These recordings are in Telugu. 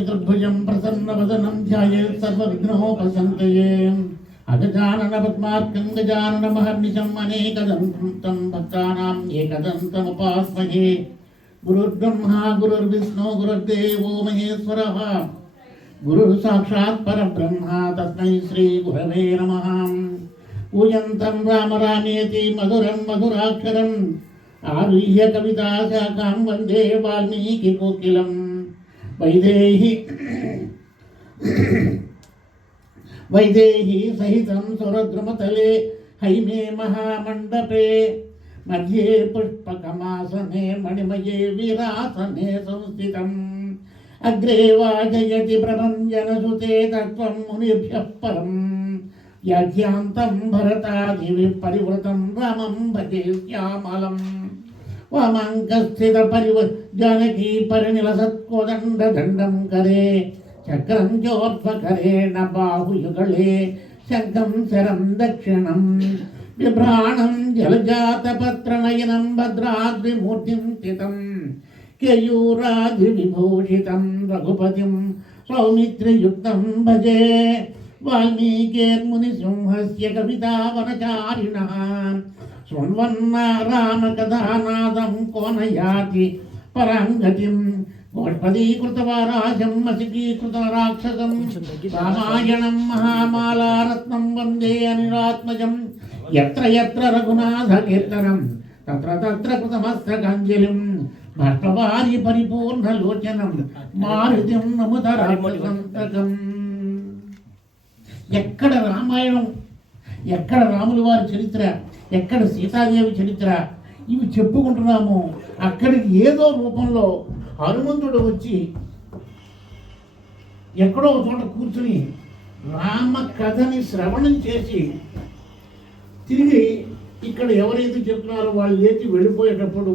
चतुर्भुजं प्रसन्नवदनं ध्यायेत् सर्वविघ्नोपशान्तये अगजानन पद्मार्कं गजाननमहर्निशम् अनेकदन्तं भक्तानाम् एकदन्तमुपास्महे गुरुर्ब्रह्मा गुरुर्विष्णु गुरुर्देवो महेश्वरः गुरुः साक्षात् परब्रह्म तस्मै श्रीगुरवे नमः। पूजन्तं राम रामेति मधुरं मधुराक्षरम् आरुह्य कविताशाखां वन्दे वाल्मीकिकोकिलम्। वैदेही सहितं सुरद्रुमतले हैमे महामण्डपे मध्ये पुष्पकमासने मणिमये वीरासने संस्थितम्। अग्रे वाजयति प्रभञ्जनसुते तत्त्वं मुनिभ्यः परम्। याज्ञान्तं भरतादिविः परिवृतं रामं भजे श्यामलम्। वामाङ्कस्थितपरिव जानकी परिनिलसत्कोदण्डदण्डं करे चक्रं चोर्ध्वकरेण बाहुयुगले शङ्खं शरं दक्षिणं बिभ्राणं जलजातपत्रनयनं भद्राद्रिमूर्तिं स्थितं केयूराद्रिविभूषितं रघुपतिं सौमित्रियुक्तं भजे। वाल्मीकिर्मुनिसिंहस्य कवितावनचारिणः शृण्वन् रामकथानादं को न याति पराङ्गतिं। गोष्पदीकृतवाराशं मसिकीकृतराक्षसं रामायणं महामालारत्नं वन्दे अनिलात्मजं। यत्र यत्र रघुनाथकीर्तनं तत्र तत्र कृतमस्तकाञ्जलिं बाष्पवारि परिपूर्णलोचनं मारुतिं नमुत रामसन्तकम्। ఎక్కడ రామాయణం, ఎక్కడ రాముల వారి చరిత్ర, ఎక్కడ సీతాదేవి చరిత్ర ఇవి చెప్పుకుంటున్నాము, అక్కడికి ఏదో రూపంలో హనుమంతుడు వచ్చి ఎక్కడో ఒక చోట కూర్చుని రామ కథని శ్రవణం చేసి తిరిగి ఇక్కడ ఎవరైతే చెప్తున్నారో వాళ్ళు లేచి వెళ్ళిపోయేటప్పుడు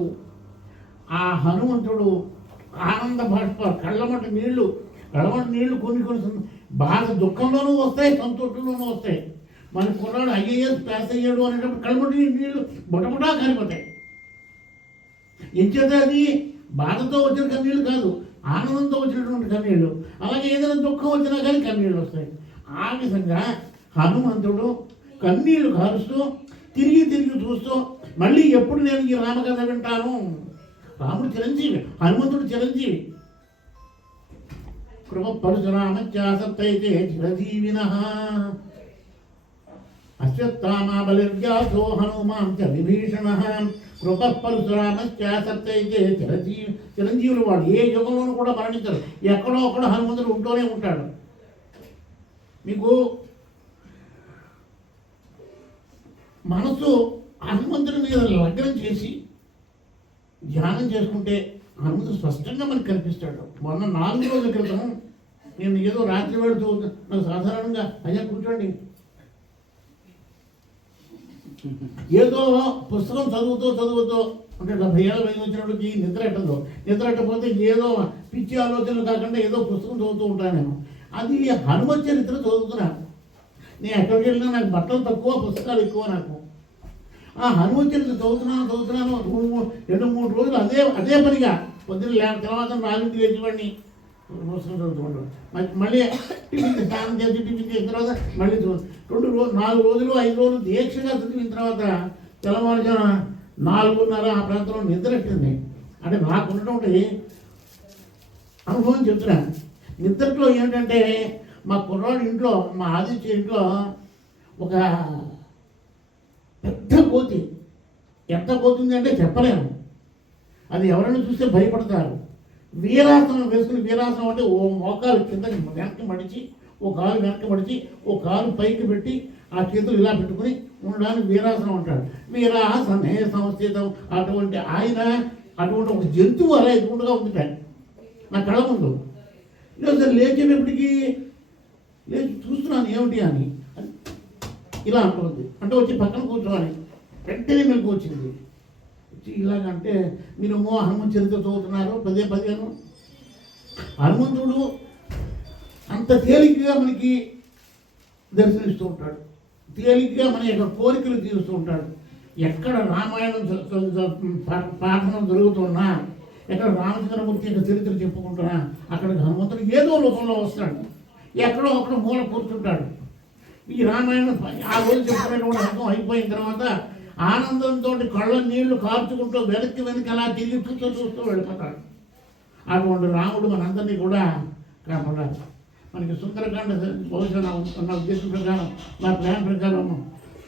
ఆ హనుమంతుడు ఆనంద బాష్ప కళ్ళమట నీళ్లు కొన్ని బాగా దుఃఖంలోనూ వస్తాయి, సంతోషంలోనూ వస్తాయి. మన కుర్రాడు ఐఏఎస్ పాస్ అయ్యాడు అనేటప్పుడు కళ్ళమటి నీళ్లు బుటబుటా కారిపోతాయి. ఎంచేత అది బాధతో వచ్చిన కన్నీళ్ళు కాదు, ఆనందంతో వచ్చినటువంటి కన్నీళ్ళు. అలాగే ఏదైనా దుఃఖం వచ్చినా కానీ కన్నీళ్ళు వస్తాయి. ఆ విధంగా హనుమంతుడు కన్నీళ్లు కారుస్తూ తిరిగి చూస్తూ మళ్ళీ ఎప్పుడు నేను ఈ రామకథ వింటాను. రాముడు చిరంజీవి, హనుమంతుడు చిరంజీవి. కృప పరశురామత్యాసత్తైతే చిరజీవినః అశ్వత్థామా బలిర్వ్యాసో హనుమాన్ చ విభీషణః. కృప పరశురామత్యాసత్తైతే చిరంజీవులు వాడు ఏ యుగంలోనూ కూడా మరణించరు. ఎక్కడో ఒకడు హనుమంతుడు ఉంటూనే ఉంటాడు. మీకు మనసు హనుమంతుడి మీద లగ్నం చేసి ధ్యానం చేసుకుంటే హనుమంతుడు స్పష్టంగా మనకు కనిపిస్తాడు. మొన్న 4 రోజుల క్రితం నేను ఏదో రాత్రి వేళ నాకు సాధారణంగా అయ్యా కూర్చోండి ఏదో పుస్తకం చదువుతూ అంటే 70 ఏళ్ళ వయసు వచ్చినప్పటికి నిద్ర ఎట్టకపోతే ఏదో పిచ్చి ఆలోచనలు కాకుండా ఏదో పుస్తకం చదువుతూ ఉంటాను నేను. అది హనుమత్ చరిత్ర చదువుతున్నాను. నేను ఎక్కడికి వెళ్ళినా నాకు బట్టలు తక్కువ, పుస్తకాలు ఎక్కువ. నాకు ఆ హనుమత్ చరిత్ర చదువుతున్నాను 2-3 రోజులు అదే పనిగా పొద్దున్న తర్వాత 4 లేచివాడిని పుస్తకం చదువుతుంటాడు. మళ్ళీ స్నానం చేసి టిఫిన్ చేసిన తర్వాత మళ్ళీ 4 రోజులు 5 రోజులు దీక్షగా చదివిన తర్వాత తెల్లవారుజాన 4:30 ఆ ప్రాంతంలో నిద్ర ఎట్టింది. అంటే నాకు ఉన్నటువంటి అనుభవం చెప్తున్నాను. నిద్రలో ఏంటంటే మా కుర్రాడు ఇంట్లో, మా ఆదిత్య ఇంట్లో ఒక పెద్ద కోతి. ఎంత కోతుంది అంటే చెప్పలేము. అది ఎవరైనా చూస్తే భయపడతారు. వీరాసనం వేసుకుని, వీరాసనం అంటే ఓ మోకాలు కిందకి వెనక్కి మడిచి, ఓ కాలు వెనక్కి మడిచి, ఓ కాలు పైకి పెట్టి ఆ చేతులు ఇలా పెట్టుకుని ఉండడానికి వీరాసనం అంటాడు. వీరాసనే సంస్థితం. అటువంటి ఆయన అటువంటి ఒక జంతువు అలా ఎదుగుండగా ఉంది నా కళ్ళ ముందు. లేదు సార్ లేచేటప్పటికి లేచి చూస్తున్నాను ఏమిటి అని ఇలా అంటుంది. అంటే వచ్చి పక్కన కూర్చోవాలి. వెంటనే మెలకు వచ్చింది. ఇలాగంటే మీరేమో హనుమంతు చరిత్ర చదువుతున్నారు పదే. హనుమంతుడు అంత తేలికగా మనకి దర్శనమిస్తూ ఉంటాడు, తేలికగా మన యొక్క కోరికలు తీరుస్తూ ఉంటాడు. ఎక్కడ రామాయణం పాఠనం జరుగుతున్నా, ఇక్కడ రామచంద్రమూర్తి యొక్క చరిత్ర చెప్పుకుంటున్నా, అక్కడికి హనుమంతుడు ఏదో రూపంలో వస్తాడు, ఎక్కడో ఒకడు మూల కూర్చుంటాడు. ఈ రామాయణం ఆ రోజు చెప్పినటువంటి రకం అయిపోయిన తర్వాత ఆనందంతో కళ్ళ నీళ్లు కార్చుకుంటూ వెనక్కి అలా తిరిగి చూస్తూ వెళ్ళిపోతాడు. అటువంటి రాముడు మనందరినీ కూడా కాపాడాలి. మనకి సుందరకాండ బహుశా నా ఉద్దేశం ప్రకారం, నా ప్లాన్ ప్రకారం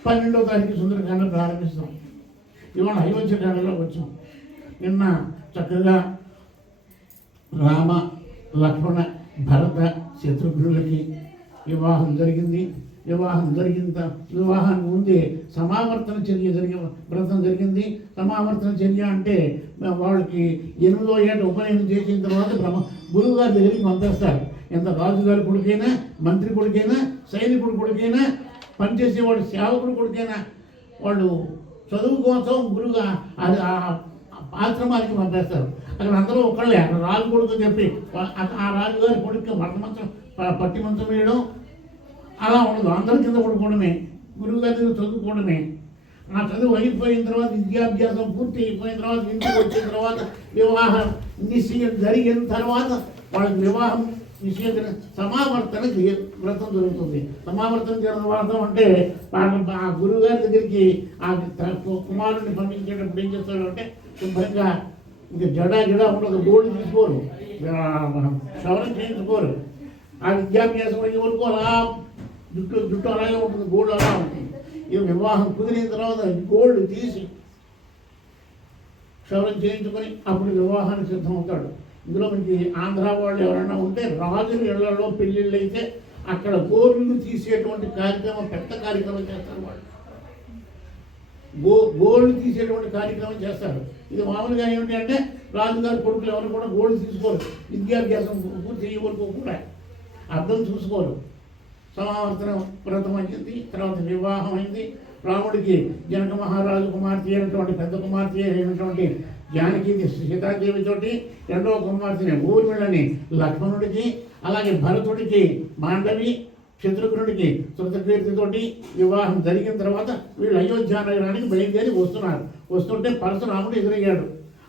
12వ తారీఖు సుందరకాండ ప్రారంభిస్తాం. ఇవాళ అయోధ్యకాండలో వచ్చాం. నిన్న చక్కగా రామ, లక్ష్మణ, భరత, శత్రుఘ్నులకి వివాహం జరిగింది. వివాహానికి ముందే సమావర్తన చర్య వ్రతం జరిగింది. సమావర్తన చర్య అంటే వాళ్ళకి 8వ ఏట ఉపనయనం చేసిన తర్వాత గురువు గారి దగ్గరికి పంపేస్తారు. ఎంత రాజుగారి కొడుకైనా, మంత్రి కొడుకైనా, సైనికుడి కొడుకైనా, పనిచేసేవాడు సేవకుడు కొడుకైనా వాళ్ళు చదువు కోసం గురువుగా ఆశ్రమానికి పంపేస్తారు. అక్కడ అందరూ ఒకళ్ళే, రాజు కొడుకు చెప్పి ఆ రాజుగారి కొడుకు పట్టి మంచం వేయడం అలా ఉండదు. అందరి కింద పడుకోవడమే, గురువు గారి దగ్గర చదువుకోవడమే. ఆ చదువు అయిపోయిన తర్వాత, విద్యాభ్యాసం పూర్తి అయిపోయిన తర్వాత, ఇంటికి వచ్చిన తర్వాత వివాహం నిశ్చయం జరిగిన తర్వాత వాళ్ళకి వివాహం నిశ్చయం సమావర్తన వ్రతం జరుగుతుంది. సమావర్తన వ్రతం అంటే ఆ గురువు గారి దగ్గరికి ఆ కుమారుడిని పంపించేటప్పుడు ఏం చేస్తాడు అంటే, శుభ్రంగా ఇంకా జడా ఉండదు, గోల్డ్ తీసుకోరు, క్షవరం చేయించుకోరు. ఆ విద్యాభ్యాసం అయ్యే వరకు అలా జుట్టు అలాగే ఉంటుంది, గోల్డ్ అలా ఉంటుంది. ఈ వివాహం కుదిరిన తర్వాత గోల్డ్ తీసి క్షవరం చేయించుకొని అప్పుడు వివాహానికి సిద్ధమవుతాడు. ఇందులో మనకి ఆంధ్ర వాళ్ళు ఎవరైనా ఉంటే రాజుల ఇళ్లలో పెళ్ళిళ్ళు అయితే అక్కడ గోర్లు తీసేటువంటి కార్యక్రమం, పెద్ద కార్యక్రమం చేస్తారు వాళ్ళు. గోల్డ్ తీసేటువంటి కార్యక్రమం చేస్తారు. ఇది మామూలుగా ఏమిటి అంటే రాజుగారి కొడుకులు ఎవరు కూడా గోల్డ్ తీసుకోరు, విద్యాభ్యాసం పూర్తి చేయే వరకు కూడా అర్థం చూసుకోరు. సమావర్తన వ్రతం అయింది, తర్వాత వివాహం అయింది. రాముడికి జనక మహారాజు కుమార్తె అయినటువంటి పెద్ద కుమార్తె అయినటువంటి జానకి సీతాదేవితోటి, రెండవ కుమార్తెని ఊర్మిళని లక్ష్మణుడికి, అలాగే భరతుడికి మాండవి, శత్రుఘ్నుడికి శృతకీర్తితోటి వివాహం జరిగిన తర్వాత వీళ్ళు అయోధ్య నగరానికి బయలుదేరి వస్తున్నారు. వస్తుంటే పరశురాముడు ఎదురయ్యాడు.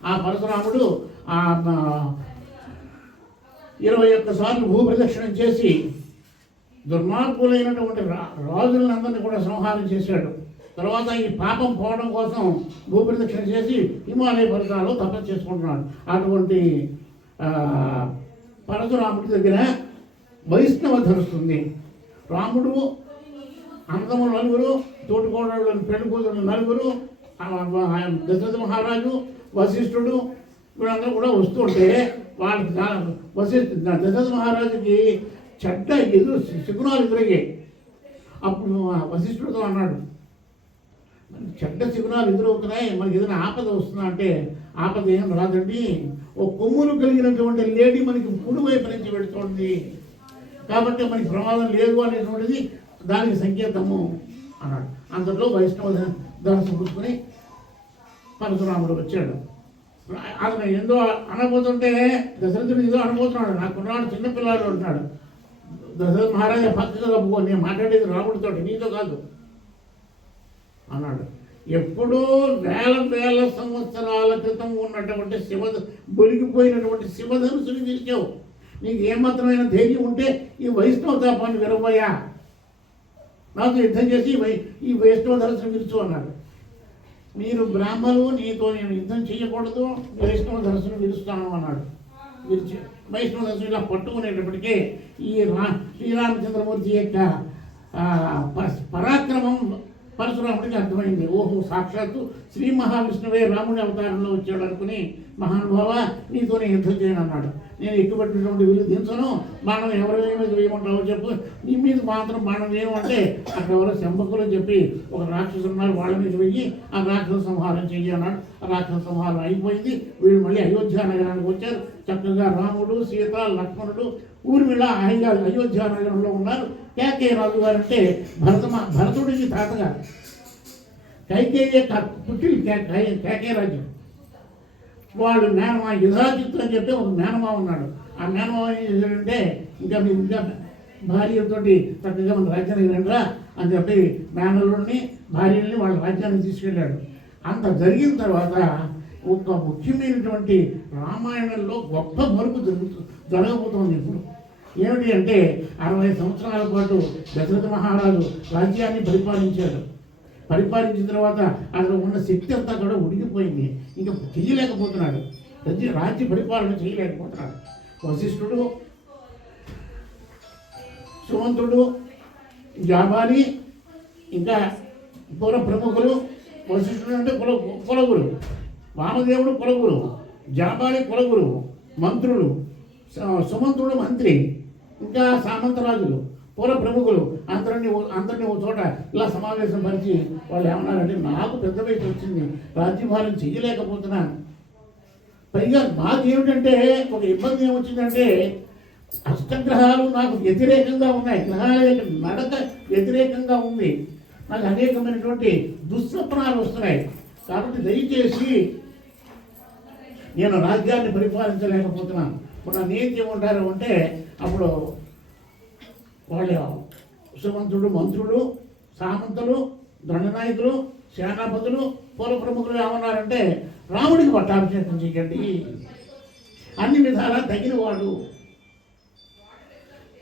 ఆ పరశురాముడు 21 సార్లు భూప్రదక్షిణం చేసి దుర్మార్గులైనటువంటి రాజులందరినీ కూడా సంహారం చేశాడు. తర్వాత ఈ పాపం పోవడం కోసం భూప్రదక్షిణ చేసి హిమాలయ పర్వతాల్లో తపస్సు చేసుకుంటున్నాడు. అటువంటి పరశురాముడి దగ్గర వైష్ణవ ధరుస్తుంది. రాముడు, అన్నదమ్ములు 9, తోటికోడళ్ళు పెళ్లి కూతురు 9, దశరథ మహారాజు, వశిష్ఠుడు వీళ్ళందరూ కూడా వస్తుంటే దశరథ మహారాజుకి చెడ్డ శకునాలు ఎదురయ్యాయి. అప్పుడు వశిష్ఠుడితో అన్నాడు, చెడ్డ శకునాలు ఎదురవుతున్నాయి, మనకి ఏదైనా ఆపద వస్తుందా అంటే, ఆపద ఏం రాదండి, ఓ కొమ్ములు కలిగినటువంటి లేడీ మనకి కుడి వైపు నుంచి పెడుతోంది, కాబట్టి మనకి ప్రమాదం లేదు అనేటువంటిది దానికి సంకేతము అన్నాడు. అంతలో వైష్ణవ ధనస్సు పుచ్చుకొని పరశురాముడు వచ్చాడు. అతను ఏందో అనబోతుంటే దశరథుడు ఏదో అనబోతున్నాడు. నా కుర్రాడు చిన్నపిల్లాడు అంటున్నాడు. దశరథ మహారాజా పక్కగా తప్పుకో, నేను మాట్లాడేది రాముడితో, నీతో కాదు అన్నాడు. ఎప్పుడో వేల సంవత్సరాల క్రితం ఉన్నటువంటి బొలిగిపోయినటువంటి శివధనుసుని గెలిచావు. నీకు ఏమాత్రమైన ధైర్యం ఉంటే ఈ వైష్ణవ తాపాన్ని విరవయ్యా, నాతో యుద్ధం చేసి ఈ వైష్ణవ ధనుసుని విరుచు అన్నాడు. మీరు బ్రాహ్మలు, నీతో నేను యుద్ధం చేయకూడదు, వైష్ణవ ధనుసుని విరుస్తాను అన్నాడు. విరిచి వైష్ణవ ధనుసుని ఇలా పట్టుకునేటప్పటికే ఈ శ్రీరామచంద్రమూర్తి యొక్క పరాక్రమం పరశురాముడికి అర్థమైంది. ఓహో, సాక్షాత్తు శ్రీ మహావిష్ణువే రాముడి అవతారంలో వచ్చాడు అనుకుని, మహానుభావ నీతోనే యుద్ధం చేయను అన్నాడు. నేను ఎక్కుపెట్టినటువంటి వీళ్ళు దించను, బాణం ఎవరి మీద వేయమంటావో చెప్పు, నీ మీద మాత్రం బాణం వేయమంటే అక్కడ ఎవరో శంభకులు చెప్పి ఒక రాక్షసులు ఉన్నారు, వాళ్ళ మీద వెయ్యి ఆ రాక్షస సంహారం చెయ్యి అన్నాడు. ఆ రాక్షస సంహారం అయిపోయింది. వీళ్ళు మళ్ళీ అయోధ్య నగరానికి వచ్చారు. చక్కగా రాముడు, సీత, లక్ష్మణుడు, ఊర్మిళ అయోధ్య నగరంలో ఉన్నారు. కేకేయ రాజు గారు అంటే భరతుడికి తాతగారు, కైకేయ పుట్టిన కేకేయ రాజ్యం. వాడు మేనమా యుధాజిత్తు అని చెప్పి ఒక మేనమా ఉన్నాడు. ఆ మేనమా ఏం చేశాడంటే, ఇంకా భార్యతో చక్కగా మన రాజ్యానికి రండిరా అని చెప్పి మేనల్ని భార్యల్ని వాళ్ళ రాజ్యానికి తీసుకెళ్ళాడు. అంత జరిగిన తర్వాత ఒక ముఖ్యమైనటువంటి రామాయణంలో గొప్ప మలుపు జరగబోతోంది ఇప్పుడు. ఏమిటి అంటే 60 సంవత్సరాల పాటు దశరథ మహారాజు రాజ్యాన్ని పరిపాలించిన తర్వాత అక్కడ ఉన్న శక్తి అంతా కూడా ఉడికిపోయింది. ఇంకా చేయలేకపోతున్నాడు, రాజ్య పరిపాలన చేయలేకపోతున్నాడు. వశిష్ఠుడు, సుమంతుడు, జాబాలి, ఇంకా పుర ప్రముఖులు. వశిష్ఠుడు అంటే కులగురు, వామదేవుడు కులగురు, జాబాలి కులగురు, మంత్రులు, సుమంతుడు మంత్రి, ఇంకా సామంతరాజులు, పూర్వ ప్రముఖులు అందరినీ ఓ చోట ఇలా సమావేశం పరిచి వాళ్ళు ఏమన్నారంటే, నాకు పెద్ద వయసు వచ్చింది, రాజ్యభారం చెయ్యలేకపోతున్నాను. పైగా మాకేమిటంటే ఒక ఇబ్బంది ఏమొచ్చిందంటే, అష్టగ్రహాలు నాకు వ్యతిరేకంగా ఉన్నాయి, గ్రహాల యొక్క నడక వ్యతిరేకంగా ఉంది, నాకు అనేకమైనటువంటి దుస్వప్నాలు వస్తున్నాయి. కాబట్టి దయచేసి నేను రాజ్యాన్ని పరిపాలించలేకపోతున్నాను. ఇప్పుడు నన్ను ఏం చేయమంటారు అంటే, అప్పుడు వాళ్ళ సుమంతుడు, మంత్రులు, సామంతులు, దండనాయకులు, సేనాపతులు, పూర్వ ప్రముఖులు ఏమన్నారంటే, రాముడికి పట్టాభిషేకం చేయండి, అన్ని విధాలా తగినవాడు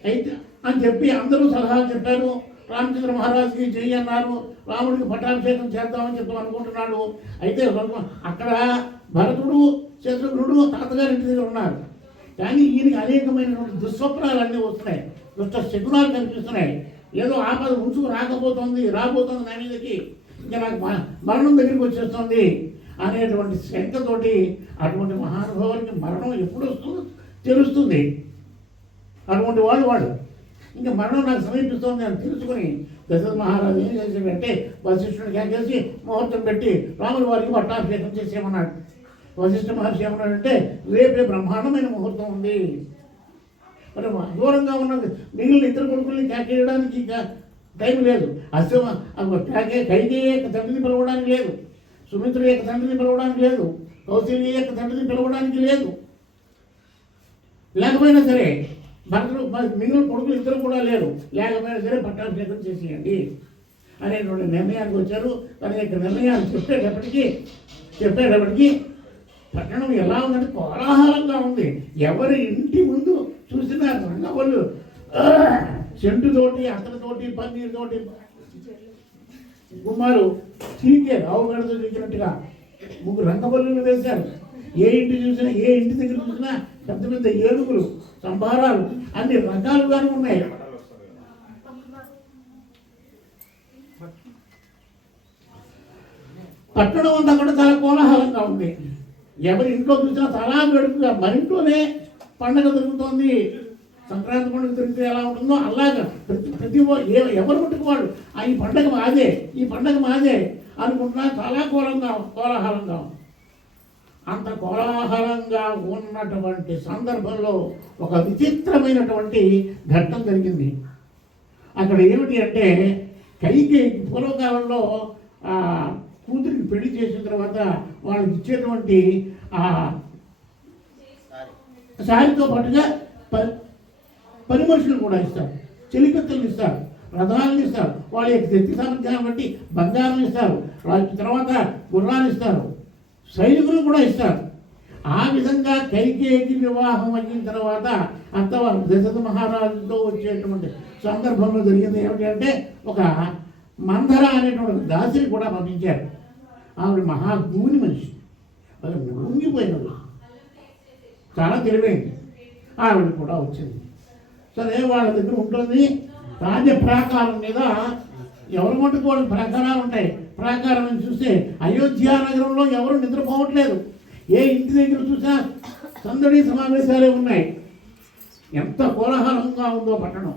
అయితే అని చెప్పి అందరూ సలహాలు చెప్పారు. రామచంద్ర మహారాజుకి చెయ్యి అన్నారు, రాముడికి పట్టాభిషేకం చేద్దామని చెప్తాం అనుకుంటున్నాడు. అయితే అక్కడ భరతుడు, శత్రుఘ్నుడు తాతగారి ఇంటి దగ్గర ఉన్నారు. కానీ ఈయనకి అనేకమైనటువంటి దుస్వప్నాలన్నీ వస్తున్నాయి, దుష్ట శకునాలు కనిపిస్తున్నాయి. ఏదో ఆపద ఉంచుకు రాబోతోంది నా మీదకి, ఇంకా నాకు మరణం దగ్గరికి వచ్చేస్తుంది అనేటువంటి శంకతోటి అటువంటి మహానుభావులకి మరణం ఎప్పుడు వస్తుందో తెలుస్తుంది. అటువంటి వాడు ఇంకా మరణం నాకు సమీపిస్తోంది అని తెలుసుకుని దశరథ మహారాజు ఏం చేశాడంటే, వశిష్ఠుడికి కేసి ముహూర్తం పెట్టి రాముల వారికి పట్టాభిషేకం చేసేయమన్నాడు. వశిష్ఠ మహర్షి ఏమన్నాడంటే, రేపే బ్రహ్మాండమైన ముహూర్తం ఉంది, మరి దూరంగా ఉన్న మిగిలిన ఇద్దరు కొడుకుల్ని కేకేయడానికి టైం లేదు, కైకేయి యొక్క తండ్రిని పిలవడానికి లేదు, సుమిత్రుడి యొక్క తండ్రిని పిలవడానికి లేదు, కౌశల్య యొక్క తండ్రిని పిలవడానికి లేదు. లేకపోయినా సరే భర్తలు మిగిలిన కొడుకులు ఇద్దరు కూడా లేరు, లేకపోయినా సరే పట్టాభిషేకం చేసేయండి అనేటువంటి నిర్ణయానికి వచ్చారు. తన యొక్క నిర్ణయాన్ని చెప్పేటప్పటికీ పట్టణం ఎలా ఉందంటే కోలాహలంగా ఉంది. ఎవరి ఇంటి ముందు చూసినా రంగవల్లు చెంటుతోటి, అత్తలతోటి, పన్నీరుతోటి గుమ్మాలు చీకే రావుగడతో చీకినట్టుగా 3 రంగవల్లులు వేశారు. ఏ ఇంటి దగ్గర చూసినా పెద్ద పెద్ద ఏనుగులు, సంభారాలు అన్ని రకాలుగానే ఉన్నాయి. పట్టణం అంతా కూడా చాలా కోలాహలంగా ఉంది. ఎవరి ఇంట్లో చూసినా చాలా గడుపుగా మరింట్లోనే పండగ జరుగుతోంది. సంక్రాంతి పండుగ జరిగితే ఎలా ఉంటుందో అలాగా ప్రతి ఎవరు ముట్టుకువాడు ఈ పండగ మాదే అనుకుంటున్నా చాలా కోలాహలంగా అంత కోలాహలంగా ఉన్నటువంటి సందర్భంలో ఒక విచిత్రమైనటువంటి ఘట్టం జరిగింది. అక్కడ ఏమిటి అంటే, కైకేయికి పూర్వకాలంలో కూతురికి పెళ్లి చేసిన తర్వాత వాళ్ళకి ఇచ్చేటువంటి సారితో పాటుగా పని మనుషులు కూడా ఇస్తారు, చెలికత్తెలు ఇస్తారు, రథాలను ఇస్తారు, వాళ్ళ యొక్క శక్తి సామర్థ్యాన్ని బట్టి బంగారం ఇస్తారు, తర్వాత గుర్రాలు ఇస్తారు, సైనికులు కూడా ఇస్తారు. ఆ విధంగా కైకేయికి వివాహం అయిన తర్వాత అత్తవారు దశరథ మహారాజుతో వచ్చేటువంటి సందర్భంలో జరిగింది ఏమిటంటే, ఒక మందర అనేటువంటి దాసిని కూడా పంపించారు. ఆవిడ మహాగూని మనిషి, అది ఉంగిపోయినది, చాలా తెలివైంది. ఆవిడ కూడా వచ్చింది. సరే, వాళ్ళ దగ్గర ఉంటుంది. రాజ్య ప్రాకారం మీద ఎవరి మటుకు వాళ్ళకి ప్రాకారాలు ఉంటాయి. ప్రాకారం చూస్తే అయోధ్య నగరంలో ఎవరు నిద్రపోవట్లేదు. ఏ ఇంటి దగ్గర చూసినా సందడి సమావేశాలే ఉన్నాయి. ఎంత కోలాహలంగా ఉందో పట్టణం.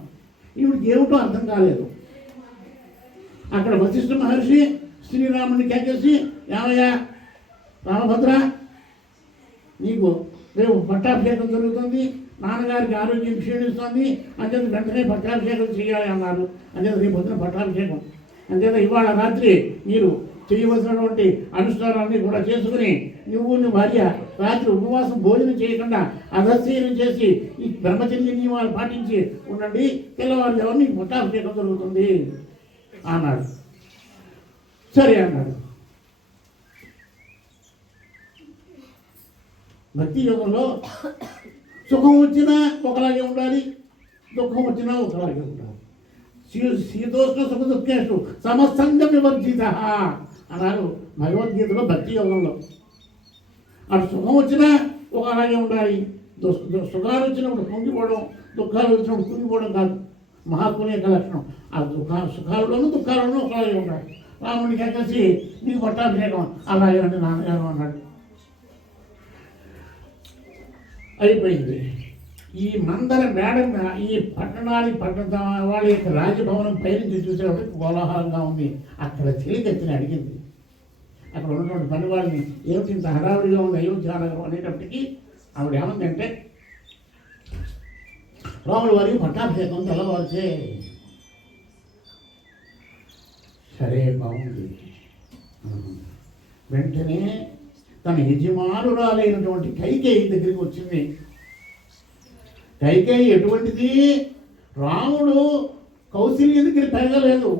ఈవిడికి ఏమిటో అర్థం కాలేదు. అక్కడ వశిష్ఠ మహర్షి శ్రీరాముని కేకేసి, ఏమయ్యా రామభద్ర, నీకు రేపు పట్టాభిషేకం జరుగుతుంది, నాన్నగారికి ఆరోగ్యం క్షీణిస్తుంది, అంచేత వెంటనే పట్టాభిషేకం చేయాలి అన్నారు. అంచేత రేపు పొద్దున పట్టాభిషేకం, అంచేత ఇవాళ రాత్రి మీరు చేయవలసినటువంటి అనుష్ఠానాన్ని కూడా చేసుకుని నువ్వు భార్య రాత్రి ఉపవాసం భోజనం చేయకుండా అధశయనం చేసి ఈ బ్రహ్మచర్య నియమాలు పాటించి ఉండండి, తెల్లవారు నీకు పట్టాభిషేకం జరుగుతుంది అన్నాడు. సరే అన్నాడు. భక్తి యోగంలో సుఖం వచ్చినా ఒకలాగే ఉండాలి, దుఃఖం వచ్చినా ఒకలాగే ఉండాలి. శీతోష్ణ సుఖ దుఃఖేషు సమసంగ వివర్జిత అన్నారు భగవద్గీతలో భక్తి యోగంలో. అటు సుఖం వచ్చినా ఒకలాగే ఉండాలి, సుఖాలు వచ్చినప్పుడు పొంగిపోవడం, దుఃఖాలు వచ్చినప్పుడు కుంగిపోవడం కాదు మహాత్ముని యొక్క లక్షణం. ఆ సుఖాలలోనూ దుఃఖాలలోనూ ఒకలాగే ఉండాలి. రాముడికి ఎక్కసి నీకు పట్టాభిషేకం అలాగే అంటే నాన్నగారు అన్నాడు. అయిపోయింది. ఈ మందర మేడం ఈ పట్టణ వాళ్ళ యొక్క రాజభవనం పైనుంచి చూసేటప్పటికి కోలాహలంగా ఉంది. అక్కడ చెలికెత్తిని అడిగింది. అక్కడ ఉన్నటువంటి పని వాళ్ళని ఏమిటి ఇంత హడావిడిగా ఉంది అయోధ్యానగరం అనేటప్పటికీ ఆవిడ ఏమందంటే రాముల వారికి పట్టాభిషేకం తెల్లవారితే. సరే బాగుంది. వెంటనే తన యజమానురాలైనటువంటి కైకేయి దగ్గరికి వచ్చింది. కైకేయి ఎటువంటిది? రాముడు కౌశల్య దగ్గర పెరగలేదు,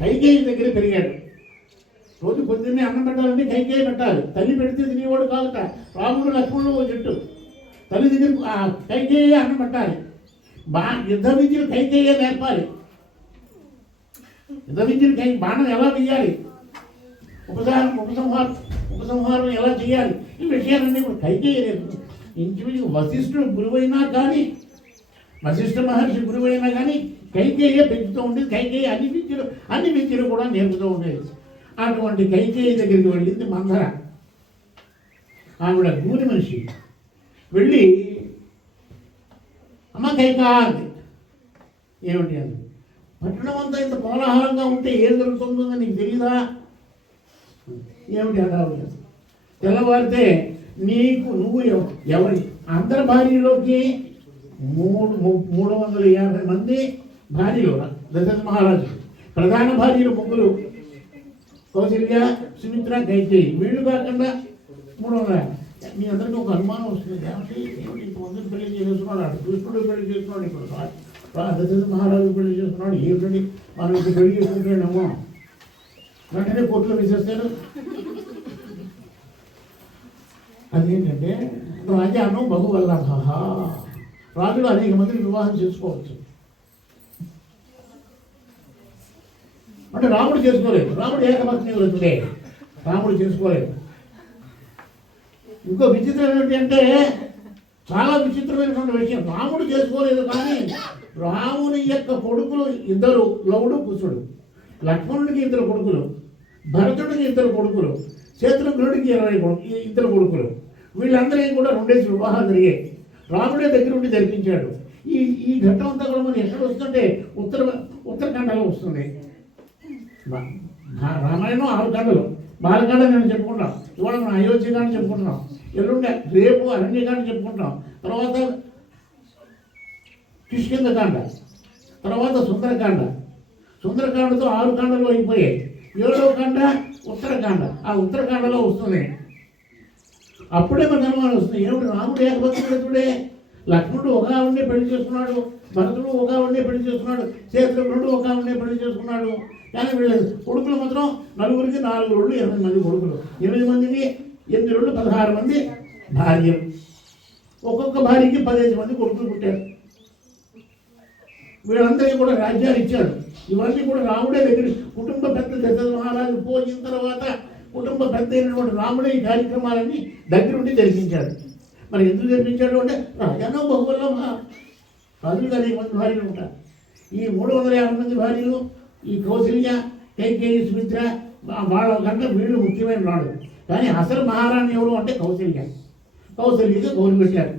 కైకేయి దగ్గర పెరిగాడు. రోజు పొద్దున్నే అన్నం పెట్టాలంటే కైకేయి పెట్టాలి. తల్లి పెడితే తినేవాడు కాదుట. రాముడు లక్ష్మణుడు చెట్టు తల్లి దగ్గర కైకేయి అన్నం పెట్టాలి. యుద్ధ విద్యలు కైకేయే నేర్పాలి. యుద్ధ విద్యలు బాణం ఎలా తీయాలి, ఉపసంహారం ఎలా చేయాలి, ఈ విషయాలన్నీ ఇప్పుడు కైకేయి నేర్పుతుంది. ఇంచుమించు వశిష్ఠుడు గురువైనా కానీ, వశిష్ఠ మహర్షి గురువైనా కానీ కైకేయే పెంచుతూ ఉండేది. కైకేయి అన్ని విద్యలు కూడా నేర్పుతూ ఉండేది. అటువంటి కైకేయి దగ్గరికి వెళ్ళింది మందర. ఆవిడ గూని మనిషి. వెళ్ళి అమ్మ కైకా అంది. ఏమిటి అంది? పట్టణం అంతా ఇంత కోలాహలంగా ఉంటే ఏం జరుగుతుందో నీకు తెలీదా? ఏమిటి అడావుడు? తెల్లవారితే నువ్వు ఎవరి అందరి భార్యలోకి 350 మంది భార్యలు దశరథ మహారాజు. ప్రధాన భార్యలు 3, కౌశల్య, సుమిత్ర, కైకేయి. వీళ్ళు కాకుండా 300. మీ అందరికీ ఒక అనుమానం వస్తుంది. ఏమిటి ఇంతమందిని పెళ్లి చేసుకున్నాడు, అటు కృష్ణుడు పెళ్లి చేసుకున్నాడు, ఇప్పుడు దశరథ మహారాజు పెళ్లి చేసుకున్నాడు. ఏమిటండి మనం ఇప్పుడు పెళ్లి చేసుకుంటాడేమో వెంటనే కోర్టులో వేసేస్తాడు. అదేంటంటే రాజాను బహువల్లభ, రాజులు అనేక మందిని వివాహం చేసుకోవచ్చు. అంటే రాముడు చేసుకోలేదు. రాముడు ఏకపత్ని వృత్తుడే, రాముడు చేసుకోలేదు. ఇంకో విచిత్రం ఏమిటి అంటే, చాలా విచిత్రమైనటువంటి విషయం, రాముడు చేసుకోలేదు. కానీ రాముని యొక్క కొడుకులు 2, లవుడు కుశుడు. లక్ష్మణుడికి 2 కొడుకులు, భరతుడికి 2 కొడుకులు, శత్రుఘ్నుడికి 2 కొడుకులు. వీళ్ళందరికీ కూడా 2 వివాహాలు జరిగాయి. రాముడే దగ్గర ఉండి జరిపించాడు. ఈ ఘట్టం అంతా కూడా మనం ఎక్కడ వస్తుంటే ఉత్తరాఖండలో వస్తుంది. రామాయణం 6 ఖండలు. బాలకాండ నేను చెప్పుకుంటాం. ఇవాళ మనం అయోధ్యకాండ చెప్పుకుంటున్నాం. ఎల్లుండే రేపు అరణ్యకాండ చెప్పుకుంటాం. తర్వాత కిష్కింధకాండ, తర్వాత సుందరకాండ. సుందరకాండతో 6 ఖండలు అయిపోయాయి. 7వ ఖండ ఉత్తరాఖండ. ఆ ఉత్తరాఖండలో వస్తుంది. అప్పుడే మనకు అనుమానం వస్తుంది. ఏమిటి రాముడు ఏకపత్నుడే, లక్ష్మణుడు ఒక ఆవిడనే పెళ్లి చేసుకున్నాడు, భరతుడు ఒక ఆవిడనే పెళ్లి చేసుకున్నాడు, శత్రుఘ్నుడు ఒక ఆవిడనే పెళ్లి చేసుకున్నాడు. కానీ వీళ్ళ కొడుకులు మాత్రం 4కి 4 రోళ్ళు 8 మంది కొడుకులు. 8 మందికి 8 రోళ్ళు 16 మంది భార్యలు. ఒక్కొక్క భార్యకి 15 మంది కొడుకులు పుట్టారు. వీళ్ళందరికీ కూడా రాజ్యాలు ఇచ్చాడు. ఇవన్నీ కూడా రాముడే దగ్గర కుటుంబ పెద్ద దశరథ మహారాజు పోయిన తర్వాత కుటుంబ పెద్ద అయినటువంటి రాముడే ఈ కార్యక్రమాలన్నీ దగ్గరుండి జరిపించాడు. మరి ఎందుకు జరిపించాడు అంటే రాజానో బహువల్లభ, రాజులు అనేక మంది భార్యలు ఉంటారు. ఈ 350 మంది భార్యలు, ఈ కౌశల్య, కైకేయి, సుమిత్ర, వాళ్ళ కంటే వీళ్ళు ముఖ్యమైన వాడు. కానీ అసలు మహారాణి ఎవరు అంటే కౌశల్య. కౌశల్యకి గౌరవ పెట్టారు.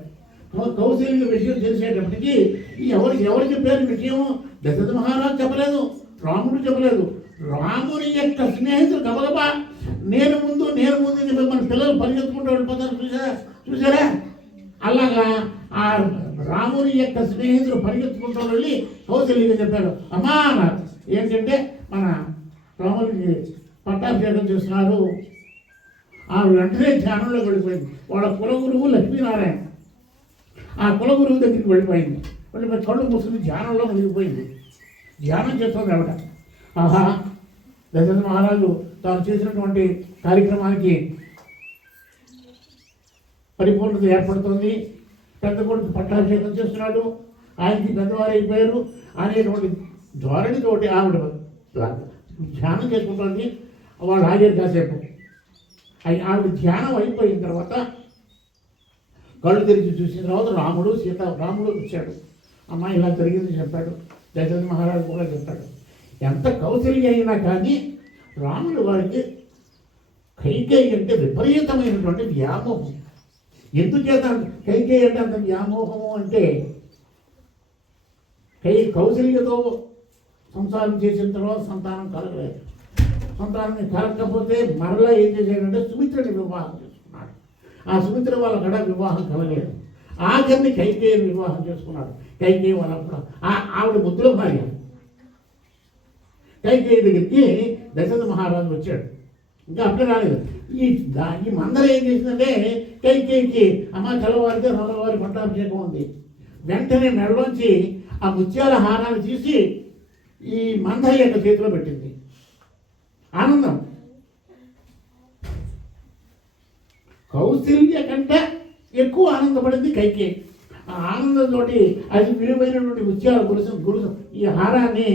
కౌశల్య విషయం తెలిసేటప్పటికీ ఎవరు చెప్పారు విషయం? దశరథ మహారాజు చెప్పలేదు, రాముడు చెప్పలేదు. రాముని యొక్క స్నేహితులు గబగబా నేను ముందు మన పిల్లలు పరిగెత్తుకుంటూ వెళ్ళిపోతారు. చూసారా? అలాగా ఆ రాముని యొక్క స్నేహితులు పరిగెత్తుకుంటూ వెళ్ళి కౌశల్యగా చెప్పారు. అమ్మా అన్నారు. ఏంటంటే మన రాముడికి పట్టాభిషేకం చేస్తున్నారు. ఆవిడ వెంటనే ధ్యానంలోకి వెళ్ళిపోయింది. వాళ్ళ కులగురువు లక్ష్మీనారాయణ ఆ కులగురువు దగ్గరికి వెళ్ళిపోయింది. వెళ్ళిపోయి కళ్ళు మూసుకుని ధ్యానంలో మునిగిపోయింది. ధ్యానం చేస్తుంది ఆవిడ. ఆహా, దశరథ మహారాజు తాను చేసినటువంటి కార్యక్రమానికి పరిపూర్ణత ఏర్పడుతుంది. పెద్ద కొడుకు పట్టాభిషేకం చేస్తున్నాడు, ఆయనకి పెద్దవారు అయిపోయారు అనేటువంటి ధోరణితోటి ఆవిడ ధ్యానం చేసుకుంటుంది. వాళ్ళు ఆగారు కాసేపు. ఆవిడ ధ్యానం అయిపోయిన తర్వాత కళ్ళు తెరిచి చూసిన తర్వాత రాముడు వచ్చాడు. అమ్మ ఇలా జరిగింది చెప్పాడు. దశరథ మహారాజు కూడా చెప్పాడు. ఎంత కౌశల్య అయినా కానీ రాముడు వారికి కైకేయి అంటే విపరీతమైనటువంటి వ్యామోహం. ఎందుచేత కైకేయి అంటే అంత వ్యామోహము అంటే కౌశల్యతో సంసారం చేసిన తర్వాత సంతానం కలగలేదు. సంతానం కలగకపోతే మరలా ఏం చేశాడంటే సుమిత్రని వివాహం చేసుకున్నాడు. ఆ సుమిత్ర వాళ్ళ కడ వివాహం కలగలేదు. ఆఖరిని కైకేయిని వివాహం చేసుకున్నాడు. కైకేయి వాళ్ళ ఆవిడ ముద్దుల భార్య. కైకేయి దగ్గరికి దశరథ మహారాజు వచ్చాడు. ఇంకా అప్పుడే రాలేదు. ఈ మందర ఏం చేసిందంటే కైకేయికి అమ్మ తెల్లవారితే రోజువారి పట్టాభిషేకం ఉంది. వెంటనే మెడలోంచి ఆ ముత్యాల హారాన్ని తీసి ఈ మందర యొక్క చేతిలో పెట్టింది. ఆనందం. కౌశల్య కంటే ఎక్కువ ఆనందపడింది కైకేయి. ఆ ఆనందంతో అది విలువైనటువంటి ముత్యాల గురుసు ఈ హారాన్ని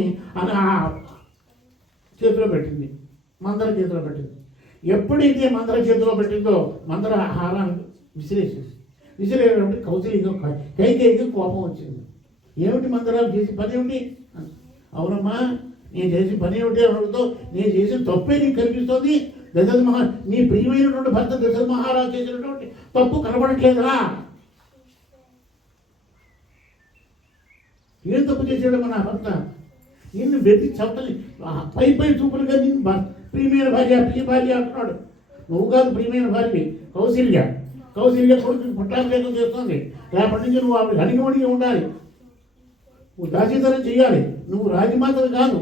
చేతిలో పెట్టింది, మందర చేతిలో పెట్టింది. ఎప్పుడైతే మందర చేతిలో పెట్టిందో మందర హారాన్ని విసిరేటువంటి కైకేయికి కోపం వచ్చింది. ఏమిటి మందరాలు చేసి పని ఏమిటి? అవునమ్మా, నేను చేసిన పని ఏమిటి అనడంతో నేను చేసిన తప్పే నీకు కనిపిస్తుంది. నీ ప్రియమైనటువంటి భర్త దశరథ మహారాజు చేసినటువంటి తప్పు కనబడట్లేదా? ఏం తప్పు చేశాడు మన భర్త? నిన్ను వెతి చంపని పై చూపులుగా నిన్ను ప్రియమైన భార్య అంటున్నాడు. నువ్వు కాదు ప్రియమైన భార్య, కౌశల్య కొడుకు పట్టాభిషేకం చేస్తుంది. రేపటి నుంచి నువ్వు ఆవిడ అణిగిమణిగి ఉండాలి, నువ్వు దాసీతనం చేయాలి, నువ్వు రాజమాతలు కాదు.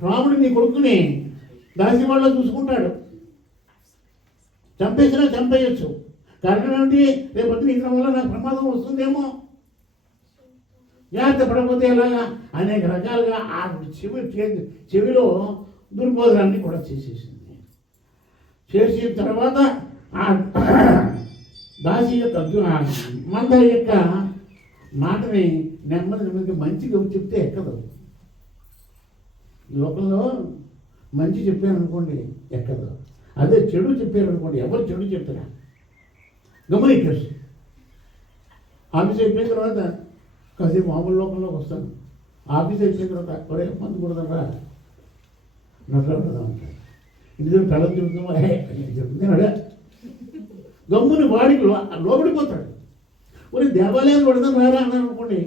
రాముడు నీ కొడుకుని దాసి వాళ్ళ చూసుకుంటాడు. చంపేసినా చంపేయచ్చు. కారణం ఏమిటి? రేపొద్దున ఇతర వల్ల నాకు ప్రమాదం వస్తుందేమో, జాగ్రత్త పడకపోతే ఎలాగా? అనేక రకాలుగా ఆ చెవిలో దుర్బోధనాన్ని కూడా చేసేసింది. చేసిన తర్వాత ఆ దాసి యొక్క మందర యొక్క మాటని నెమ్మదిగా మంచిగా చెప్తే ఎక్కదు. లోకంలో మంచి చెప్పాను అనుకోండి ఎక్కదు. అదే చెడు చెప్పారు అనుకోండి, ఎవరు చెడు చెప్పినా గమనించు. ఆఫీస్ అయిపోయిన తర్వాత కాసేపు మామూలు లోకంలోకి వస్తాను. ఆఫీస్ అయిపోయిన తర్వాత ఒరే మందు కొడదారా నట్లా ఉంటాడు. ఇంటి కళ్ళ చెబుతున్నా చెప్తున్నాడా గమ్ముని వాడికి లోబడిపోతాడు. ఒరే దేవాలయాలు కొడదాం రారా అన్నారు అనుకోండి,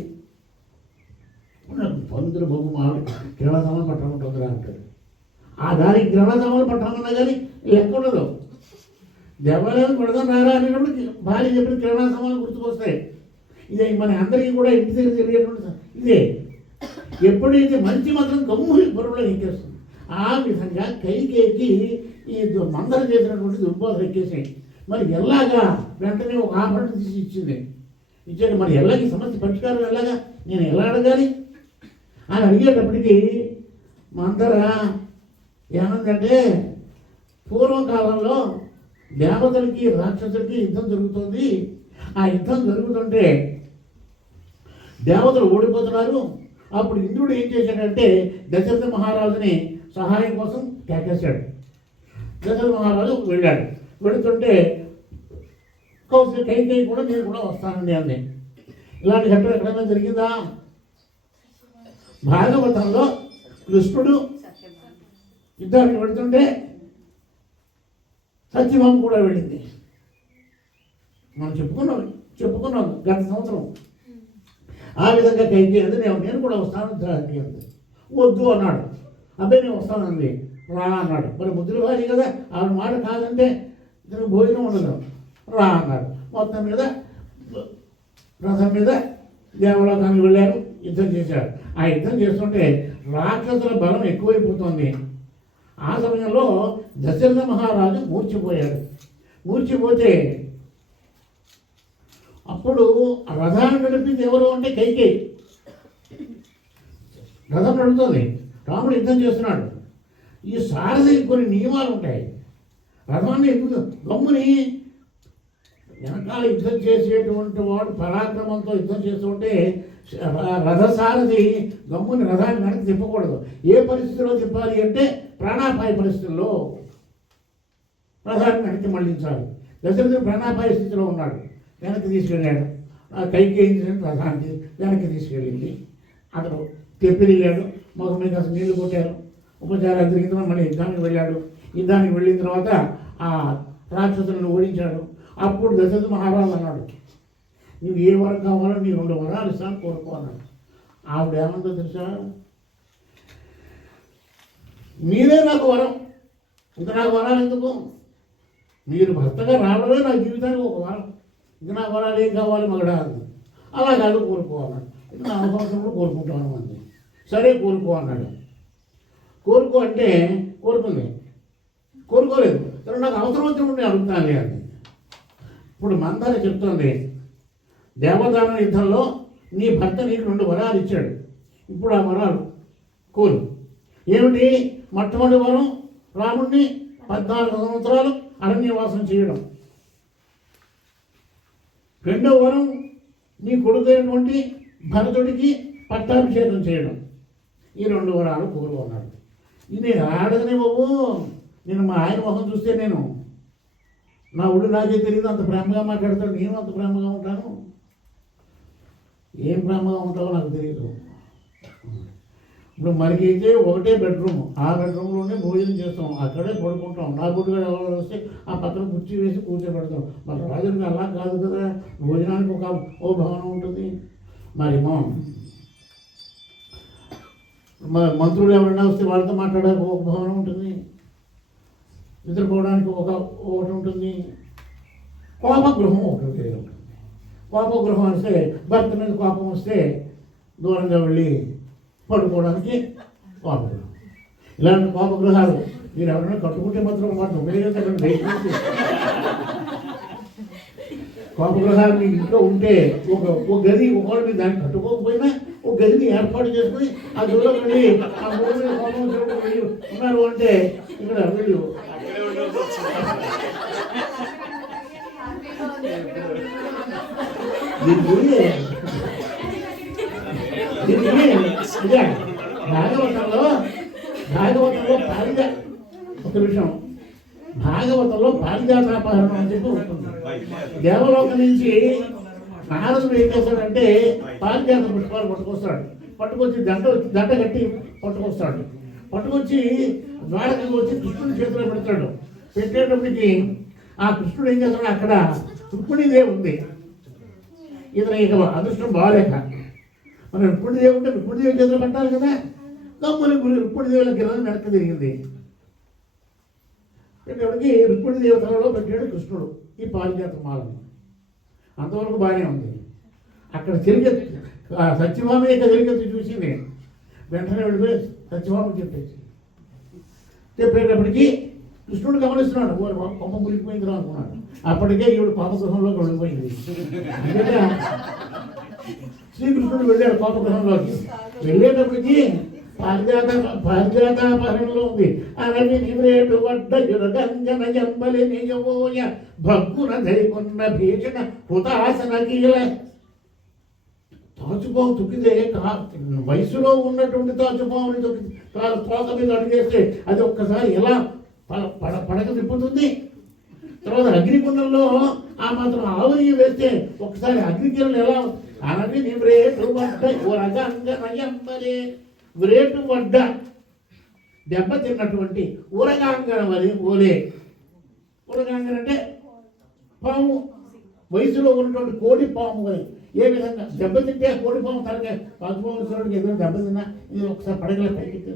పందుల బొమ్మ మామిడి కిరణాసమాలు పట్టమంటుందిరా అంటాడు. ఆ దానికి కిరణాసమాలు పట్టమన్నా కానీ లెక్క ఉండదు. దేవాలయాలు కొడదాం రారా అనేటప్పుడు భార్య చెప్పిన కిరణాసమాలు గుర్తుకొస్తాయి. ఇదే మన అందరికీ కూడా ఇంటి దగ్గర తెలియకుండా ఇదే. ఎప్పుడైతే మంచి మాత్రం గమ్ముని బుర్రలో ఎక్కేస్తుంది. ఆ విధంగా కైకేయికి ఈ మందర చేసినటువంటి దుర్బోధన ఎక్కేసాయి. మరి ఎలాగా? వెంటనే ఒక ఆభరణ తీసి ఇచ్చాక మరి ఎలాగ సమస్య పరిష్కారం ఎలాగా, నేను ఎలా అడగాలి అని అడిగేటప్పటికీ మందర ఏమందంటే, పూర్వకాలంలో దేవతలకి రాక్షసులకి యుద్ధం జరుగుతుంది. ఆ యుద్ధం జరుగుతుంటే దేవతలు ఓడిపోతున్నారు. అప్పుడు ఇంద్రుడు ఏం చేశాడంటే దశరథ మహారాజుని సహాయం కోసం కేకేశాడు. దశరథ మహారాజు వెళ్ళాడు. వెళుతుంటే కైకేయి కూడా నేను కూడా వస్తానండి అంది. ఇలాంటి ఘట్టం ఎక్కడైనా జరిగిందా? భాగవతంలో కృష్ణుడు యుద్ధానికి వెళుతుంటే సత్యభామ కూడా వెళ్ళింది. మనం చెప్పుకున్నాం గత సంవత్సరం. ఆ విధంగా కైకేయి అంది నేను కూడా వస్తాను అంది. వద్దు అన్నాడు. అబ్బాయి నేను వస్తానంది. రా అన్నాడు. మరి ముద్దుల భార్య కదా, ఆవిడ మాట కాదంటే ఇతను భోజనం ఉండదు. రా అన్నాడు. మొత్తం మీద రథం మీద దేవలోకానికి వెళ్ళారు, యుద్ధం చేశారు. ఆ యుద్ధం చేస్తుంటే రాక్షసుల బలం ఎక్కువైపోతుంది. ఆ సమయంలో దశరథ మహారాజు మూర్చిపోయాడు. మూర్చిపోతే అప్పుడు రథాన్ని నడిపింది ఎవరు అంటే కైకేయి. రథం నడుస్తుంది, రాముడు యుద్ధం చేస్తున్నాడు. ఈ సారథికి కొన్ని నియమాలు ఉంటాయి. రథాన్ని ఎక్కువ గమ్ముని వెనకాల యుద్ధం చేసేటువంటి వాడు పరాక్రమంతో యుద్ధం చేస్తుంటే రథసారథి గమ్ముని రథాన్ని వెనక్కి తిప్పకూడదు. ఏ పరిస్థితిలో తిప్పాలి అంటే ప్రాణాపాయ పరిస్థితుల్లో రథాన్ని వెనక్కి మళ్ళించాలి. దశరథుడు ప్రాణాపాయ స్థితిలో ఉన్నాడు, వెనక్కి తీసుకెళ్ళాడు. కైకేయించిన రథాన్ని వెనక్కి తీసుకెళ్ళింది. అతడు తెప్పిరిగాడు, మొహం మీద అసలు నీళ్లు కొట్టారు, ఉపచారాలు జరిగిన తర్వాత మళ్ళీ యుద్ధానికి వెళ్ళాడు. యుద్ధానికి వెళ్ళిన తర్వాత ఆ రాక్షసులను ఓడించాడు. అప్పుడు దశరథ మహారాజు అన్నాడు, నువ్వు ఏ వరం కావాలో నీ 2 వరాలు ఇస్తాను కోరుకో అన్నాడు. ఆవిడ ఏమందో తెలుసా, మీరే నాకు వరం, ఇంకా నాకు వరాలు ఎందుకు, మీరు భర్తగా రావడమే నా జీవితానికి ఒక వరం, ఇంకా నాకు వరాలు ఏం కావాలి మగడా అంది. అలా కాదు కోరుకో అన్నాడు. ఇంకా నా అవకాశం కూడా కోరుకుంటాను అంది. సరే కోరుకో అన్నాడు. కోరుకో అంటే కోరుకుంది, కోరుకోలేదు. సరే నాకు అవసరం వచ్చినప్పుడు నేను అడుగుతాను అంది. ఇప్పుడు మందర చెప్తుంది, దేవదాన యుద్ధంలో నీ భర్త నీకు 2 వరాలు ఇచ్చాడు. ఇప్పుడు ఆ వరాలు కోరు. ఏమిటి? మొట్టమొదటి వరం రాముడిని 14 సంవత్సరాలు అరణ్యవాసం చేయడం. రెండవ వరం నీ కొడుకైనటువంటి భరతుడికి పట్టాభిషేకం చేయడం. ఈ 2 వరాలు కోరు అన్నాడు. ఇది ఆడదనే బాబు, నేను మా ఆయన మొహం చూస్తే నేను నా ఒళ్ళు నాకే తెలియదు, అంత ప్రేమగా మాట్లాడతాడు, నేను అంత ప్రేమగా ఉంటాను. ఏం ప్రేమగా ఉంటావో నాకు తెలియదు. ఇప్పుడు మనకైతే ఒకటే బెడ్రూమ్, ఆ బెడ్రూమ్లోనే భోజనం చేస్తాం, అక్కడే పడుకుంటాం. నా గుడ్డుగా ఎవరు వస్తే ఆ పక్కన కుర్చీ వేసి కూర్చోబెడతాం. మరి రాజుకి అలా కాదు కదా, భోజనానికి ఓ భవనం ఉంటుంది. మరి మంత్రులు ఎవరైనా వస్తే వాళ్ళతో మాట్లాడడానికి ఒక భవనం ఉంటుంది, నిద్రపోవడానికి ఒకటి ఉంటుంది, కోపగృహం ఒకటి ఉంటుంది. కోపగృహం వస్తే భర్త మీద కోపం వస్తే దూరంగా వెళ్ళి పడుకోవడానికి కోపగృహం. ఇలాంటి కోపగృహాలు మీరు ఎవరైనా కట్టుకుంటే మాత్రం వాటిని ఉపయోగించకండి దయచేసి. కోపగృహాలు మీ ఇంట్లో ఉంటే ఒక గది ఒకళ్ళు మీరు దాన్ని కట్టుకోకపోయినా ఒక గదిని ఏర్పాటు చేసుకుని ఆ గదిలో వెళ్ళి ఆ మూడు మీద కోపం వెళ్ళి ఉన్నారు అంటే ఇక్కడ వీళ్ళు భాగవతంలో పారిజాతాపహరణం అని చెప్పి ఉంటుంది. దేవలోకం నుంచి నారదుడు ఏం చేస్తాడంటే పారిజాత పుష్పాలు పట్టుకొచ్చి దండ కట్టి పట్టుకొస్తాడు. పట్టుకొచ్చి ద్వారకకు వచ్చి కృష్ణుడి చేతిలో పెడతాడు. పెట్టేటప్పటికి ఆ కృష్ణుడు ఏం చేస్తాడు, అక్కడ రుక్మిణీదేవి ఉంది. ఇతను ఇక అదృష్టం బాగాలేక మన రుక్మిణీదేవి ఉంటే రుక్మిణీదేవి చేతిలో పెట్టాలి కదా. గమ్ముని రుక్మిణీదేవుల గిరని వెనక్కి తిరిగింది. పెట్టేవాడికి రుక్మిణీదేవి తలలో పెట్టాడు కృష్ణుడు ఈ పారిజాత మాలని. అంతవరకు బాగానే ఉంది. అక్కడ సత్యభామ ఇక తిరిగెత్తి చూసింది. వెంటనే వెళ్ళిపోయి సత్యభామకి చెప్పేటప్పటికి కృష్ణుడు గమనిస్తున్నాడు, కొమ్మ మురిగిపోయింది అనుకున్నాడు. అప్పటికే ఈవిడ పాపగృహంలోకి వెళ్ళిపోయింది. అందుకే శ్రీకృష్ణుడు వెళ్ళాడు పాపగృహంలోకి. వెళ్ళేటప్పటికి పారిజాతాపహరణలో ఉంది. అరవి నివ్రేటు వడ్డ యురగంజన ఎంబలి నిజమోయ భగ్గున ధరికొన్న భీషణ హుతాసన కీల. తాచుపాము తొక్కితే వయసులో ఉన్నటువంటి తాచుపాముని తొక్కి తోక మీద అడిగేస్తే అది ఒక్కసారి ఎలా పడక తిప్పుతుంది. తర్వాత అగ్నికుండంలో ఆ మాత్రం ఆవరి వేస్తే ఒకసారి అగ్నికిరణలు ఎలా అనవి నివ్రేటు వడ్డ యురగంజన వ్రేటు వడ్డ దెబ్బ తిన్నటువంటి ఊరగాంగన వలి ఓలే. ఊరగాంగన అంటే పాము, వయసులో ఉన్నటువంటి కోడి పాము. ఏ విధంగా దెబ్బ తింటే కోడి పాము తరగా పద్మోత్సవానికి ఏదో దెబ్బ తిన్నా ఇది ఒకసారి పడగల పైకి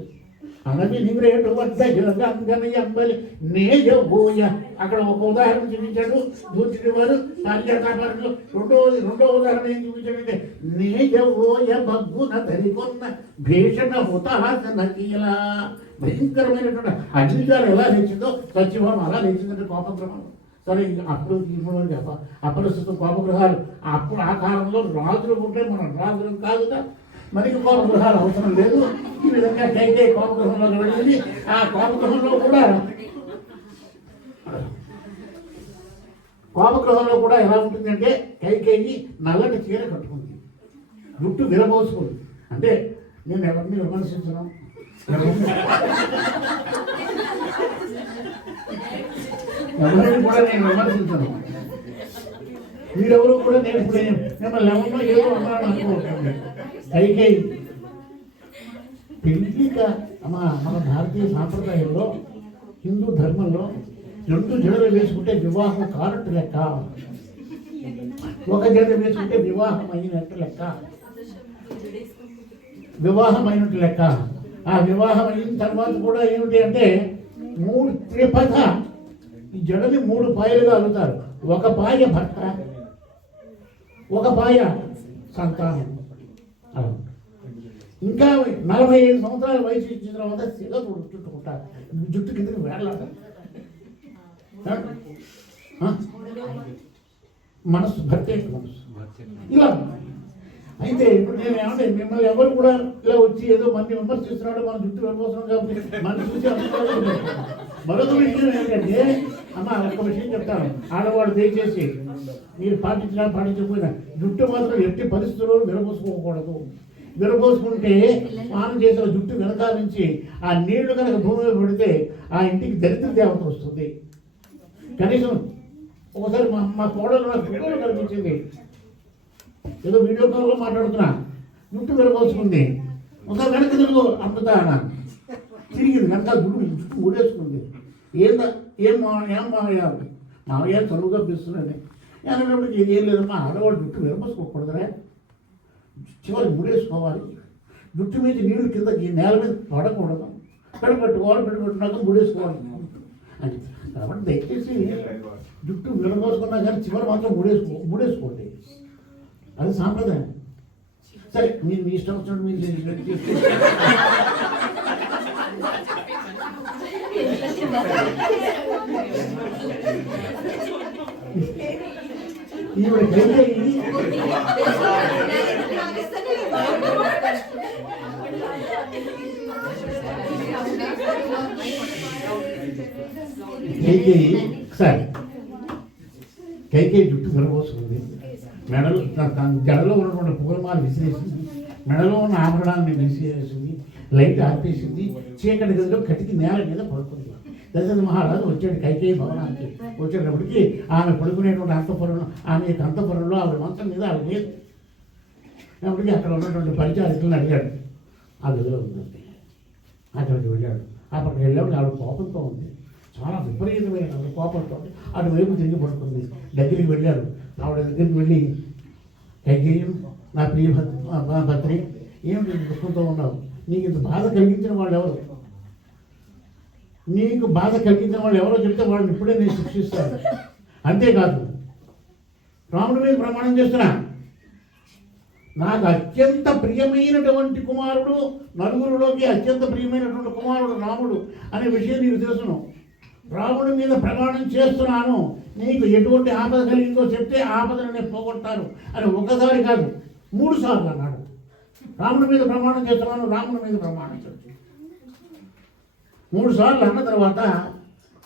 అనవి నివ్రేటు వడ్డ యురగాంగన ఎంబలి నేజబోయ. అక్కడ ఒక ఉదాహరణ చూపించాడు దూర్చుడి వారు పారిజాతాపహరణలో. రెండో ఉదాహరణ ఏం చూపించాడంటే నేజబోయ భగ్గున ధరికొన్న భీషణ హుతాసన కీల. భయంకరమైనటువంటి అగ్నిజాలు ఎలా లేచిందో సత్యభామ అలా లేచిందంటే కోపగ్రహం. సరే అప్పుడు అప్రస్తుతం కోపగృహాలు అప్పుడు ఆ కాలంలో రాజులు ఉంటే మనం రాజులు కాదుగా, మనకి కోపగృహాలు అవసరం లేదు. ఈ విధంగా కైకేయి కోపగృహంలోకి వెళ్ళింది. ఆ కోపగృహంలో కూడా కోపగృహంలో కూడా ఎలా ఉంటుందంటే కైకేయి నల్లటి చీర కట్టుకుంది, జుట్టు విరబోసుకుంది. అంటే నేను ఎవరిని విమర్శించను, ఎవరిని కూడా నేను విమర్శించను. మీరెవరు కూడా నేను ఇప్పుడు మిమ్మల్ని ఎవరినో ఏదో అన్నాను అనుకుంటుంది. కైకేయి పెళ్లిక మన భారతీయ సాంప్రదాయంలో, హిందూ ధర్మంలో 2 జడలు వేసుకుంటే వివాహం కానట్టు లెక్క, 1 జడ వేసుకుంటే వివాహం అయినట్టు లెక్క, వివాహం అయినట్టు లెక్క. ఆ వివాహం అయిన తర్వాత కూడా ఏమిటి అంటే 3 త్రిపథ, ఈ జడని 3 పాయలుగా అల్లుతారు. 1 పాయ భర్త, 1 పాయ సంతానం. ఇంకా 45 సంవత్సరాల వయసు ఇచ్చిన తర్వాత సిగ చుట్టుకుంటారు, జుట్టు కిందకి వేడలాడతారు. మనస్సు భర్తే మనస్సు ఇలా. అయితే ఇప్పుడు నేను ఏమంటే మిమ్మల్ని ఎవరు కూడా ఇలా వచ్చి ఏదో మంది విమర్శిస్తున్నాడు, మన జుట్టు వెళ్ళిపోతున్నాం కాబట్టి మన చూసి మరొక విషయం ఏంటంటే, అమ్మ ఒక్క విషయం చెప్తాను, ఆడవాడు దయచేసి మీరు పాటించినా పాటించకపోయినా జుట్టు మాత్రం ఎట్టి పరిస్థితుల్లో విరబోసుకోకూడదు. విరబోసుకుంటే స్నానం చేసిన జుట్టు వెనకాల నుంచి ఆ నీళ్లు కనుక భూమి మీద పడితే ఆ ఇంటికి దరిద్ర దేవత వస్తుంది. కనీసం ఒకసారి మా కోడలు నాకు ఫోటోలు కనిపించింది, ఏదో వీడియో కాల్లో మాట్లాడుతున్నా, జుట్టు విరబోసుకుంది. ఒకసారి వెనక్కి తిరుగు అమ్ముతా అన్నాను, తిరిగింది వెనకాల జుట్టు ఊడేసుకుంది. ఏం మావయ్య చదువుగా పిలుస్తున్నది అనేటప్పటికి ఏం లేదమ్మా, ఆడవాళ్ళు జుట్టు విరబోసుకోకూడదురా, చివరి ముడేసుకోవాలి, జుట్టు మీద నీళ్లు కిందకి నేల మీద పడకూడదు, పెట్టుకోవాలి ముడేసుకోవాలి అని. కాబట్టి దయచేసి జుట్టు విరబోసుకున్నా కానీ చివరి మాత్రం ముడేసుకోండి, అది సాంప్రదాయం. సరే మీరు మీ ఇష్టం వచ్చినట్టు మీరు ఈవిడ కైకేయి జుట్టు విరబోసుకుంది, మెడలో జడలో ఉన్నటువంటి పూలమాలు విసిరేసింది, మెడలో ఉన్న ఆభరణాన్ని విసిరేసింది, లైట్ ఆర్పేసింది, చీకటి గదిలో కటికి నేల మీద పడుకుంది. దశరథ మహారాజు వచ్చాడు కైకేయి భవనానికి. వచ్చేటప్పటికి ఆమె పడుకునేటువంటి అంతఃపురంలో, ఆమె యొక్క అంతఃపురంలో ఆవిడ మంచం మీద ఆవిడ లేదు. అప్పటికి అక్కడ ఉన్నటువంటి పరిచారికలను అడిగాడు, ఆ గదిలో ఉందండి. అక్కడికి వెళ్ళాడు. అక్కడికి వెళ్ళాడు, ఆవిడ కోపంతో ఉంది, చాలా విపరీతమైన కోపంతో అటువైపు తిరిగి పడుకుంది. దగ్గరికి వెళ్ళాడు. ఆవిడ దగ్గరికి వెళ్ళి, కైకేయం నా ప్రియ భద్రి, ఏమిటి దుఃఖంతో ఉన్నావు? నీకు ఇంత బాధ కలిగించిన వాళ్ళు ఎవరు? నీకు బాధ కలిగించిన వాళ్ళు ఎవరో చెప్తే వాళ్ళని ఇప్పుడే నేను శిక్షిస్తాను. అంతేకాదు, రాముడి మీద ప్రమాణం చేస్తున్నా, నాకు అత్యంత ప్రియమైనటువంటి కుమారుడు, నలుగురిలోకి అత్యంత ప్రియమైనటువంటి కుమారుడు రాముడు అనే విషయం నీకు తెలుసును. రాముడి మీద ప్రమాణం చేస్తున్నాను, నీకు ఎటువంటి ఆపద కలిగిందో చెప్తే ఆపదను నేను పోగొట్టాను అని ఒకసారి కాదు 3 సార్లు అన్నాడు. రాముడి మీద ప్రమాణం చేస్తున్నాను, రాముడి మీద ప్రమాణం చేస్తున్నాను 3 సార్లు అన్న తర్వాత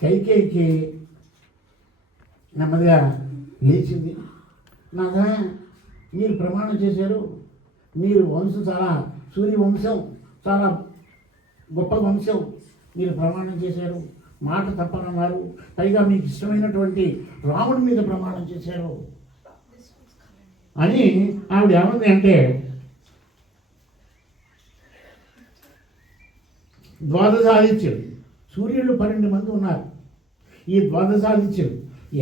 కైకేయికి నెమ్మదిగా లేచింది. నాగా మీరు ప్రమాణం చేశారు, మీరు వంశం చాలా సూర్యవంశం, చాలా గొప్ప వంశం, మీరు ప్రమాణం చేశారు, మాట తప్పనన్నారు, పైగా మీకు ఇష్టమైనటువంటి రాముడి మీద ప్రమాణం చేశారు అని ఆవిడ ఏమంది అంటే, ద్వాదశాదిత్యులు, సూర్యుడు 12 మంది ఉన్నారు. ఈ ద్వాదశాదిత్యులు,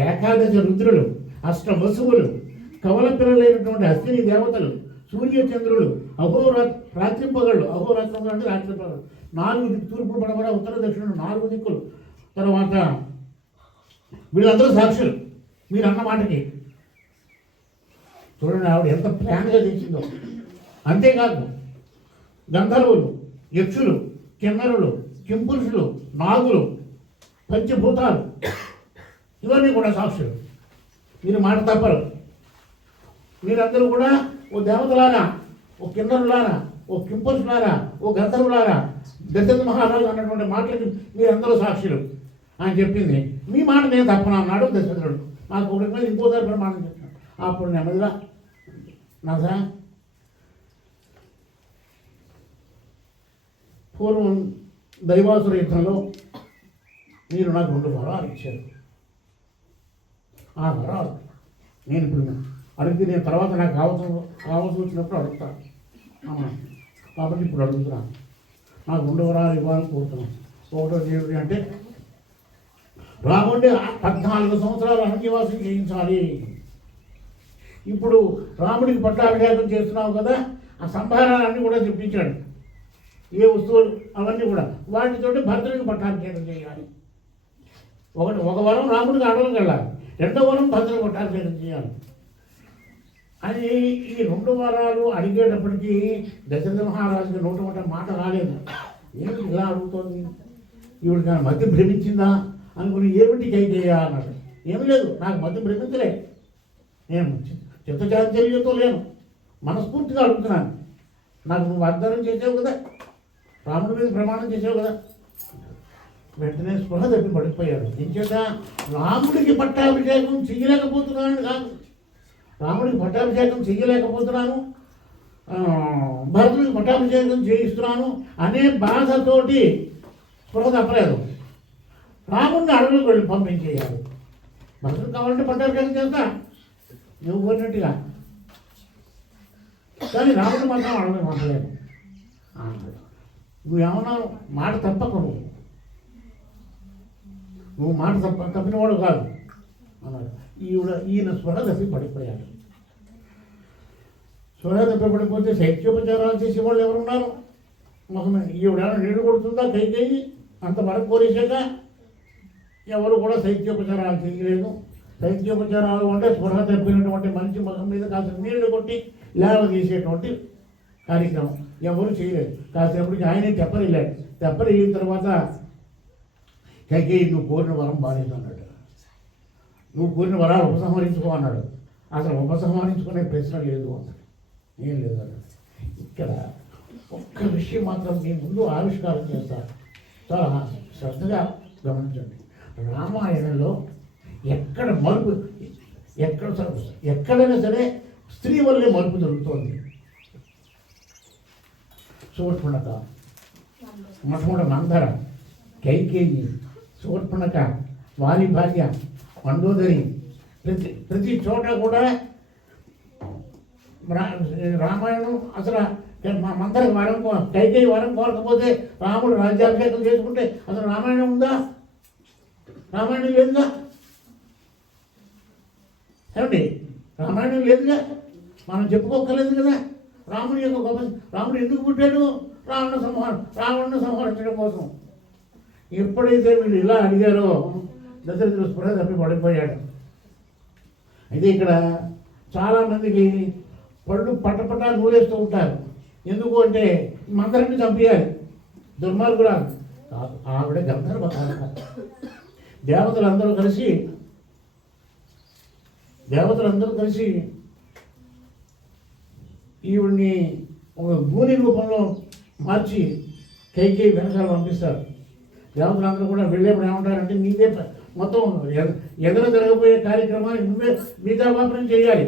ఏకాదశ రుద్రులు, అష్టవసువులు, కవల పిల్లలైనటువంటి అశ్విని దేవతలు, సూర్యచంద్రులు, రాత్రింపగళ్ళు, అహోరాత్రములు అంటే రాత్రింపగళ్ళు, 4 తూర్పు పడమర ఉత్తర దక్షిణం 4 దిక్కులు. తర్వాత వీళ్ళందరూ సాక్షులు మీరు అన్న మాటకి. చూడండి ఆవిడ ఎంత ప్లాన్గా తెచ్చిందో. అంతేకాదు గంధర్వులు, యక్షులు, కిన్నరులు, కింపురుషులు, నాగులు, పంచభూతాలు ఇవన్నీ కూడా సాక్షులు. మీరు మాట తప్పరు. మీరందరూ కూడా ఓ దేవతలారా, ఓ కిన్నరులారా, ఓ కింపురుషులారా, ఓ గంధర్వులారా, దశరథ మహారాజు అన్నటువంటి మాటలకి మీరందరూ సాక్షులు అని చెప్పింది. మీ మాట నేను తప్పను అన్నాడు దశరథుడు. ఆ కొడుకు మీద ఇంకోసారి ప్రమాణం చేస్తున్నాడు. అప్పుడు నెమ్మదిగా నాథ, పూర్వం దైవాసుర యుద్ధంలో మీరు నాకు 2 వరాలు ఇచ్చారు. ఆ వరాలు నేను ఇప్పుడు అడిగితే నేను తర్వాత నాకు కావాల్సి వచ్చినప్పుడు అడుగుతాను. కాబట్టి ఇప్పుడు అడుగుతున్నాను, నాకు 2 వరాలు ఇవ్వాలని కోరుతున్నాను. ఒకటో దేవుడి అంటే రాముడి 14 సంవత్సరాలు అరణ్యవాసం చేయించాలి. ఇప్పుడు రాముడికి పట్టాభిషేకం చేస్తున్నావు కదా, ఆ సంభారాలన్నీ కూడా తెప్పించాడు. ఏ వస్తువులు అవన్నీ కూడా వాటితోటి భర్తనికి పట్టాభిషేకం చేయాలి. ఒక వరం రాముడికి అడవులకు వెళ్ళాలి, 2వ వరం భర్తనికి పట్టాభిషేకం చేయాలి అని ఈ 2 వరాలు అడిగేటప్పటికీ దశరథ మహారాజుకి నోట మాట రాలేదు. ఏమిటి ఇలా అడుగుతోంది, ఈవిడికి నా మధ్య భ్రమించిందా అనుకుని ఏమిటి కైకేయ అన్నాడు. ఏమి లేదు, నాకు మధ్య భ్రమించలే, నేను చిత్తచాంచల్యంతో లేను, మనస్ఫూర్తిగా అడుగుతున్నాను. నాకు నువ్వు వాగ్దానం చేసావు కదా, రాముడి మీద ప్రమాణం చేసావు కదా. వెంటనే స్పృహ తప్పి పడిపోయాడు. ఇంచేత రాముడికి పట్టాభిషేకం చెయ్యలేకపోతున్నాను కాదు, రాముడికి పట్టాభిషేకం చెయ్యలేకపోతున్నాను, భరతుడికి పట్టాభిషేకం చేయిస్తున్నాను అనే బాధతోటి స్పృహ తప్పలేదు. రాముడిని అడవులకు వెళ్ళి పంపించేయాలి. భరతుడు కావాలంటే పట్టాభిషేకం చేస్తా నువ్వు కోరినట్టుగా, కానీ రాముడు మాత్రం అడవులకు పంపలేదు. నువ్వేమన్నావు, మాట తప్పకు, నువ్వు మాట తప్పినవాడు కాదు అన్నాడు. ఈయన స్పృహ తప్పి పడిపోయాడు. స్పృహ తప్పి పడిపోతే శైత్యోపచారాలు చేసేవాళ్ళు ఎవరున్నారు? మొహమే ఈవిడేమో నీళ్లు కొడుతుందా కైకేయి? అంత వరకు కోరేసాక ఎవరు కూడా శైత్యోపచారాలు చేయలేదు. శైత్యోపచారాలు అంటే స్పృహ తప్పినటువంటి మనిషి ముఖం మీద కాస్త నీళ్లు కొట్టి లేవ తీసేటువంటి కార్యక్రమం ఎవరు చేయలేదు. కాసేపటికి ఆయనే తెప్పరిల్లాడు. తెప్పరిల్లిన తర్వాత కైకేయి నువ్వు కోరిన వరం బాలేదు అన్నాడు. నువ్వు కోరిన వరాలు ఉపసంహరించుకో అన్నాడు. అసలు ఉపసంహరించుకునే ప్రశ్న లేదు అన్నాడు. ఏం లేదు అన్నాడు. ఇక్కడ ఒక్క విషయం మాత్రం మీ ముందు ఆవిష్కారం చేస్తారు, చాలా శ్రద్ధగా గమనించండి. రామాయణంలో ఎక్కడ మలుపు, ఎక్కడైనా సరే స్త్రీ వల్లే మలుపు దొరుకుతోంది. శూర్పణఖ, మొట్టమొదటి మందర, కైకేయి, శూర్పణఖ, వారి భార్య మండోదరి, ప్రతి చోట కూడా రామాయణం అసలు మందరికి వరం కైకేయి వరం కోరకపోతే రాముడు రాజ్యాభిషేకం చేసుకుంటే అసలు రామాయణం ఉందా? రామాయణం లేదుగా. ఏమండి, రామాయణం లేదుగా, మనం చెప్పుకోకలేదు కదా. రాముడి యొక్క గొప్ప, రాముడు ఎందుకు పుట్టాడు? రావణుని సంహరించడం కోసం. ఎప్పుడైతే వీళ్ళు ఇలా అడిగారో దశరథుడు స్పృహ తప్పి పడిపోయాడు. అయితే ఇక్కడ చాలామందికి పళ్ళు పట్టపట్టా నూరేస్తూ ఉంటారు. ఎందుకు అంటే మందరిని చంపేయాలి, దుర్మార్గురాలు కాదు, ఆవిడ గంధర్వ కారక. దేవతలందరూ కలిసి ఈవిడ్ని ఒక గూని రూపంలో మార్చి కైకేయి వెనకాల పంపిస్తారు. దేవతలందరూ కూడా వెళ్ళేప్పుడు ఏమంటారంటే నీదే మొత్తం ఎదురు జరగబోయే కార్యక్రమాన్ని నువ్వే బీజాపాపనం చేయాలి.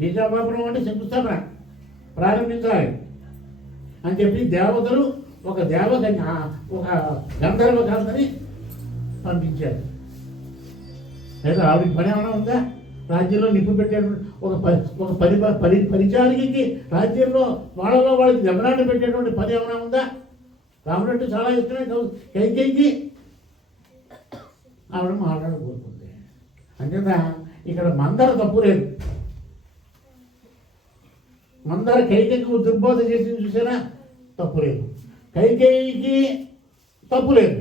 బీజాపాపనం అంటే శంకుస్థాపన ప్రారంభించాలి అని చెప్పి దేవతలు ఒక గంధర్వ కాంతని పంపించారు. లేదా ఆవిడకి పని ఏమైనా ఉందా? రాజ్యంలో నిప్పు పెట్టాడు ఒక పరిచారికకి రాజ్యంలో వాళ్ళకి జగనాన్ని పెట్టేటువంటి పని ఏమైనా ఉందా? రాముడు అంటే చాలా ఇష్టమే కైకేయికి. ఆవిడ మాట్లాడబోతుంది. అంతేదా ఇక్కడ మందర తప్పు లేదు. మందర కైకేయికి దుర్బోధ చేసి చూసారా, తప్పు లేదు. కైకేయికి తప్పు లేదు.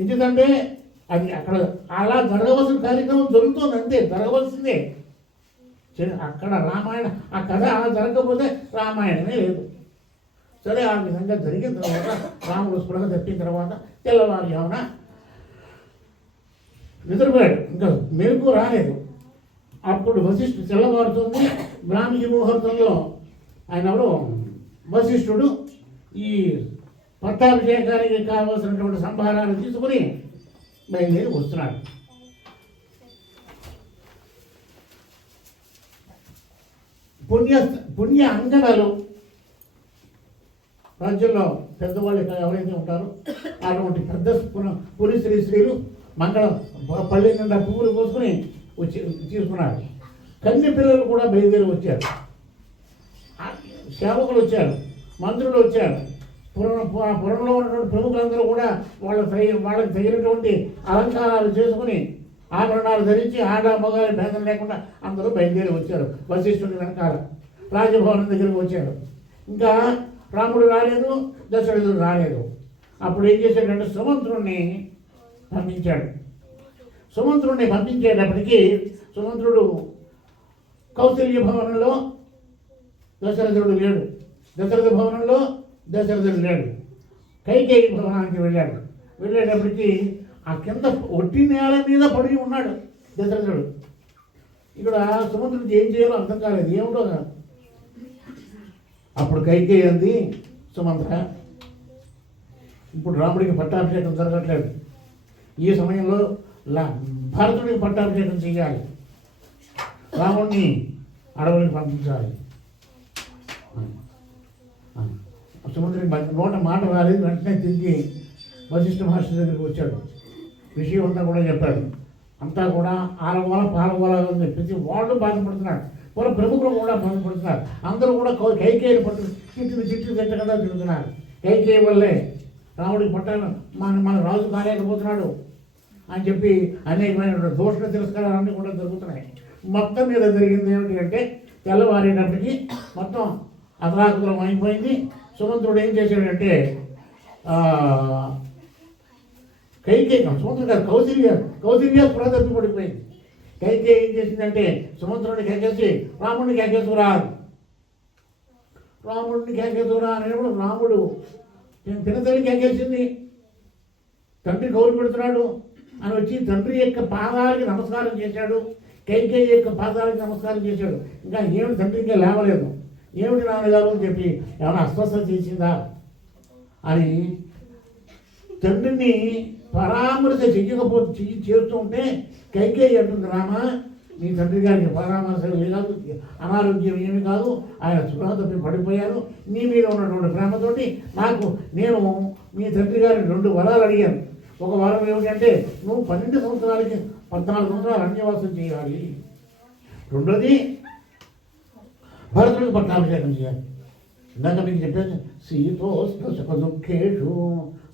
ఎందుకంటే అది అక్కడ అలా జరగవలసిన కార్యక్రమం జరుగుతుంది, అంతే, జరగవలసిందే. అక్కడ రామాయణ ఆ కథ అలా జరగకపోతే రామాయణమే లేదు. సరే, ఆ విధంగా జరిగిన తర్వాత రాముడు స్పృహ తప్పిన తర్వాత తెల్లవారు ఏమన్నా నిద్రపోయాడు, ఇంకా మెలకు రాలేదు. అప్పుడు వశిష్ఠుడు తెల్లవారుతుంది. బ్రాహ్మీ ముహూర్తంలో ఆయన ఎవరు వశిష్ఠుడు ఈ పట్టాభిషేకానికి కావలసినటువంటి సంభారాన్ని తీసుకుని బయలుదేరి వస్తున్నాడు. పుణ్య పుణ్య అంగనలు రాజ్యంలో పెద్దవాళ్ళు ఎవరైతే ఉంటారో అటువంటి పెద్ద పురి స్త్రీలు మంగళం పళ్ళి నిండా పువ్వులు పోసుకుని వచ్చి తీసుకున్నారు. కన్య పిల్లలు కూడా బయలుదేరి వచ్చారు, సేవకులు వచ్చారు, మంత్రులు వచ్చారు. పురంలో ఉన్నటువంటి ప్రముఖులందరూ కూడా వాళ్ళకి తగినటువంటి అలంకారాలు చేసుకుని ఆభరణాలు ధరించి ఆడ మగారి భేదం లేకుండా అందరూ బయలుదేరి వచ్చారు. వశిష్ఠుడి వెనకాల రాజభవనం దగ్గరికి వచ్చారు. ఇంకా రాముడు రాలేదు, దశరథుడు రాలేదు. అప్పుడు ఏం చేశాడంటే సుమంత్రుణ్ణి పంపించాడు. సుమంత్రుణ్ణి పంపించేటప్పటికీ సుమంత్రుడు కౌసల్య భవనంలో దశరథుడు లేడు, దశరథ భవనంలో దశరథుడు లేడు. కైకేయి భవనానికి వెళ్ళేటప్పటికీ ఆ కింద ఒట్టి నేల మీద పడి ఉన్నాడు దశరథుడు. ఇక్కడ సుమంత్రుడికి ఏం చేయాలో అర్థం కాలేదు, ఏమిటో. అప్పుడు కైకేయి అంది, సుమంత్ర, ఇప్పుడు రాముడికి పట్టాభిషేకం జరగట్లేదు, ఈ సమయంలో భరతుడికి పట్టాభిషేకం చేయాలి, రాముడిని అడవులకు పంపించాలి. సుమంత్రుడికి నోట మాట రాలేదు. వెంటనే తిరిగి వశిష్ఠ మహర్షి దగ్గరికి వచ్చాడు, విషయం అంతా కూడా చెప్పాడు. అంతా కూడా ఆలగోల పాలగోల ఉంది, ప్రతి వాళ్ళు బాధపడుతున్నాడు, వాళ్ళ ప్రముఖులు కూడా బాధపడుతున్నారు. అందరూ కూడా కైకేయిని చిట్టు తిట్టకుండా తిరుగుతున్నారు. కైకేయి వల్లే రాముడికి పట్టాను మన రాజు కాలేకపోతున్నాడు అని చెప్పి అనేకమైన దోషణ తిరస్కారాలన్నీ కూడా జరుగుతున్నాయి. మొత్తం మీద జరిగింది ఏమిటి అంటే తెల్లవారేటప్పటికి మొత్తం అతలాకుతలం అయిపోయింది. సుమంత్రుడు ఏం చేశాడంటే కైకేయి సుమంత్రుడు కాదు కౌశల్య స్పృహ తప్పి పడిపోయింది. కైకేయి ఏం చేసిందంటే సుమంత్రుడిని కేకేసి రాముడిని కేకేసుకురా, రాముడిని కేకేసుకురా అనేప్పుడు రాముడు పినతల్లి కేకేసింది. తండ్రి కౌలు పెడుతున్నాడు అని వచ్చి తండ్రి యొక్క పాదాలకి నమస్కారం చేశాడు, కైకేయి యొక్క పాదాలకి నమస్కారం చేశాడు. ఇంకా ఏమిటి తండ్రి ఇంకా లేవలేదు, ఏమిటి నాన్నగారు అని చెప్పి ఏమైనా అస్వస్థత చేసిందా అని తండ్రిని పరామర్శ చెయ్యకపోతే చేస్తూ ఉంటే కైకేయి అంటుంది, రామా నీ తండ్రి గారికి పరామర్శ కాదు, అనారోగ్యం ఏమి కాదు, ఆయన స్పృహ తప్పి పడిపోయారు. నీ మీద ఉన్నటువంటి ప్రేమతోటి నేను మీ తండ్రి గారిని 2 వరాలు అడిగాను. ఒక వరం ఏమిటంటే నువ్వు 12 సంవత్సరాలకి 14 సంవత్సరాలు అన్యవాసం చేయాలి, రెండోది భరతుడికి పట్టాభిషేకం చేయాలి. ఇందాక మీకు చెప్పాను, శీతోష్ణ సుఖ దుఃఖేషు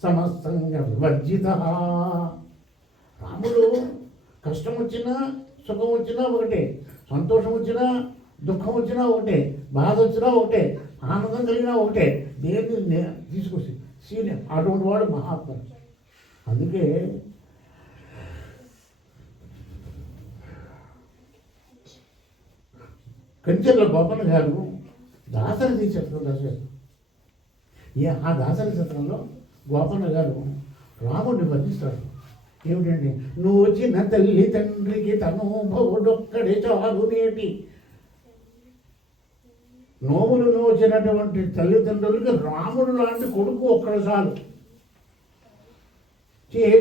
సమస్తంగా వివర్జిత. రాముడు కష్టం వచ్చినా సుఖం వచ్చినా ఒకటే, సంతోషం వచ్చినా దుఃఖం వచ్చినా ఒకటే, బాధ వచ్చినా ఒకటే, ఆనందం కలిగినా ఒకటే, దేన్ని తీసుకొచ్చి సీనియర్ అటువంటి వాడు మహాత్మ. అందుకే కంచెర్ల గోపన్న గారు దాసరథి చిత్రం రాశారు. ఆ దాసరథి చిత్రంలో గోపన్న గారు రాముడిని వర్ణిస్తాడు. ఏమిటండి, నువ్వు వచ్చిన తల్లి తండ్రికి తనోభవుడొక్కడే చాలు నేటి. నోములు నోచినటువంటి తల్లిదండ్రులకి రాముడు లాంటి కొడుకు ఒక్కడు చాలు.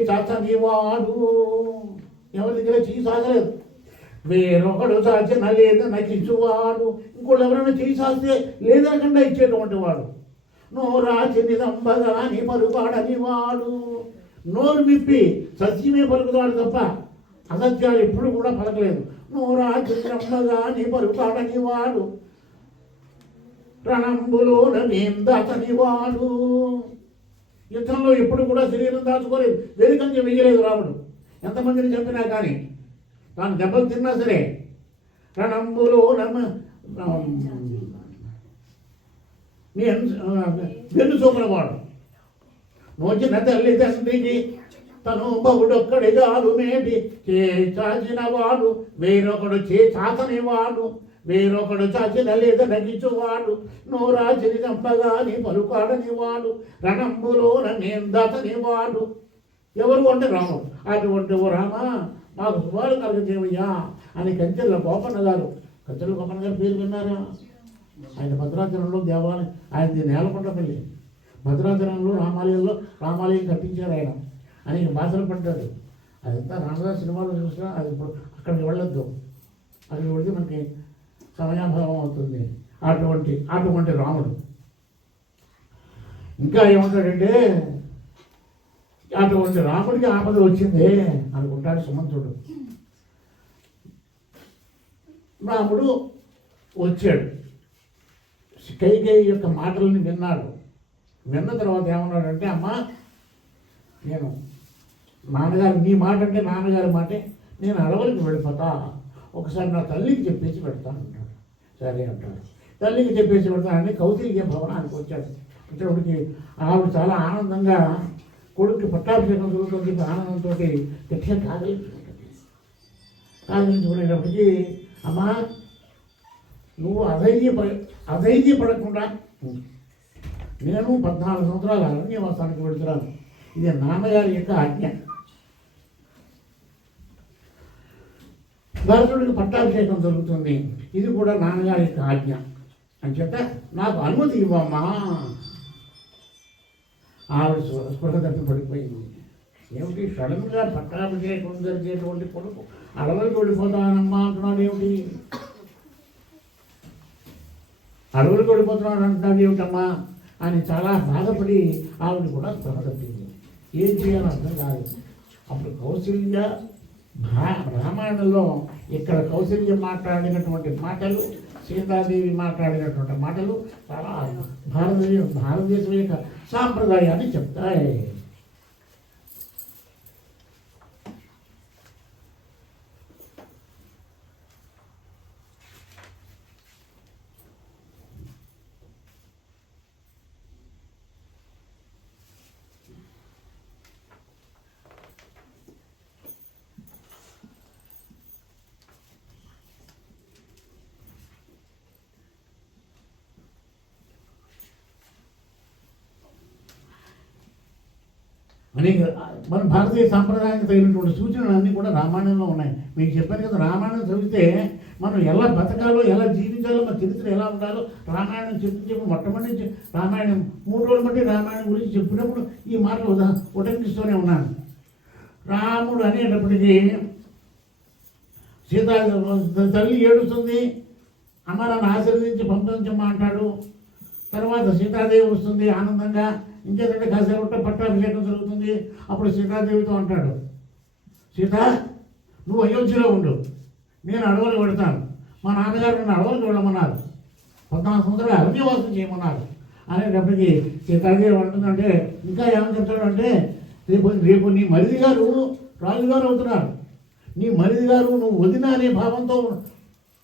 చాచని వాడు ఎవరి దగ్గర చేయి సాగలేదు, వేరొకడు చాచిన లేదా నాకు ఇచ్చువాడు, ఇంకోళ్ళు ఎవరైనా చేయి సాగితే లేదనకుండా ఇచ్చేటువంటి వాడు. నోరాచిని దంబగాని పలుపాడని వాడు, నోరు విప్పి సత్యమే పలుకుతాడు తప్ప అసత్యాలు ఎప్పుడు కూడా పలకలేదు. నోరాచిని దంబగాని పలుపాడని వాడు, రణంబులోన మేందాతని వాడు. యుద్ధంలో ఎప్పుడు కూడా శరీరం దాచుకోలేదు, వెనుకంజ వెయ్యలేదు రాముడు. ఎంతమందిని చెప్పినా కానీ తాను దెబ్బలు తిన్నా సరే రణంబులోన వెన్ను చూపిన వాడు. నోచిన తల్లి తండ్రికి తను బహుడొక్కడి చాలు మేటి చాచిన వాడు, వేరొకడు చాచని వాడు, వేరొకడు చాచిన లేదా నగించువాడు, నోరాచిని చంపగాని పలుకాడని వాడు, రణంబులోన నేందతని వాడు. ఎవరు అంటే రాముడు. అటువంటి ఓ రామ మాకు శుభాలు కలగజేవయ్యా అని కంచెర్ల గోపన్న గారు పేరు విన్నారా? ఆయన భద్రాచలంలో దేవాలయం, ఆయనది నేలకొండపల్లి. భద్రాచలంలో రామాలయం కట్టించారు ఆయన. అనేక భాషలు పడ్డాడు. అదంతా రామదాస్ సినిమాలో చూసినా అది ఇప్పుడు అక్కడికి వెళ్ళొద్దు, అక్కడికి వెళితే మనకి సమయాభావం అవుతుంది. అటువంటి రాముడు ఇంకా ఏమంటాడంటే, అటువంటి రాముడికి ఆపద వచ్చింది అనుకుంటాడు సుమంతుడు. రాముడు వచ్చాడు, కైకేయి యొక్క మాటల్ని విన్నాడు. విన్న తర్వాత ఏమన్నాడంటే, అమ్మా నేను నాన్నగారు, నీ మాట అంటే నాన్నగారి మాటే, నేను అడవులకి వెళ్ళిపోతా, ఒకసారి నా తల్లికి చెప్పేసి పెడతాను అంటాడు. సరే అంటాడు. తల్లికి చెప్పేసి పెడతానని కౌశల్య భవనానికి వచ్చాడు. వచ్చేటికి ఆవిడ చాలా ఆనందంగా కొడుకు పట్టాభిషేకం జరుగుతుంది, ఆనందంతో గట్టిగా కాగలించుకునేటప్పటికీ, అమ్మా నువ్వు అధైర్యపడకుండా, నేను 14 సంవత్సరాలు అరణ్యవాసానికి వెళ్తున్నాను, ఇది నాన్నగారి యొక్క ఆజ్ఞ. భరతుడికి పట్టాభిషేకం జరుగుతుంది, ఇది కూడా నాన్నగారి యొక్క ఆజ్ఞ అని చెప్తే, నాకు అనుమతి ఇవ్వమ్మా. ఆవిడ స్పృహ తప్పి పడిపోయింది. ఏమిటి సడన్గా పట్టాభిషేకం జరిగేటువంటి కొడుకు అడవులకు వెళ్ళిపోతానమ్మా అంటున్నాడు, ఏమిటి అడవులకు వెళ్ళిపోతున్నాడు అంటున్నాడు ఏమిటమ్మా అని చాలా బాధపడి ఆవిడ కూడా స్పృహ తప్పింది. ఏం చేయాలో అర్థం కాదు. అప్పుడు కౌశల్య రామాయణంలో ఇక్కడ కౌశల్య మాట్లాడినటువంటి మాటలు, సీతాదేవి మాట్లాడినటువంటి మాటలు చాలా భారతదేశం యొక్క సాంప్రదాయాన్ని చెప్తాయి. అనేక మన భారతీయ సాంప్రదాయానికి తగినటువంటి సూచనలు అన్నీ కూడా రామాయణంలో ఉన్నాయి. మీకు చెప్పాను కదా, రామాయణం చదివితే మనం ఎలా బతకాలో, ఎలా జీవించాలో, మన చరిత్ర ఎలా ఉండాలో రామాయణం చెప్పి మొట్టమొదటి రామాయణం 3 రోజులు బట్టి రామాయణం గురించి చెప్పినప్పుడు ఈ మాటలు ఉటంకిస్తూనే ఉన్నాను. రాముడు అనేటప్పటికీ సీతా తల్లి ఏడుస్తుంది, అమ్మ నన్ను ఆశీర్వదించి పంపించమ్మా అంటాడు. తర్వాత సీతాదేవి వస్తుంది ఆనందంగా, ఇంకేదంటే కాసేపు పట్టాభిషేకం జరుగుతుంది. అప్పుడు సీతాదేవితో అంటాడు, సీత నువ్వు అయోధ్యలో ఉండు, నేను అడవులకు వెళతాను. మా నాన్నగారు నన్ను అడవులకు వెళ్ళమన్నారు, 14 సంవత్సరాలు అరణ్యవాసం చేయమన్నారు అనేటప్పటికీ సీతాదేవి అంటుందంటే, ఇంకా ఏమని చెప్తాడంటే, రేపు నీ మరిది గారు రాజుగారు అవుతున్నారు, నీ మరిది గారు నువ్వు వదిన అనే భావంతో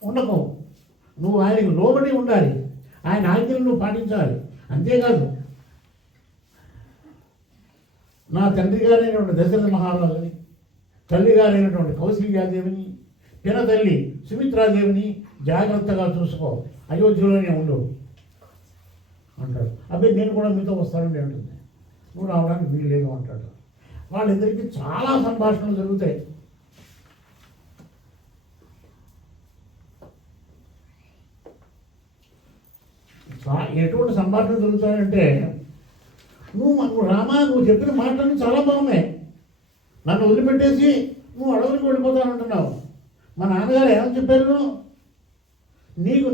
ఉండకు, నువ్వు ఆయనకు లోబడి ఉండాలి, ఆయన ఆజ్ఞలు నువ్వు పాటించాలి. అంతేకాదు నా తండ్రి గారైనటువంటి దశరథ మహారాజుని, తల్లి గారైనటువంటి కౌశల్యాదేవిని, పినతల్లి సుమిత్రాదేవిని జాగ్రత్తగా చూసుకో, అయోధ్యలోనే ఉండు అంటాడు. అబ్బాయి నేను కూడా మీతో వస్తానండి అంటుంది. నువ్వు రావడానికి వీలు లేదు అంటాడు. వాళ్ళిద్దరికీ చాలా సంభాషణలు జరుగుతాయి. ఎటువంటి సంభాషణలు జరుగుతాయంటే, నువ్వు రామా నువ్వు చెప్పిన మాటలు చాలా బాగున్నాయి, నన్ను వదిలిపెట్టేసి నువ్వు అడవులకు వెళ్ళిపోతానంటున్నావు. మా నాన్నగారు ఏమని చెప్పారు, నీకు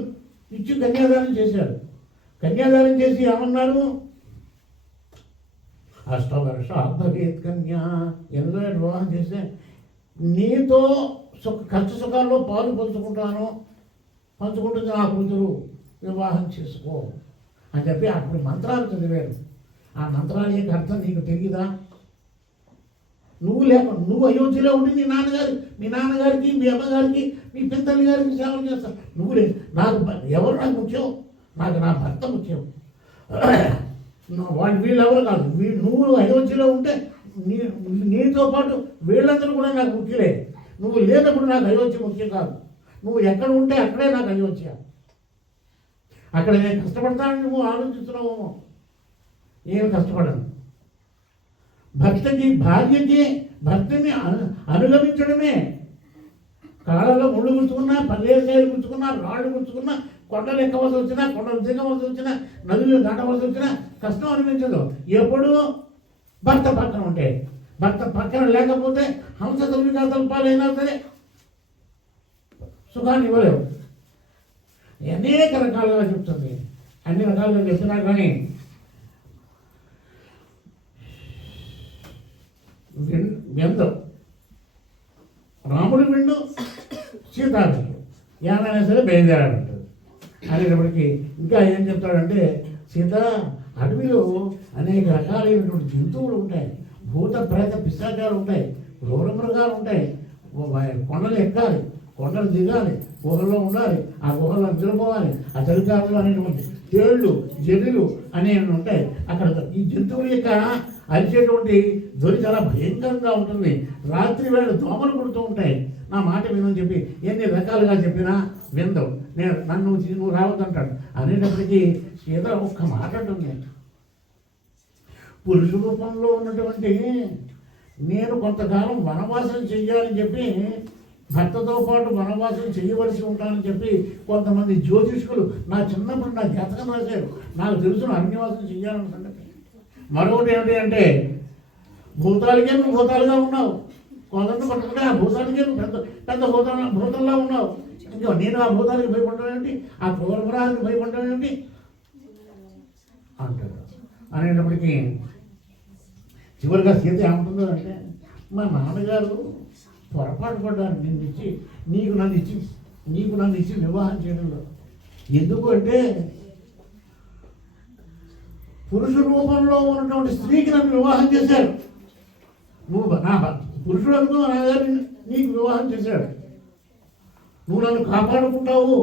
ఇచ్చి కన్యాదానం చేశారు. కన్యాదానం చేసి ఏమన్నారు, అష్టవర్ష అర్ధవేత్ కన్యా, 8 ఏళ్ళు వివాహం చేస్తే నీతో కష్ట సుఖాల్లో పాలు పంచుకుంటుంది నా కూతురు, వివాహం చేసుకో అని చెప్పి అప్పుడు మంత్రాలు చదివారు. ఆ మంత్రాల యొక్క అర్థం నీకు తెలియదా? నువ్వు అయోధ్యలో ఉండి మీ నాన్నగారికి మీ అమ్మగారికి మీ పెద్దల్లి గారికి సేవలు చేస్తావు. నువ్వు నాకు ఎవరు నాకు ముఖ్యం, నాకు నా భర్త ముఖ్యం, వీళ్ళెవరు కాదు. నువ్వు అయోధ్యలో ఉంటే నీతో పాటు వీళ్ళందరూ కూడా నాకు ముఖ్యలే. నువ్వు లేనప్పుడు నాకు అయోధ్య ముఖ్యం కాదు. నువ్వు ఎక్కడ ఉంటే అక్కడే నాకు అయోధ్య. అక్కడ నేను కష్టపడతానని నువ్వు ఆలోచిస్తున్నావేమో, ఏమి కష్టపడను. భర్తని అనుగమించడమే. కాళ్ళలో ముళ్ళు గుంచుకున్నా, పల్లేరుకాయలు గుంచుకున్నా, రాళ్ళు గుంచుకున్నా, కొండలు ఎక్కవలసి వచ్చినా, కొండలు దిగవలసి వచ్చినా, నదులు దాటవలసి వచ్చినా కష్టం అనిపించదు. ఎప్పుడు భర్త పక్కన ఉంటే. భర్త పక్కన లేకపోతే హంస తల్లిగా తల్పాలైనా సరే సుఖాన్ని ఇవ్వలేవు. అనేక రకాలుగా చెప్తుంది. అన్ని రకాలుగా చెప్తున్నా కానీ విందు రాముడు విండు, సీతా విండు, ఏమైనా సరే బయలుదేరాడంటాడు. అనేటప్పటికీ ఇంకా ఏం చెప్తాడంటే, సీత అడవిలో అనేక రకాలైనటువంటి జంతువులు ఉంటాయి, భూత ప్రేత పిశాచాలు ఉంటాయి, క్రూర మృగాలు ఉంటాయి, కొండలు ఎక్కాలి, కొండలు దిగాలి, గుహల్లో ఉండాలి, ఆ గుహల్లో నిద్రపోవాలి, ఆ చలికాలంలో అనేటువంటి తేళ్ళు జల్లులు అనేవి ఉంటాయి. అక్కడ ఈ జంతువుల యొక్క అరిచేటువంటి ధ్వని చాలా భయంకరంగా ఉంటుంది. రాత్రి వేళ దోమలు కొడుతూ ఉంటాయి. నా మాట వినని చెప్పి ఎన్ని రకాలుగా చెప్పినా విందవు. నన్ను నువ్వు రావద్దంటాడు. అనేటప్పటికీ ఏదో ఒక్క మాట అంటుంది, పురుష రూపంలో ఉన్నటువంటి నేను కొంతకాలం వనవాసం చెయ్యాలని చెప్పి, భర్తతో పాటు వనవాసం చేయవలసి ఉంటానని చెప్పి కొంతమంది జ్యోతిష్కులు నా చిన్నప్పుడు నా జాతకం రాశారు. నాకు తెలుసు అరణ్యవాసం చెయ్యాలని సంగతి. మరొకటి ఏమిటి అంటే, భూతాలకే నువ్వు భూతాలుగా ఉన్నావు, కొందరిని పట్టుకుంటే ఆ భూతాలకే నువ్వు పెద్ద పెద్ద భూతంలా ఉన్నావు. ఇంకా నేను ఆ భూతానికి భయపడడం ఏంటి, ఆ పూర్వరానికి భయపడడం ఏంటి అంటాడు. అనేటప్పటికీ చివరిగా సీత ఏమంటుందో అంటే, మా నాన్నగారు పొరపాటు పడ్డారు నిన్నిచ్చి, నీకు నన్ను ఇచ్చి వివాహం చేయడంలో. ఎందుకు అంటే, పురుష రూపంలో ఉన్నటువంటి స్త్రీకి నన్ను వివాహం చేశాడు. నువ్వు నా పురుషుడు అనుకో, నా గారు నీకు వివాహం చేశాడు. నువ్వు నన్ను కాపాడుకుంటావు,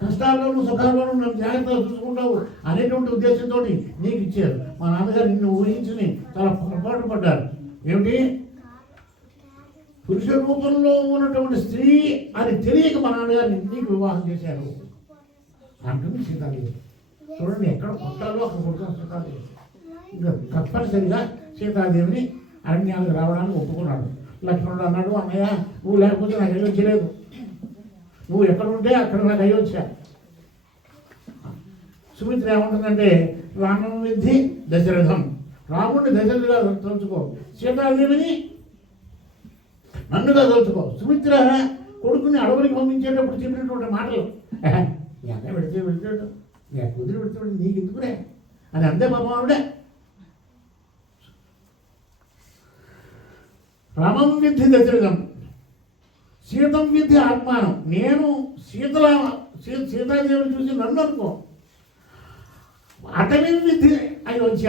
కష్టాల్లోనూ సుఖాల్లోనూ నన్ను జాగ్రత్తగా చూసుకుంటావు అనేటువంటి ఉద్దేశంతో నీకు ఇచ్చారు. మా నాన్నగారు నిన్ను ఊహించుని చాలా పొరపాటు పడ్డారు. ఏమిటి, పురుష రూపంలో ఉన్నటువంటి స్త్రీ అని తెలియక మా నాన్నగారు నీకు వివాహం చేశారు అంటుంది సీతాదేవి. చూడండి, ఎక్కడ కొట్టాలో అక్కడ కొడుతున్న సీతాదేవి. ఇంకా తప్పనిసరిగా సీతాదేవిని అరణ్యాలకు రావడానికి ఒప్పుకున్నాడు. లక్ష్మణుడు అన్నాడు, అన్నయ్య నువ్వు లేకపోతే నాకు అయోధ్య లేదు, నువ్వు ఎక్కడ ఉంటే అక్కడ నాకు అయోధ్య. సుమిత్ర ఏమంటుందంటే, రామం విద్ధి దశరథం, రాముడిని దశరథుగా తలుచుకో, సీతాదేవిని నన్నుగా తలుచుకో. సుమిత్ర కొడుకుని అడవులకి పంపించేటప్పుడు చెప్పినటువంటి మాటలు, ఎంత పెడితే కుదిరి పెడితే నీకు ఎందుకునే అని అందే పాపం ఆవిడే. రామం విద్ధి దశరథం, సీతం విద్ధి ఆత్మానం. నేను సీతాదేవిని చూసి నన్ను అనుకో. అటవిని విద్ధి అయోధ్య,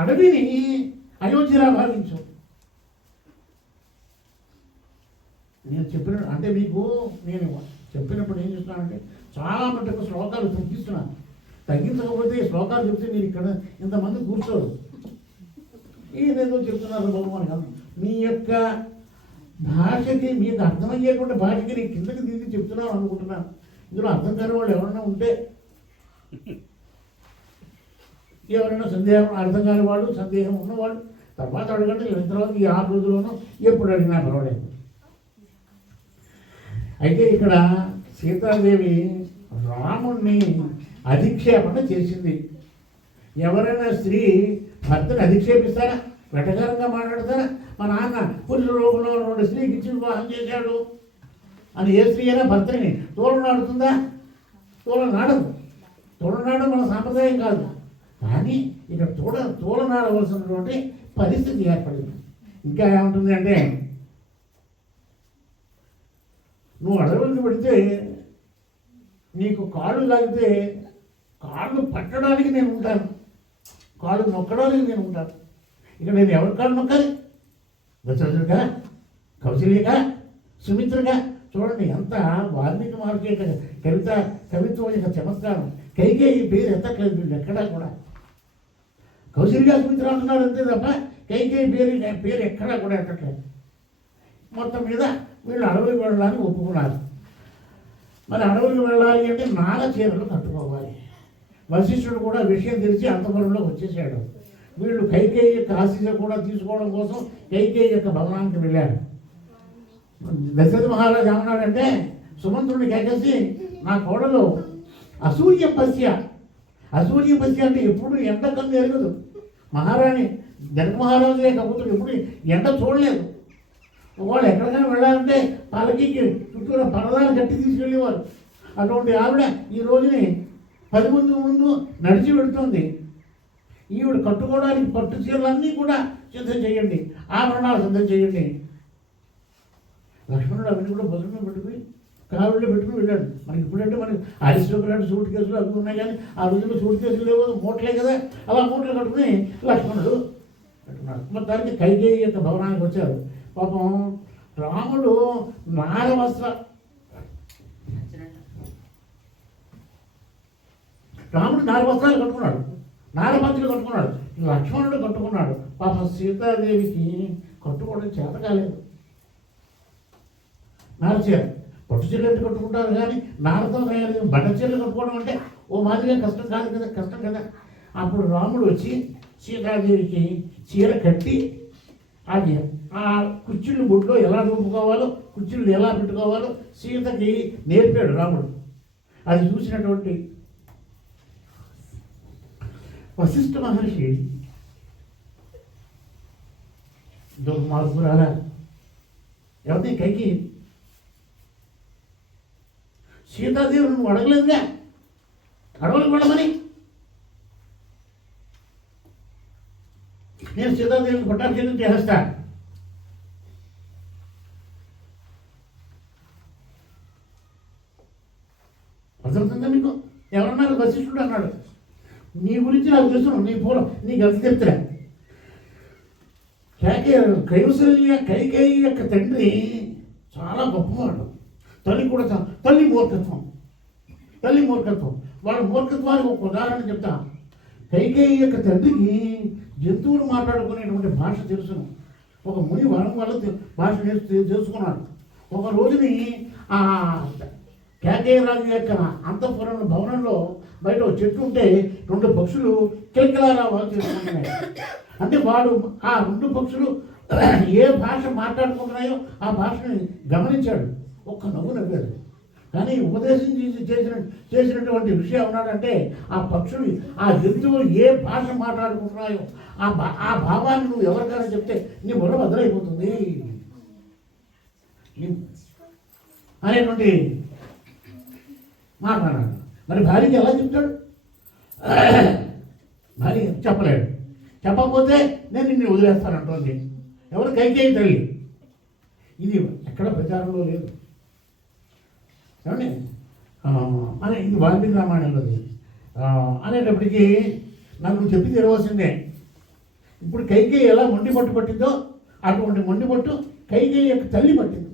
అడవిని అయోధ్యలా భావించు. నేను చెప్పిన అంటే మీకు నేను చెప్పినప్పుడు ఏం చేస్తున్నానంటే, చాలా మటుకు శ్లోకాలు తగ్గిస్తున్నాను. తగ్గించకపోతే శ్లోకాలు చెప్తే మీరు ఇక్కడ ఇంతమంది కూర్చోరు. ఏదేదో చెప్తున్నారు భగవాన్ కాదు. మీ యొక్క భాషకి, మీకు అర్థమయ్యేటువంటి భాషకి నేను కిందకి దిగి చెప్తున్నాను అనుకుంటున్నాను. ఇందులో అర్థం కాని వాళ్ళు ఎవరైనా ఉంటే, ఎవరైనా సందేహం అర్థం కాని వాళ్ళు, సందేహం ఉన్నవాళ్ళు తర్వాత అడగండి. తర్వాత ఈ 6 రోజుల్లోనూ ఎప్పుడు అడిగినా పర్వాలేదు. అయితే ఇక్కడ సీతాదేవి రాముణ్ణి అధిక్షేపణ చేసింది. ఎవరైనా స్త్రీ భర్తను అధిక్షేపిస్తారా, వెటకారంగా మాట్లాడతారా? మా నాన్న పురుష రూపంలో ఉన్న స్త్రీకి ఇచ్చి వివాహం చేశాడు అని ఏ స్త్రీ అయినా భర్తని తోలనాడుతుందా? తోలనాడదు. తోలనాడడం మన సాంప్రదాయం కాదు. కానీ ఇక్కడ తోలనాడవలసినటువంటి పరిస్థితి ఏర్పడింది. ఇంకా ఏముంటుంది అంటే, నువ్వు అడవులకు పెడితే నీకు కాళ్ళు లాగితే కాళ్ళు పట్టడానికి నేను ఉంటాను, కాళ్ళు నొక్కడానికి నేను ఉంటాను. ఇక నేను ఎవరి కాళ్ళు నొక్కాలి? దశరథుడిగా, కౌశల్యగా, సుమిత్రగా. చూడండి ఎంత వాల్మీకి మహర్షి కవిత్వం యొక్క చమత్కారం. కైకేయి పేరు ఎత్తట్లేదు వీళ్ళు ఎక్కడా కూడా. కౌశల్య సుమిత్ర అంటున్నారు అంతే తప్ప కైకేయి పేరు ఎక్కడా కూడా ఎత్తట్లేదు. మొత్తం మీద వీళ్ళు అడవులకు వెళ్ళడానికి ఒప్పుకున్నారు. మరి అడవులకు వెళ్ళాలి అంటే నాగ చీరలు కట్టుకోవాలి. వశిష్ఠుడు కూడా విషయం తెలిసి అంతఃపురంలోకి వచ్చేసాడు. వీళ్ళు కైకేయి యొక్క ఆశీస్సు కూడా తీసుకోవడం కోసం కైకేయి యొక్క భవనానికి వెళ్ళారు. దశరథ మహారాజు ఏమన్నాడంటే, సుమంత్రుడిని కేకేసి, నా కోడలు అసూర్యపస్య అంటే ఎప్పుడు ఎండ కన్ను ఎరగదు. మహారాణి జనక మహారాజు యొక్క కూతురు ఎప్పుడు ఎండ చూడలేదు. వాళ్ళు ఎక్కడికైనా వెళ్ళాలంటే పలకి చుట్టూరా పరదాలు కట్టి తీసుకెళ్ళేవారు. అటువంటి ఆవిడ ఈ రోజుని 10 మంది ముందు నడిచి పెడుతుంది. ఈవిడ కట్టుకోవడానికి పట్టు చీరలన్నీ కూడా సిద్ధం చేయండి, ఆభరణాలు సిద్ధం చేయండి. లక్ష్మణుడు అవన్నీ కూడా భుజంలో పెట్టుకుని కావిడిలో పెట్టుకుని వెళ్ళాడు. మనకి ఇప్పుడంటే మనకి ఐశ్వర్య లాంటి సూట్ కేసులు అవి ఉన్నాయి, కానీ ఆ రోజుల్లో సూట్ కేసులు లేవు, మూటలే కదా. అలా మూటలు కట్టుకుని లక్ష్మణుడు కట్టుకున్నాడు. మొత్తానికి కైకేయి యొక్క భవనానికి వచ్చారు. పాపం రాముడు నార వస్త్రాలు కట్టుకున్నాడు, నారపంచులు కట్టుకున్నాడు. లక్ష్మణుడు కట్టుకున్నాడు. పాపం సీతాదేవికి కట్టుకోవడం చేత కాలేదు. నారచీర పట్టు చీరలు కట్టుకుంటారు, కానీ నారతో తయారు బట్ట చీరలు కట్టుకోవడం అంటే ఓ మాదిరిగా కష్టం కాదు కదా, కష్టం కదా. అప్పుడు రాముడు వచ్చి సీతాదేవికి చీర కట్టి అది ఆ కుర్చీలు బొడ్లో ఎలా రూపుకోవాలో, కుర్చీలు ఎలా పెట్టుకోవాలో సీతకి నేర్పాడు రాముడు. అది చూసినటువంటి వశిష్ఠ మహర్షి దుర్మార్గురాలా ఎవరిని కైకి సీతాదేవి నువ్వు అడగలేదుగా, అడవులకు వెళ్ళమని. నేను సీతాదేవిని పట్టాభిషేకం చేసేస్తా. అర్థమవుతుందా మీకు? ఎవరన్నారు? వశిష్ఠుడు అన్నాడు, నీ గురించి నాకు తెలుసు, నీ పూర్వం నీకు ఎంత చెప్తున్నా. కైకేయి యొక్క తండ్రి చాలా గొప్పవాడు. తల్లి కూడా తల్లి మూర్ఖత్వం. వాళ్ళ మూర్ఖత్వానికి ఒక ఉదాహరణ చెప్తా. కైకేయి యొక్క తండ్రికి జంతువులు మాట్లాడుకునేటువంటి భాష తెలుసును. ఒక ముని వరం వల్ల భాష తెలుసుకున్నాడు. ఒక రోజుని ఆ కేకేయ రాజు యొక్క అంతఃపురం భవనంలో బయట ఒక చెట్టు ఉంటే 2 పక్షులు కిలకిలారావాలు చేసుకుంటున్నాయి. అంటే వాడు ఆ 2 పక్షులు ఏ భాష మాట్లాడుకుంటున్నాయో ఆ భాషని గమనించాడు. ఒక్క నవ్వు నవ్వాడు. కానీ ఉపదేశం చేసినటువంటి విషయం ఉన్నాడంటే ఆ పక్షులు, ఆ జంతువులు ఏ భాష మాట్లాడుకుంటున్నాయో ఆ భావాన్ని నువ్వు ఎవరికైనా చెప్తే నీ బుర్ర బద్దలైపోతుంది అనేటువంటి మాట్లాడాడు. మరి భార్యకి ఎలా చెప్తాడు? భార్య చెప్పలేడు. చెప్పకపోతే నేను నిన్ను వదిలేస్తానంటుంది ఎవరు? కైకేయి తల్లి. ఇది ఎక్కడ ప్రచారంలో లేదు ఏమండి. అనే ఇది వాల్మీకి రామాయణంలోది అనేటప్పటికీ నాకు నువ్వు చెప్పి తెరవలసిందే. ఇప్పుడు కైకేయి ఎలా మొండి పట్టు పట్టిందో అటువంటి మొండి పట్టు కైకేయి యొక్క తల్లి పట్టింది.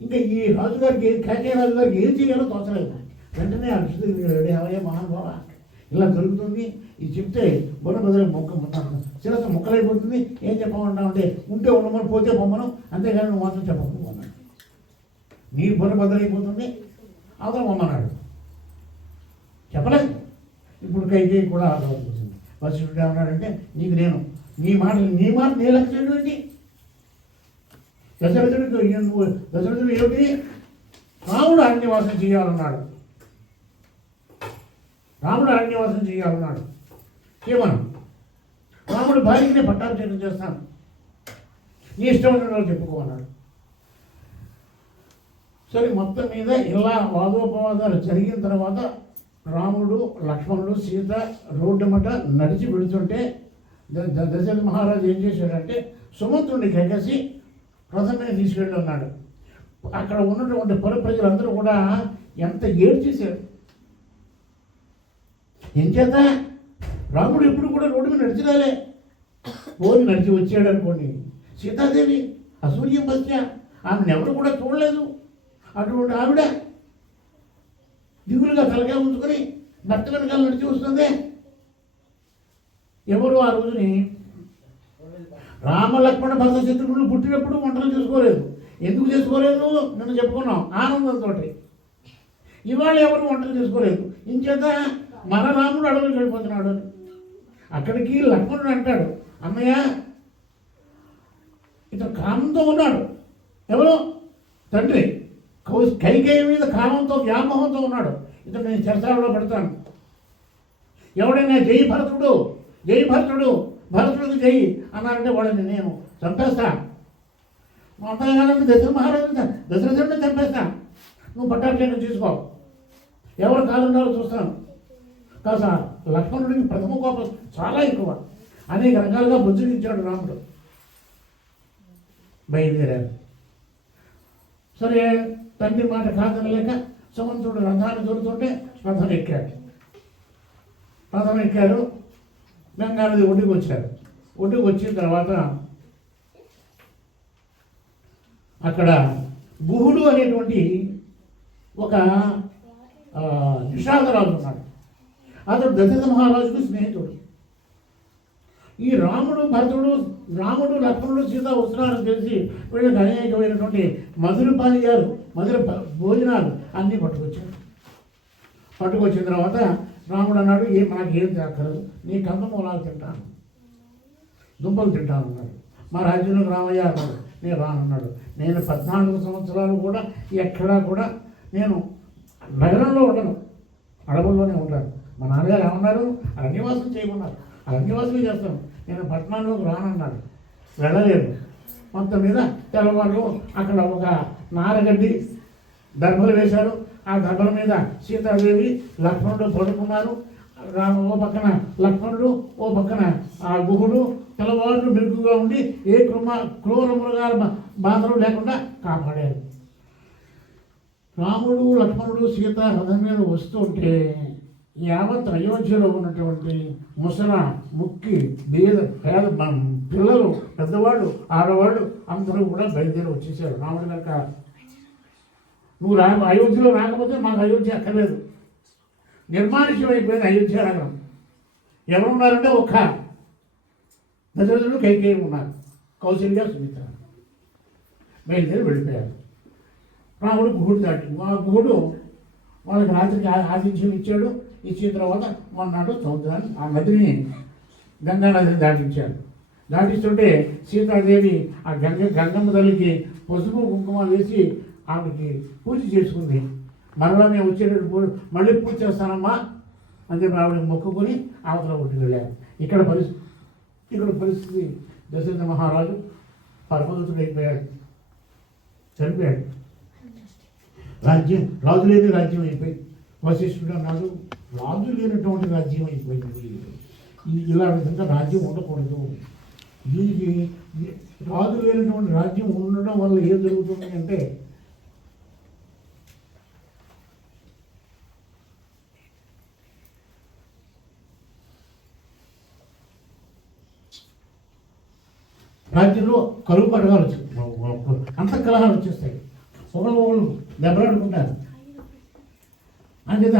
ఇంకా ఈ రాజుగారికి, కైకేయి రాజుగారికి ఏం చేయాలో తోచలేదు. వెంటనే అక్షయ మహానుభావ ఇలా జరుగుతుంది, ఇది చెప్తే బుర్ర బదులు శిరస్సు మొక్కలైపోతుంది, ఏం చెప్పమంటావు అంటే ఉంటే ఉండమని, పోతే పొమ్మను, అంతేగాని నువ్వు మాత్రం చెప్పకుండా అన్నాడు. నీ బుర్ర బదులైపోతుంది, అవతల పొమ్మన్నాడు. చెప్పలేదు. ఇప్పుడు కైకేయి కూడా ఆలోచించింది. వశిష్ఠుడు ఏమన్నాడంటే, నీకు నేను నీ మాట నీ లక్ష్యం ఏంటి? దశరథుడు ఏమిటి? రాముడు అరణ్యవాసం చేయాలన్నాడు. చేయమను. రాముడు భార్యనే పట్టాభిషేకం చేస్తాను, నీ ఇష్టమైన వాళ్ళు చెప్పుకోమన్నాడు. సరే, మొత్తం మీద ఇలా వాదోపవాదాలు జరిగిన తర్వాత రాముడు, లక్ష్మణుడు, సీత రోడ్డు మట నడిచి పెడుతుంటే దశరథ మహారాజు ఏం చేశాడంటే సుమంత్రుడిని ఎగసి రథం మీద తీసుకెళ్ళి ఉన్నాడు. అక్కడ ఉన్నటువంటి ప్రజలందరూ కూడా ఎంత ఏడ్చేశారు. ఏం చేత రాముడు ఎప్పుడు కూడా రోడ్డు మీద నడిచిరాలే, పోని నడిచి వచ్చాడు అనుకోండి. సీతాదేవి అసూర్యం బస్య, ఆమెను ఎవరు కూడా చూడలేదు. అటువంటి ఆవిడ దిగులుగా తలగా ఉంచుకొని భర్త వెనకాల నడిచి వస్తుంది. ఎవరు ఆ రోజుని రామ లక్ష్మణ భరత శత్రుఘ్నులు పుట్టినప్పుడు వంటలు చేసుకోలేదు. ఎందుకు చేసుకోలేదు? నిన్ను చెప్పుకున్నాం, ఆనందంతో. ఇవాళ ఎవరు వంటలు చేసుకోలేదు. ఇంచేత మన రాముడు అడవులు వెళ్ళిపోతున్నాడు అని. అక్కడికి లక్ష్మణుడు అంటాడు, అన్నయ్య ఇతను కామంతో ఉన్నాడు. ఎవరు? తండ్రి కైకేయి మీద కామంతో, వ్యామోహంతో ఉన్నాడు. ఇతను నేను చర్చాలలో పెడతాను. ఎవడైనా జై భరతుడు, భరతుడికి జై అన్నారంటే వాడిని నేను చంపేస్తా. అంతేగానే దశరథుడిని చంపేస్తా. నువ్వు పట్టాభిషేకం చేసుకో, ఎవరు కాదున్నారో చూస్తాను. కాస్త లక్ష్మణుడికి ప్రథమ కోపం చాలా ఎక్కువ, అనేక రకాలుగా బుజ్జగించాడు రాముడు. బయలుదేరారు. సరే, తండ్రి మాట కాదనలేక సుమంతుడు రథాన్ని దొరుకుతుంటే రథం ఎక్కారు. గంగానది ఒడ్డుకు వచ్చారు. ఒడ్డుకు వచ్చిన తర్వాత అక్కడ గుహుడు అనేటువంటి ఒక నిషాదరాజు ఉన్నాడు. అతడు దశరథ మహారాజుకు స్నేహితుడు. ఈ రాముడు లక్ష్మణుడు సీత వస్తున్నారని తెలిసి వీళ్ళకి అనేకమైనటువంటి మధుర పానీయాలు, మధుర భోజనాలు అన్నీ పట్టుకొచ్చిన తర్వాత రాముడు అన్నాడు, నాకేం చేక్కర్లేదు, నీ కందమూలాలు తింటాను, దుంపలు తింటాను అన్నాడు. మా రాజ్యంలోకి రామయ్య అన్నాడు. నేను రానన్నాడు. నేను 14 సంవత్సరాలు కూడా ఎక్కడా కూడా నేను నగరంలో ఉండను, అడవుల్లోనే ఉంటాను. మా నాన్నగారు ఏమన్నారు, అరణ్యవాసం చేయమన్నారు, అరణ్యవాసమే చేస్తాను, నేను పట్టణంలోకి రానన్నాడు. వెళ్ళలేదు. మొత్తం మీద తెల్లవాళ్ళు అక్కడ ఒక నారగడ్డి దర్భలు వేశారు. ఆ దర్భల మీద సీతాదేవి లక్ష్మణుడు పడుకున్నారు. ఓ పక్కన లక్ష్మణుడు, ఓ పక్కన ఆ గుహుడు తెల్లవాళ్ళు మెరుగుగా ఉండి ఏ క్రూర మృగాల బాధలు లేకుండా కాపాడారు. రాముడు లక్ష్మణుడు సీత రథం మీద వస్తుంటే యావత్ అయోధ్యలో ఉన్నటువంటి ముసల ముక్కి పేద పిల్లలు, పెద్దవాళ్ళు, ఆడవాళ్ళు అందరూ కూడా బయలుదేరి వచ్చేసారు. రాముడి కనుక నువ్వు అయోధ్యలో రాకపోతే మాకు అయోధ్య అక్కర్లేదు, నిర్మానుష్యం అయిపోయింది అయోధ్య నగరం. ఎవరున్నారంటే ఒక్క దశరథుడు, కైకేయి ఉన్నారు, కౌశల్య, సుమిత్ర. బయలుదేరి వెళ్ళిపోయారు. రాముడు గుహుడు దాటి, ఆ గుహుడు వాళ్ళకి రాత్రికి ఆతిథ్యం ఇచ్చాడు. ఇచ్చిన తర్వాత మొన్నాడు సముద్రాన్ని, ఆ నదిని, గంగా నదిని దాటించాడు. దాటిస్తుంటే సీతాదేవి ఆ గంగమ్మ తల్లికి పసుపు కుంకుమ వేసి ఆమెకి పూజ చేసుకుంది. మరలా మేము వచ్చేటప్పుడు మళ్ళీ పూజ చేస్తానమ్మా అని చెప్పి ఆవిడకి మొక్కుకొని అవతల ఒడ్డుకు వెళ్ళారు. ఇక్కడ పరిస్థితి దశరథ మహారాజు పరమదత్తుడైపోయాడు, చనిపోయాడు. రాజు లేని రాజ్యం అయిపోయి, వశిష్ఠుడు అన్నాడు, రాజు లేనటువంటి రాజ్యం అయిపోయింది, ఇలా విధంగా రాజ్యం ఉండకూడదు. దీనికి రాజు లేనటువంటి రాజ్యం ఉండడం వల్ల ఏం జరుగుతుంది అంటే రాజ్యంలో కరువు కడగాలు అంతఃకలహాలు వచ్చేస్తాయి, ఒకళ్ళు దెబ్బలాడుకుంటారు. అంచేత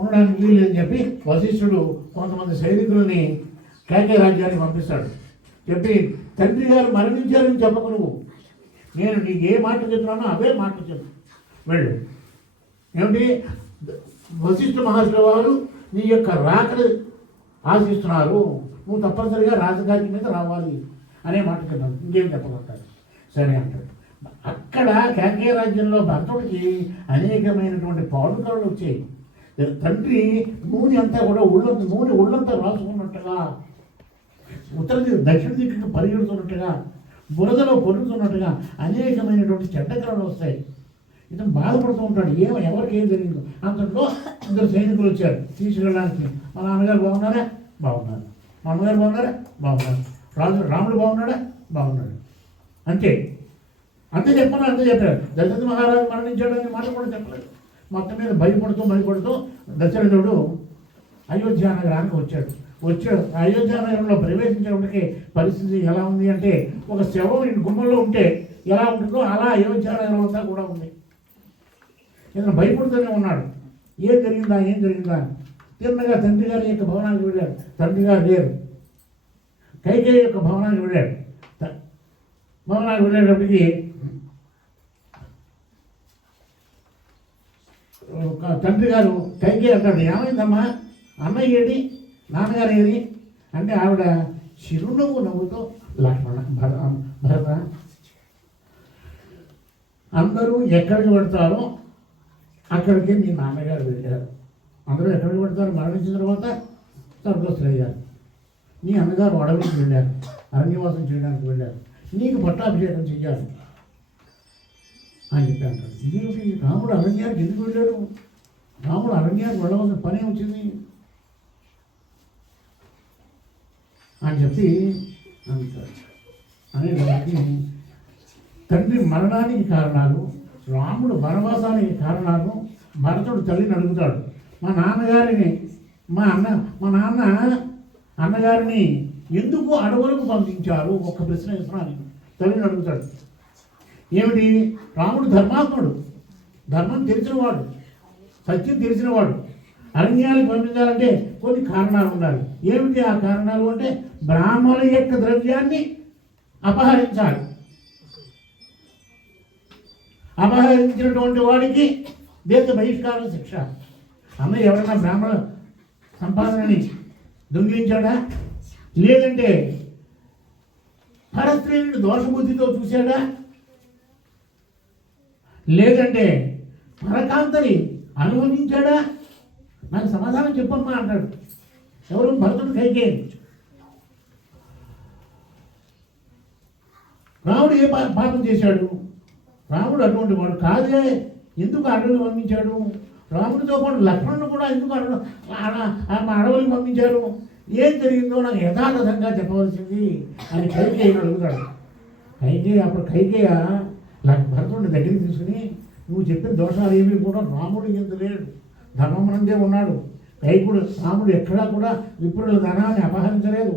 ఉండడానికి వీలు లేదని చెప్పి వశిష్ఠుడు కొంతమంది సైనికులని కైకేయ రాజ్యానికి పంపిస్తాడు. చెప్పి తండ్రి గారు మరణించారని చెప్పకు, నువ్వు నేను నీకు ఏ మాట చెప్తున్నానో అవే మాటలు చెప్పు, వెళ్ళు. ఏమిటి, వశిష్ఠ మహర్షుల వారు నీ యొక్క రాకని ఆశిస్తున్నారు, నువ్వు తప్పనిసరిగా రాజధాని మీద రావాలి అనే మాట చెప్పాను, ఇంకేం చెప్పగలుగుతారు. సరే అంటాడు. అక్కడ కైకేయ రాజ్యంలో భర్తడికి అనేకమైనటువంటి పాడుకలు వచ్చాయి. తండ్రి నూనె అంతా కూడా ఒళ్ళంతా రాసుకున్నట్టుగా, దక్షిణ దిక్కుకు పరిగెడుతున్నట్టుగా, బురదలో పొరుగుతున్నట్టుగా అనేకమైనటువంటి చెడ్డకళలు వస్తాయి. ఇతను బాధపడుతూ ఉంటాడు, ఎవరికి ఏం జరిగిందో. అంతట్లో 2 సైనికులు వచ్చారు తీసుకెళ్ళడానికి. మా నాన్నగారు బాగున్నారా? బాగున్నారు. మా అమ్మగారు బాగున్నారా? బాగున్నారు. రాముడు బాగున్నాడా? బాగున్నాడు. అంతే చెప్పారు. దశరథ మహారాజు మరణించాడు అనే మాట కూడా చెప్పలేదు. మొత్తం మీద భయపడుతూ దశరథుడు అయోధ్య నగరానికి వచ్చాడు. అయోధ్య నగరంలో ప్రవేశించేప్పటికీ పరిస్థితి ఎలా ఉంది అంటే, ఒక శవం గుమ్మల్లో ఉంటే ఎలా ఉంటుందో అలా అయోధ్య నగరం అంతా కూడా ఉంది. ఇతను భయపడుతూనే ఉన్నాడు, ఏం జరిగిందా అని. తిన్నగా తండ్రి గారి యొక్క భవనానికి వెళ్ళాడు. తండ్రి గారు లేరు. కైకేయి యొక్క భవనానికి వెళ్ళాడు. వెళ్ళేటప్పటికి తండ్రి గారు కైకేయి అంటాడు, ఏమైందమ్మా, అన్నయ్య ఏడి, నాన్నగారు ఏది అంటే ఆవిడ చిరునవ్వు నవ్వుతో, లక్ష్మణ భరత అందరూ ఎక్కడికి పెడతారో అక్కడికి మీ నాన్నగారు వెళ్ళారు. అందరూ ఎక్కడికి పెడతారు, మరణించిన తర్వాత స్వర్గస్థులయ్యారు. నీ అన్నగారు అడవికి వెళ్ళారు, అరణ్యవాసం చేయడానికి వెళ్ళారు, నీకు పట్టాభిషేకం చెయ్యాలి. అని చెప్పి అంటాడు. ఇదేమిటి, రాముడు అరణ్యానికి ఎందుకు వెళ్ళాడు? రాముడు అరణ్యానికి వెళ్ళవలసిన పని వచ్చింది అని చెప్పి అంటాడు. అనేదానికి తండ్రి మరణానికి కారణాలు, రాముడు వనవాసానికి కారణాలు భరతుడు తల్లిని అడుగుతాడు. మా నాన్న అన్నగారిని ఎందుకు అడవులకు పంపించారు? ఒక్క ప్రశ్న ఇస్తున్నాను. తల్లిని అడుగుతాడు. ఏమిటి? రాముడు ధర్మాత్ముడు, ధర్మం తెలిసినవాడు, సత్యం తెలిసినవాడు. అరణ్యాలకు పంపించాలంటే కొన్ని కారణాలు ఉండాలి. ఏమిటి ఆ కారణాలు అంటే, బ్రాహ్మణుల యొక్క ద్రవ్యాన్ని అపహరించాలి. అపహరించినటువంటి వాడికి దేశ బహిష్కార శిక్ష. అన్నయ్య ఎవరైనా బ్రాహ్మణ సంపాదనని దొంగిలించాడా? లేదంటే పరస్త్రీని దోషబుద్ధితో చూశాడా? లేదంటే పరకాంతని అనుభవించాడా? నాకు సమాధానం చెప్పమ్మా అంటాడు. ఎవరు? భరతుడు కైకేయి. రాముడు ఏ పాపం చేశాడు? రాముడు అటువంటి వాడు కాదే. ఎందుకు అడవులకు పంపించాడు? రాముడితో పాటు లక్ష్మణుడు కూడా ఎందుకు అడవులకు పంపించారు? ఏం జరిగిందో నాకు యథాతథంగా చెప్పవలసింది అని కైకేయిని అడుగుతాడు. కైకేయ భరతుడిని దగ్గరికి తీసుకుని, నువ్వు చెప్పిన దోషాలు ఏమీ కూడా రాముడు ఎందు లేడు, ధర్మమునందే ఉన్నాడు. రాముడు ఎక్కడా కూడా విప్రుల ధనాన్ని అపహరించలేదు,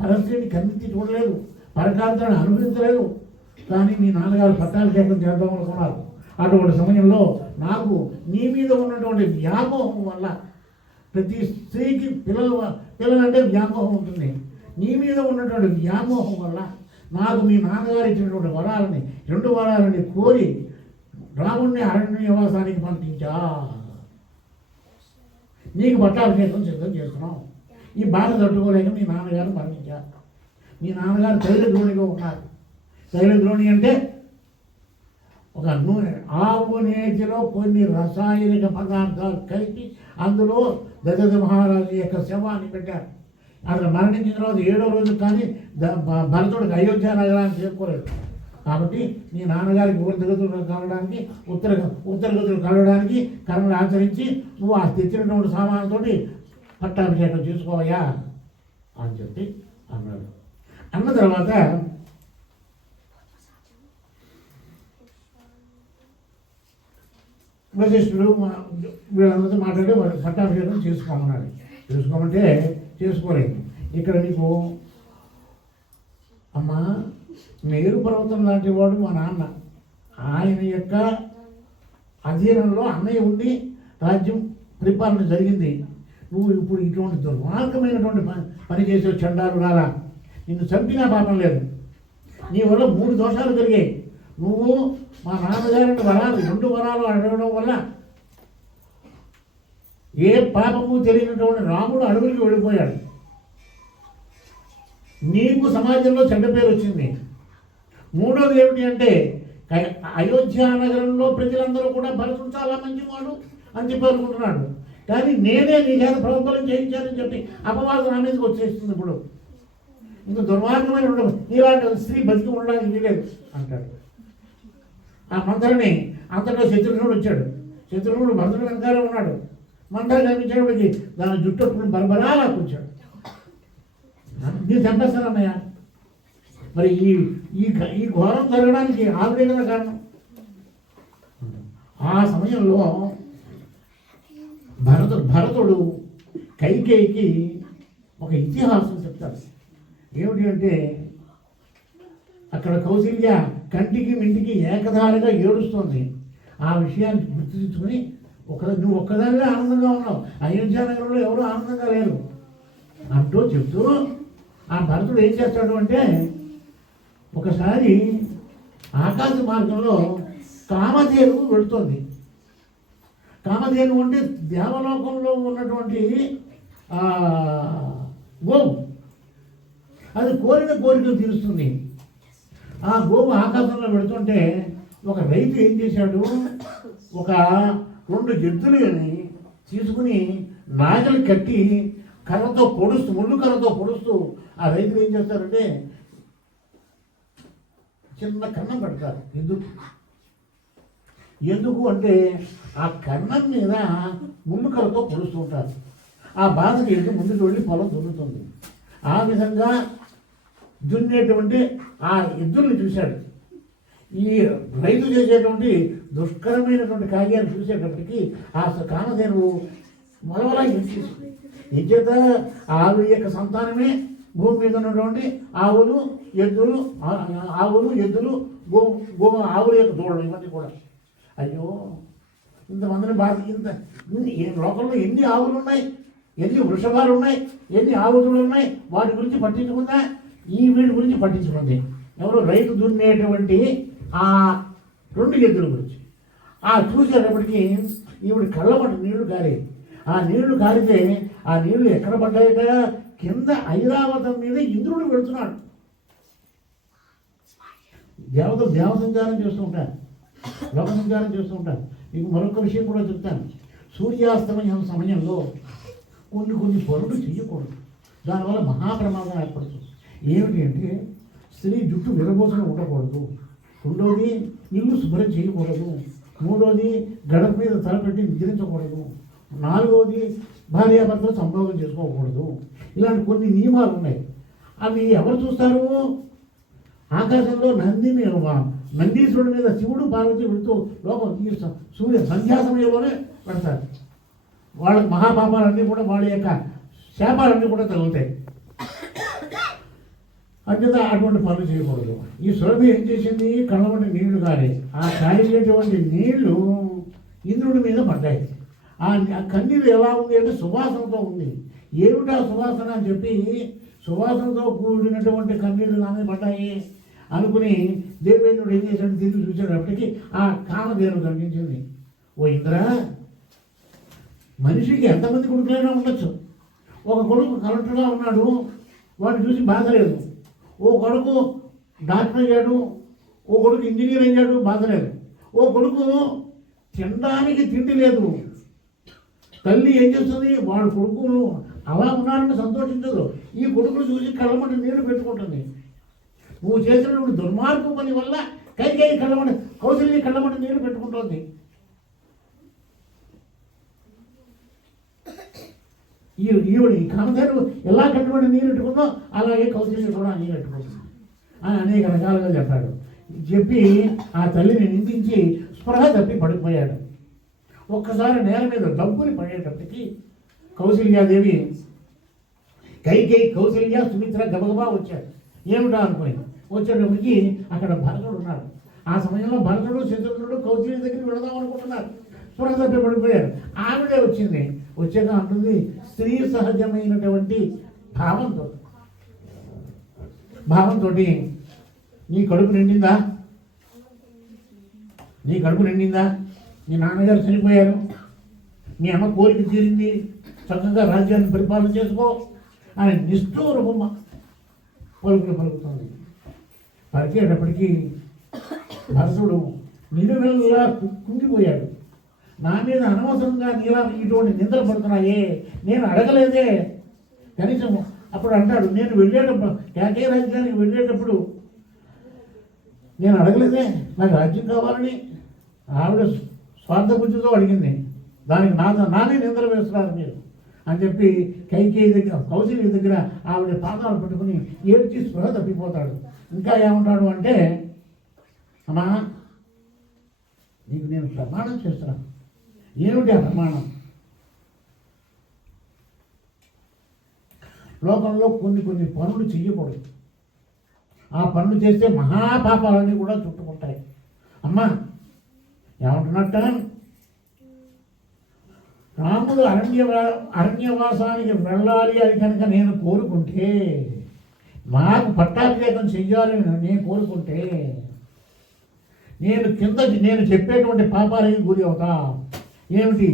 పరస్త్రీని కన్నెత్తి చూడలేదు, పరకాంతాన్ని అనుభవించలేదు. కానీ మీ నాన్నగారు పట్టాభిషేకం చేద్దాం అనుకున్నారు. అటువంటి సమయంలో నాకు నీ మీద ఉన్నటువంటి వ్యామోహం వల్ల, ప్రతి స్త్రీకి పిల్లలంటే వ్యామోహం ఉంటుంది, నీ మీద ఉన్నటువంటి వ్యామోహం వల్ల నాకు మీ నాన్నగారు ఇచ్చినటువంటి వరాలని, 2 వరాలని కోరి రాముడిని అరణ్య నివాసానికి పంపించా. నీకు పట్టాభిషేకం సిద్ధం చేస్తున్నాం. ఈ బాధ తట్టుకోలేక మీ నాన్నగారు మరణించారు. మీ నాన్నగారు తైలద్రోణిగా ఉన్నారు. తైలద్రోణి అంటే ఒక నూనె, ఆవు నేతిలో కొన్ని రసాయనిక పదార్థాలు కలిపి అందులో దశరథ మహారాజు యొక్క శవాన్ని పెట్టారు. అతను మరణించిన తర్వాత 7వ రోజు కానీ భరతుడికి అయోధ్య నగరాన్ని చేరుకోలేదు. కాబట్టి మీ నాన్నగారికి ఊర్ధగతులు కలగడానికి, ఉత్తరగతులు కలగడానికి కర్మలు ఆచరించి నువ్వు ఆ తెచ్చినటువంటి సామాన్లతోటి పట్టాభిషేకం చేసుకోవయ్యా అని చెప్పి అన్నాడు. అన్న తర్వాత వశిష్ఠుడు వీళ్ళందరితో మాట్లాడి వాడు పట్టాభిషేకం చేసుకోమన్నాడు. చేసుకోమంటే చేసుకోలేదు. ఇక్కడ మీకు అమ్మ, మేరు పర్వతం లాంటి వాడు మా నాన్న, ఆయన యొక్క అధీనంలో అన్నయ్య ఉండి రాజ్యం పరిపాలన జరిగింది. నువ్వు ఇప్పుడు ఇటువంటి దుర్మార్గమైనటువంటి పని చేసే చండాలు రాలా, నిన్ను చంపినా పాపం లేదు. నీ వల్ల 3 దోషాలు జరిగాయి. నువ్వు మా నాన్నగారిని 2 వరాలు అడగడం వల్ల ఏ పాపము తెలియనటువంటి రాముడు అడవులకి వెళ్ళిపోయాడు. నీకు సమాజంలో చెడ్డ పేరు వచ్చింది. 3వది ఏమిటి అంటే, అయోధ్య నగరంలో ప్రజలందరూ కూడా భరతుడు చాలా మంచివాడు అని చెప్పి అనుకుంటున్నాడు. కానీ నేనే నీ చేత ప్రభుత్వం చేయించానని చెప్పి అపవాదం నా మీదకి వచ్చేస్తుంది. ఇప్పుడు ఇంత దుర్మార్గమైన నీలాంటి స్త్రీ బతికి ఉండడానికి వీలేదు అంటాడు. ఆ మంత్రాన్ని అంతలో శత్రుఘ్నుడు వచ్చాడు. శత్రుఘ్నుడు భరతుడు వెనకాలే ఉన్నాడు. మంత్రం కనిపించేవాడికి దాని జుట్టు బరబరాలా కూర్చాడు. నేను చంపేస్తానన్నయ్య. మరి ఈ ఘోరం జరగడానికి ఆవిడే కదా కారణం. ఆ సమయంలో భరతుడు కైకేయికి ఒక ఇతిహాసం చెప్తాడు. ఏమిటి అంటే, అక్కడ కౌశల్య కంటికి మింటికి ఏకధారగా ఏడుస్తుంది. ఆ విషయాన్ని గుర్తు తెచ్చుకొని నువ్వు ఒక్కదానిగా ఆనందంగా ఉన్నావు, అయోధ్య నగరంలో ఎవరు ఆనందంగా లేరు అంటూ చెప్తూ ఆ భరతుడు ఏం చేస్తాడు అంటే, ఒకసారి ఆకాశ మార్గంలో కామధేను వెళుతుంది. కామధేను అంటే దేవలోకంలో ఉన్నటువంటి గోవు. అది కోరిన కోరికలు తీరుస్తుంది. ఆ గోవు ఆకాశంలో పెడుతుంటే ఒక రైతు ఏం చేశాడు, ఒక 2 ఎద్దులని తీసుకుని నాగలి కట్టి కర్రతో పొడుస్తూ, ముళ్ళు కర్రతో పొడుస్తూ ఆ రైతులు ఏం చేస్తారంటే చిన్న కన్నం పెడతారు ఎద్దు. ఎందుకు అంటే ఆ కన్నం మీద ముళ్ళుకలతో పొడుస్తూ ఉంటారు. ఆ బాధకి ఎదురు ముందుకు వెళ్ళి పొలం దున్నుతుంది. ఆ విధంగా దున్నేటువంటి ఆ ఎద్దుల్ని చూశాడు. ఈ రైతు చేసేటువంటి దుష్కరమైనటువంటి కార్యాన్ని చూసేటప్పటికి ఆ కామధేనువు మొలవలా ఎంచేసింది. ఎంచేత ఆవు యొక్క సంతానమే భూమి మీద ఉన్నటువంటి ఆవులు ఎద్దులు ఆవుల యొక్క దూడలు ఇవన్నీ కూడా. అయ్యో ఇంతమందిని బాధ లోకంలో ఎన్ని ఆవులు ఉన్నాయి, ఎన్ని వృషభాలు ఉన్నాయి, ఎన్ని ఆవులు ఉన్నాయి, వాటి గురించి పట్టించుకుందా? ఈ వీడి గురించి పట్టించుకుంది ఎవరు? రైతు దున్నేటువంటి ఆ 2 ఎద్దుల గురించి. ఆ చూసేటప్పటికి ఈవిడ కళ్ళబట్టి నీళ్లు కారేది. ఆ నీళ్లు కారితే ఆ నీళ్లు ఎక్కడ పడ్డాయట? కింద ఐరావతం మీద ఇంద్రుడు పెడుతున్నాడు. దేవ సంచారం చేస్తూ ఉంటారు, లోక సంచారం చేస్తూ ఉంటారు. మీకు మరొక విషయం కూడా చెప్తాను. సూర్యాస్తమయం సమయంలో కొన్ని పనులు చేయకూడదు. దానివల్ల మహాప్రమాదం ఏర్పడుతుంది. ఏమిటి అంటే స్త్రీ జుట్టు విరబోసన ఉండకూడదు. 2వది ఇల్లు శుభ్రం చేయకూడదు. 3వది గడప మీద తలపెట్టి నిద్రించకూడదు. 4వది భార్యాభర్తలు సంభోగం చేసుకోకూడదు. ఇలాంటి కొన్ని నియమాలు ఉన్నాయి. అవి ఎవరు చూస్తారు? ఆకాశంలో నందీశ్వరుడి మీద శివుడు పార్వతి వెళుతూ లోపం సూర్య సంధ్యా సమయంలోనే పెడతారు. వాళ్ళ మహాపాపాలన్నీ కూడా, వాళ్ళ యొక్క శాపాలన్నీ కూడా తగులుతాయి. అంచేత అటువంటి పనులు చేయకూడదు. ఈ సురభి ఏం చేసింది? కళ్ళబడి నీళ్లు కారే. ఆ కారినటువంటి నీళ్లు ఇంద్రుడి మీద పడ్డాయి. ఆ కన్నీరు ఎలా ఉంది అంటే సువాసనతో ఉంది. ఏమిటా సువాసన అని చెప్పి సువాసనతో కూడినటువంటి కన్నీళ్లు నా మీద పడ్డాయి అనుకుని దేవేంద్రుడు ఏం చేశాడు? తిరిగి చూసేటప్పటికి ఆ కామధేను కనిపించింది. ఓ ఇంద్ర, మనిషికి ఎంతమంది కొడుకులైనా ఉండొచ్చు. ఒక కొడుకు కలెక్టర్గా ఉన్నాడు, వాడిని చూసి బాధ లేదు. ఓ కొడుకు డాక్టర్ అయ్యాడు, ఓ కొడుకు ఇంజనీర్ అయ్యాడు, బాధ లేదు. ఓ కొడుకు తినడానికి తిండి లేదు. తల్లి ఏం చేస్తుంది? వాడు కొడుకులు అలా ఉన్నారని సంతోషించదు. ఈ కొడుకులు చూసి కళ్ళమంట నీళ్లు పెట్టుకుంటుంది. నువ్వు చేసినటువంటి దుర్మార్గం పని వల్ల కైకేయి కళ్ళమంట, కౌశల్య కళ్ళమంట నీళ్లు పెట్టుకుంటుంది. ఈవిడి కామధేను ఎలా కట్టుబడి నీళ్ళు పెట్టుకుందో అలాగే కౌశల్య కూడా నీళ్ళు పెట్టుకుంటుంది అని అనేక రకాలుగా చెప్పాడు. చెప్పి ఆ తల్లిని నిందించి స్పృహ తప్పి పడిపోయాడు. ఒక్కసారి నేల మీద డబ్బుని పడేటప్పటికి కౌశల్యాదేవి, కైకేయి, కౌశల్య, సుమిత్ర గబగబా వచ్చాడు. ఏమిటా అనుకుని వచ్చేటప్పటికి అక్కడ భరతుడు ఉన్నాడు. ఆ సమయంలో భరతుడు, శత్రుఘ్నుడు కౌశల్య దగ్గరికి వెళదాం అనుకుంటున్నారు. స్పృహ తప్పి పడిపోయారు. ఆవిడే వచ్చింది. వచ్చాక అంటుంది, స్త్రీ సహజమైనటువంటి భావంతో నీ కడుపు నిండిందా? నీ నాన్నగారు చనిపోయారు, మీ అమ్మ కోరిక తీరింది, చక్కగా రాజ్యాన్ని పరిపాలన చేసుకో అని నిష్ఠూరమ్మ పలుకులు పలుకుతుంది. పలికేటప్పటికీ భరతుడు నిలువెల్లా కుంగిపోయాడు. నా మీద అనవసరంగా నీలా ఇటువంటి నిద్ర పడుతున్నాయే, నేను అడగలేదే. కనీసం అప్పుడు అంటాడు, నేను వెళ్ళేటప్పుడు కేకే రాజ్యానికి వెళ్ళేటప్పుడు నేను అడగలేదే నాకు రాజ్యం కావాలని. ఆవిడ స్వార్థ బుద్ధితో అడిగింది, దానికి నానే నిద్ర వేస్తున్నారు మీరు అని చెప్పి కైకేయి దగ్గర, కౌశల్య దగ్గర ఆవిడ పాదాలు పట్టుకుని ఏడ్చి స్పృహ తప్పిపోతాడు. ఇంకా ఏమంటాడు అంటే, అమ్మా నీకు నేను ప్రమాణం చేస్తున్నాను. ఏమిటి ఆ ప్రమాణం? లోకంలో కొన్ని పనులు చెయ్యకూడదు. ఆ పనులు చేస్తే మహాపాపాలన్నీ కూడా చుట్టుకుంటాయి. అమ్మా ఏమంటున్నట్ట, రాముడు అరణ్యవాసానికి వెళ్ళాలి అని కనుక నేను కోరుకుంటే, నాకు పట్టాభిషేకం చెయ్యాలని నేను కోరుకుంటే, నేను చెప్పేటువంటి పాపాలకి గురి అవుతా. ఏమిటి?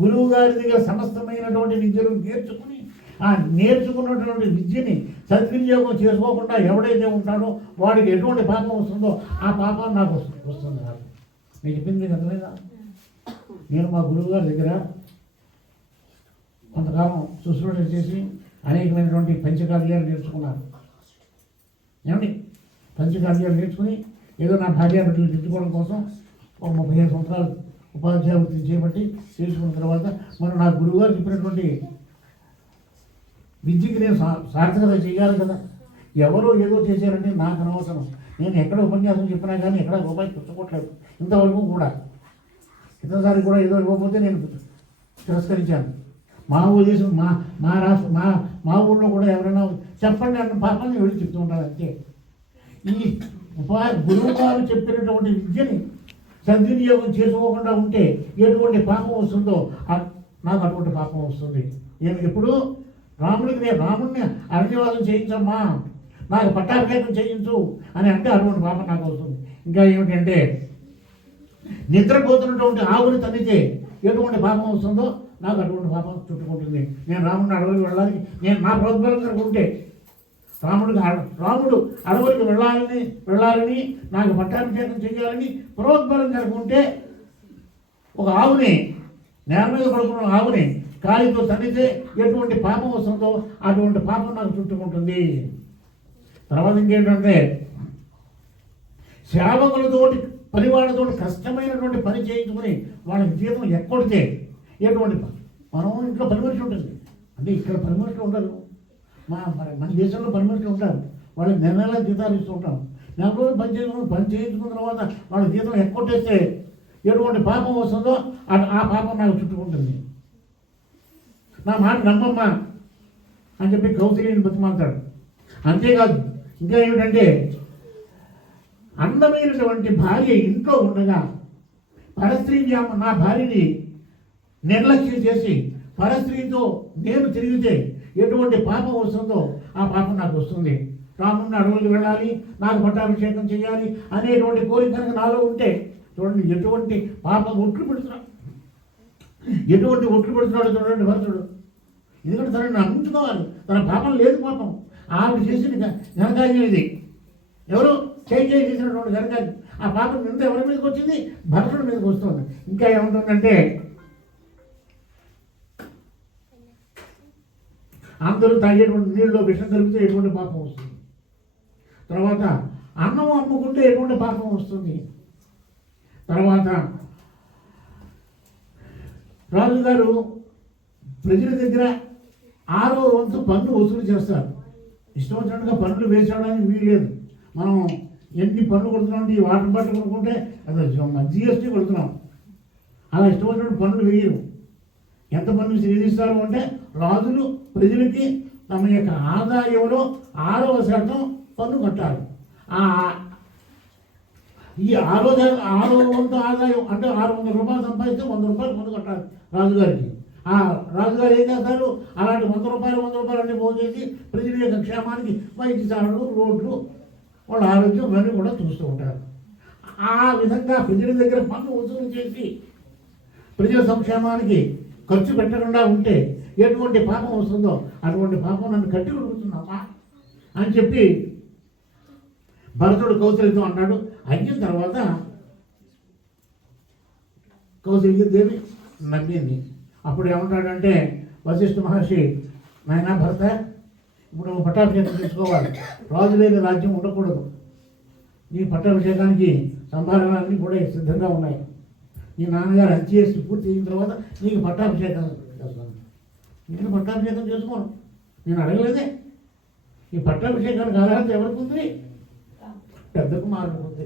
గురువు గారి దగ్గర సమస్తమైనటువంటి విద్యను నేర్చుకుని, ఆ నేర్చుకున్నటువంటి విద్యని సద్వినియోగం చేసుకోకుండా ఎవడైతే ఉంటాడో వాడికి ఎటువంటి పాపం వస్తుందో ఆ పాపం నాకు వస్తుంది. నేను చెప్పింది మీకు అర్థమైందా? నేను మా గురువు గారి దగ్గర కొంతకాలం శుశ్రూష చేసి అనేకమైనటువంటి పంచకార్యాలు నేర్చుకున్నాను. ఏమండి? పంచకార్యాలు నేర్చుకుని ఏదో నా భార్య బిడ్డలు దిద్దుకోవడం కోసం ఒక 35 సంవత్సరాలు ఉపాధ్యాయ వృత్తి చేపట్టి చేసుకున్న తర్వాత మరి నా గురువుగారు చెప్పినటువంటి విద్యకి నేను సార్థకత చేయాలి కదా. ఎవరో ఏదో చేశారంటే నాకు అనవసరం. నేను ఎక్కడ ఉపన్యాసం చెప్పినా కానీ ఎక్కడ రూపాయి పుచ్చుకోవట్లేదు ఇంతవరకు కూడా. ఇంతసారి కూడా ఏదో ఇవ్వకపోతే నేను తిరస్కరించాను. మా ఉద్దేశం మా రాష్ట్ర మా ఊళ్ళో కూడా ఎవరైనా చెప్పండి అన్న పాపాన్ని వెళ్ళి చెప్తూ ఉంటారు అంతే. ఈ గురువు గారు చెప్పినటువంటి విద్యని సద్వినియోగం చేసుకోకుండా ఉంటే ఎటువంటి పాపం వస్తుందో నాకు అటువంటి పాపం వస్తుంది. నేను ఎప్పుడు రాముడిని అరణ్యవాదం చేయించమ్మా, నాకు పట్టాభిషేకం చేయించు అని అంటే అటువంటి పాపం నాకు వస్తుంది. ఇంకా ఏమిటంటే నిద్రపోతున్నటువంటి ఆవుని తన్నితే ఎటువంటి పాపం వస్తుందో నాకు అటువంటి పాపం చుట్టుకుంటుంది. నేను రాముడిని అడవికి వెళ్ళాలి, నేను నా ప్రోద్బలం కనుకుంటే రాముడు అడవులకు వెళ్ళాలని నాకు పట్టాభిషేకం చేయాలని ప్రోద్బలం కనుకుంటే ఒక ఆవుని నేల మీద పడుకున్న ఆవుని కాలితో తన్నితే ఎటువంటి పాపం వస్తుందో అటువంటి పాపం నాకు చుట్టుకుంటుంది. తర్వాత ఇంకేంటంటే సేవకులతోటి పనివాళ్ళతో కష్టమైనటువంటి పని చేయించుకుని వాళ్ళకి జీతం ఎక్కొడితే ఎటువంటి మనం ఇంట్లో పని మనిషి ఉంటుంది అంటే ఇక్కడ పని మనుషులు ఉండరు. మన దేశంలో పని మనుషులు ఉంటారు, వాళ్ళకి నెల జీతాలు ఇస్తూ ఉంటాం. నెల రోజులు పని చేయించుకున్న తర్వాత వాళ్ళ జీతం ఎక్కొట్టేస్తే ఎటువంటి పాపం వస్తుందో ఆ పాపం నాకు చుట్టుకుంటుంది. నా మాట నమ్మమ్మా అని చెప్పి కౌశల్యని బతిమాలుతాడు. అంతేకాదు ఇంకా ఏమిటంటే అందమైనటువంటి భార్య ఇంట్లో ఉండగా పరస్త్రీ నా భార్యని నిర్లక్ష్యం చేసి పరస్త్రీతో నేను తిరిగితే ఎటువంటి పాపం వస్తుందో ఆ పాపం నాకు వస్తుంది. రాముడిని అడవులకు వెళ్ళాలి, నాకు పట్టాభిషేకం చేయాలి అనేటువంటి కోరిక కనుక నాలో ఉంటే చూడండి ఎటువంటి పాపం ఒట్లు పెడుతున్నాడు చూడండి భరతుడు. ఎందుకంటే తనని నమ్ముకోవాలి, తన పాపం లేదు పాపం. ఆవిడ చేసిన ఘనకార్యం ఇది. ఎవరు చేసినటువంటి ఘనకార్యం. ఆ పాపం నింద ఎవరి మీదకి వచ్చింది? భరతుడి మీదకి వస్తుంది. ఇంకా ఏముంటుందంటే అందరూ తాగేటువంటి నీళ్ళలో విషం కలిపితే ఎటువంటి పాపం వస్తుంది. తర్వాత అన్నం అమ్ముకుంటే ఎటువంటి పాపం వస్తుంది. తర్వాత రాజుగారు ప్రజల దగ్గర 6వ వంతు పన్ను వసూలు చేస్తారు. ఇష్టం వచ్చినట్టుగా పన్నులు వేసేయడానికి వీల్లేదు. మనం ఎన్ని పన్ను కొడుతున్నాం అంటే ఈ వాటర్ బాటిల్ కొనుక్కుంటే అది GST కొడుతున్నాం. అలా ఇష్టం వచ్చినట్టు పన్నులు వేయరు. ఎంత పన్ను విధిస్తారు అంటే రాజులు ప్రజలకి తమ యొక్క ఆదాయంలో 6% పన్ను కట్టాలి. ఈ 6వ వంతు ఆదాయం అంటే 600 రూపాయలు సంపాదిస్తే 100 రూపాయలు పన్ను కట్టాలి రాజుగారికి. ఆ రాజుగారు ఏం చేస్తారు? అలాంటి 100 రూపాయలు అన్నీ పోగేసి ప్రజల యొక్క క్షేమానికి వైద్యశాలలు, రోడ్లు, వాళ్ళ ఆరోగ్యం ఇవన్నీ కూడా చూస్తూ ఉంటారు. ఆ విధంగా ప్రజల దగ్గర పన్ను వసూలు చేసి ప్రజల సంక్షేమానికి ఖర్చు పెట్టకుండా ఉంటే ఎటువంటి పాపం వస్తుందో అటువంటి పాపం నన్ను కట్టి కొడుకుతున్నామా అని చెప్పి భరతుడు కౌశల్యతో అన్నాడు. అయిన తర్వాత కౌశల్య దేవి నమ్మింది. అప్పుడు ఏమంటాడంటే వశిష్ఠ మహర్షి, నాయనా భరత, ఇప్పుడు నువ్వు పట్టాభిషేకం చేసుకోవాలి. రాజు లేని రాజ్యం ఉండకూడదు. నీ పట్టాభిషేకానికి సంభారాలన్నీ కూడా సిద్ధంగా ఉన్నాయి. నీ నాన్నగారు అంత్యేసి పూర్తి అయిన తర్వాత నీకు పట్టాభిషేకం చేస్తాను. నేను పట్టాభిషేకం చేసుకోను, నేను అడగలేదే. ఈ పట్టాభిషేకానికి అర్హత ఎవరికి ఉంది? పెద్ద కుమారుడికి ఉంది.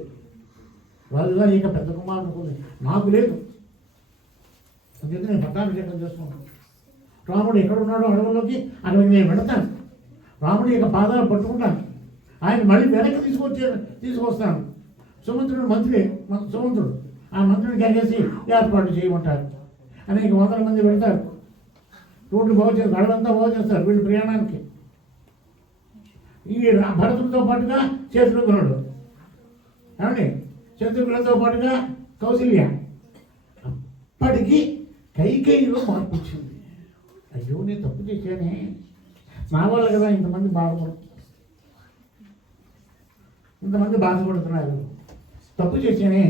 రాజుగారు ఇక పెద్ద కుమారుడికి ఉంది, నాకు లేదు. అందుకే నేను పట్టాభిషేకం చేసుకున్నాను. రాముడు ఎక్కడున్నాడో అడవుల్లోకి అక్కడికి నేను వెళతాను. రాముడి యొక్క పాదాలు పట్టుకుంటాను. ఆయన మళ్ళీ వెనక్కి తీసుకొస్తాను. సుమంత్రుడు సుమంత్రుడు ఆ మంత్రుడికి కలిసి ఏర్పాటు చేయమంటారు. అనేక వందల మంది వెళ్తారు. రోడ్లు బాగు చేస్తారు, అడవంతా బాగు చేస్తారు వీళ్ళు ప్రయాణానికి. ఈ భరతుడితో పాటుగా శత్రుఘ్నుడు, ఏమండి, శత్రుఘ్నుడితో పాటుగా కౌశల్య. అప్పటికి కైకేయిలో మార్పు వచ్చింది. అయ్యో నేను తప్పు చేశానే, నా వల్ల కదా ఇంతమంది బాధపడుతున్నారు, తప్పు చేశానే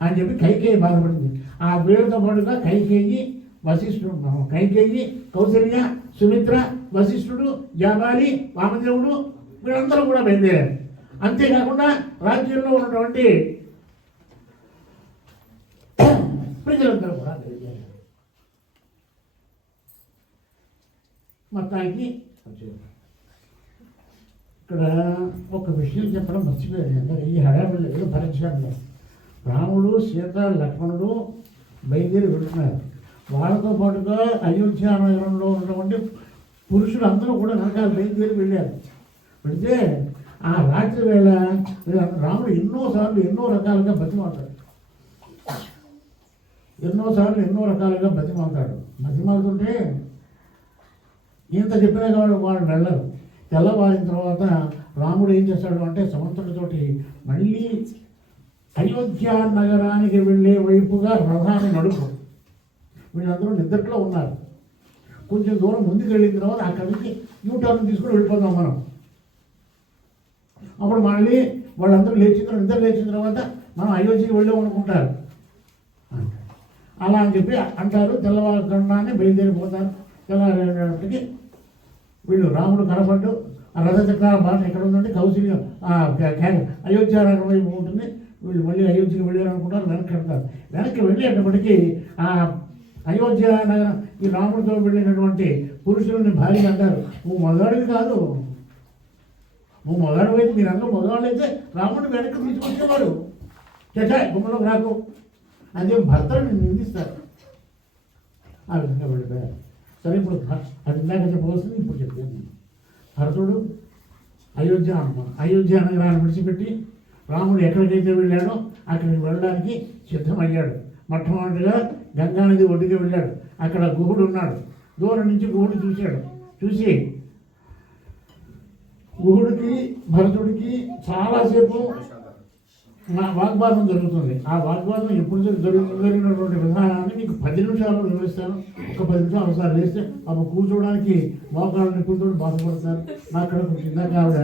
అని చెప్పి కైకేయి బాధపడింది. ఆ వీళ్ళతో పాటుగా కైకేయి, వశిష్ఠుడు, కైకేయి, కౌశల్య, సుమిత్ర, వశిష్ఠుడు, జాబాలి, వామదేవుడు వీళ్ళందరూ కూడా బయలుదేరారు. అంతేకాకుండా రాజ్యంలో ఉన్నటువంటి ప్రజలందరూ కూడా బయలుదేరారు. మొత్తానికి ఇక్కడ ఒక విషయం చెప్పడం మర్చిపోయాను. ఈ హడావిడి ఏదో పరీక్షలు రాముడు, సీత, లక్ష్మణుడు బయలుదేరి వెళ్తున్నారు. వాళ్ళతో పాటుగా అయోధ్య నగరంలో ఉన్నటువంటి పురుషులు అందరూ కూడా నరకాలు బయలుదేరి వెళ్ళారు. వెళితే ఆ రాత్రి వేళ రాముడు ఎన్నోసార్లు ఎన్నో రకాలుగా బతిమాలుతాడు. ఎన్నోసార్లు ఎన్నో రకాలుగా బతిమాలుతాడు. బతిమాలుతుంటే ఇంత చెప్పినా వాళ్ళు వెళ్ళరు. తెల్లవారిన తర్వాత రాముడు ఏం చేస్తాడు అంటే సముద్రుడితోటి మళ్ళీ అయోధ్య నగరానికి వెళ్ళే వైపుగా రథాన్ని నడుపు. వీళ్ళందరూ నిద్రలో ఉన్నారు. కొంచెం దూరం ముందుకు వెళ్ళిన తర్వాత అక్కడి నుంచి యూటర్న్ తీసుకుని వెళ్ళిపోతాం మనం. అప్పుడు మళ్ళీ వాళ్ళందరూ నిద్ర లేచిన తర్వాత మనం అయోధ్యకి వెళ్ళాం అనుకుంటారు. అలా అని చెప్పి అంటారు. తెల్లవారుజామునే బయలుదేరిపోతారు. తెల్లవారేటికి వీళ్ళు రాముడు కనపడ్డు. ఆ రథచక్రాల భాష ఎక్కడ ఉందంటే కౌశల్యం అయోధ్య నగరం వైపు ఉంటుంది. వీళ్ళు మళ్ళీ అయోధ్యకి వెళ్ళారు అనుకుంటారు. వెనక్కి వెళ్తారు. వెనక్కి వెళ్ళేటప్పటికీ ఆ అయోధ్య నగరం ఈ రాముడితో వెళ్ళినటువంటి పురుషులని భార్య అంటారు, నువ్వు మగాడివి కాదు, నువ్వు మగాడు అయితే మీరందరూ మగవాళ్ళు అయితే రాముడిని వెనక్కి తీసుకొచ్చేవాడు, చచా గుమ్మలోకి రాకు అని చెప్పి భర్తను నిందిస్తారు. ఆ విధంగా వెళ్ళిపోయారు. సరే, ఇప్పుడు అది ఇందాక చెప్పవలసింది ఇప్పుడు చెప్పాను. భరతుడు అయోధ్య నగరాన్ని విడిచిపెట్టి రాముడు ఎక్కడికైతే వెళ్ళాడో అక్కడికి వెళ్ళడానికి సిద్ధమయ్యాడు. మొట్టమొదటిగా గంగానది ఒడ్డుకి వెళ్ళాడు. అక్కడ గుహుడు ఉన్నాడు. దూరం నుంచి గుహుడు చూశాడు. చూసి గుహుడికి భరతుడికి చాలాసేపు వాగ్వాదం జరుగుతుంది. ఆ వాగ్వాదం ఎప్పుడు జరిగినటువంటి విధానాన్ని మీకు 10 నిమిషాలు వివరిస్తాను. ఒక 10 నిమిషాలు ఒకసారి వేస్తే అప్పుడు కూర్చోవడానికి మోకాళ్ళ నిపుణులతో బాధపడతారు. నాకు అక్కడ ఇందాక ఆవిడ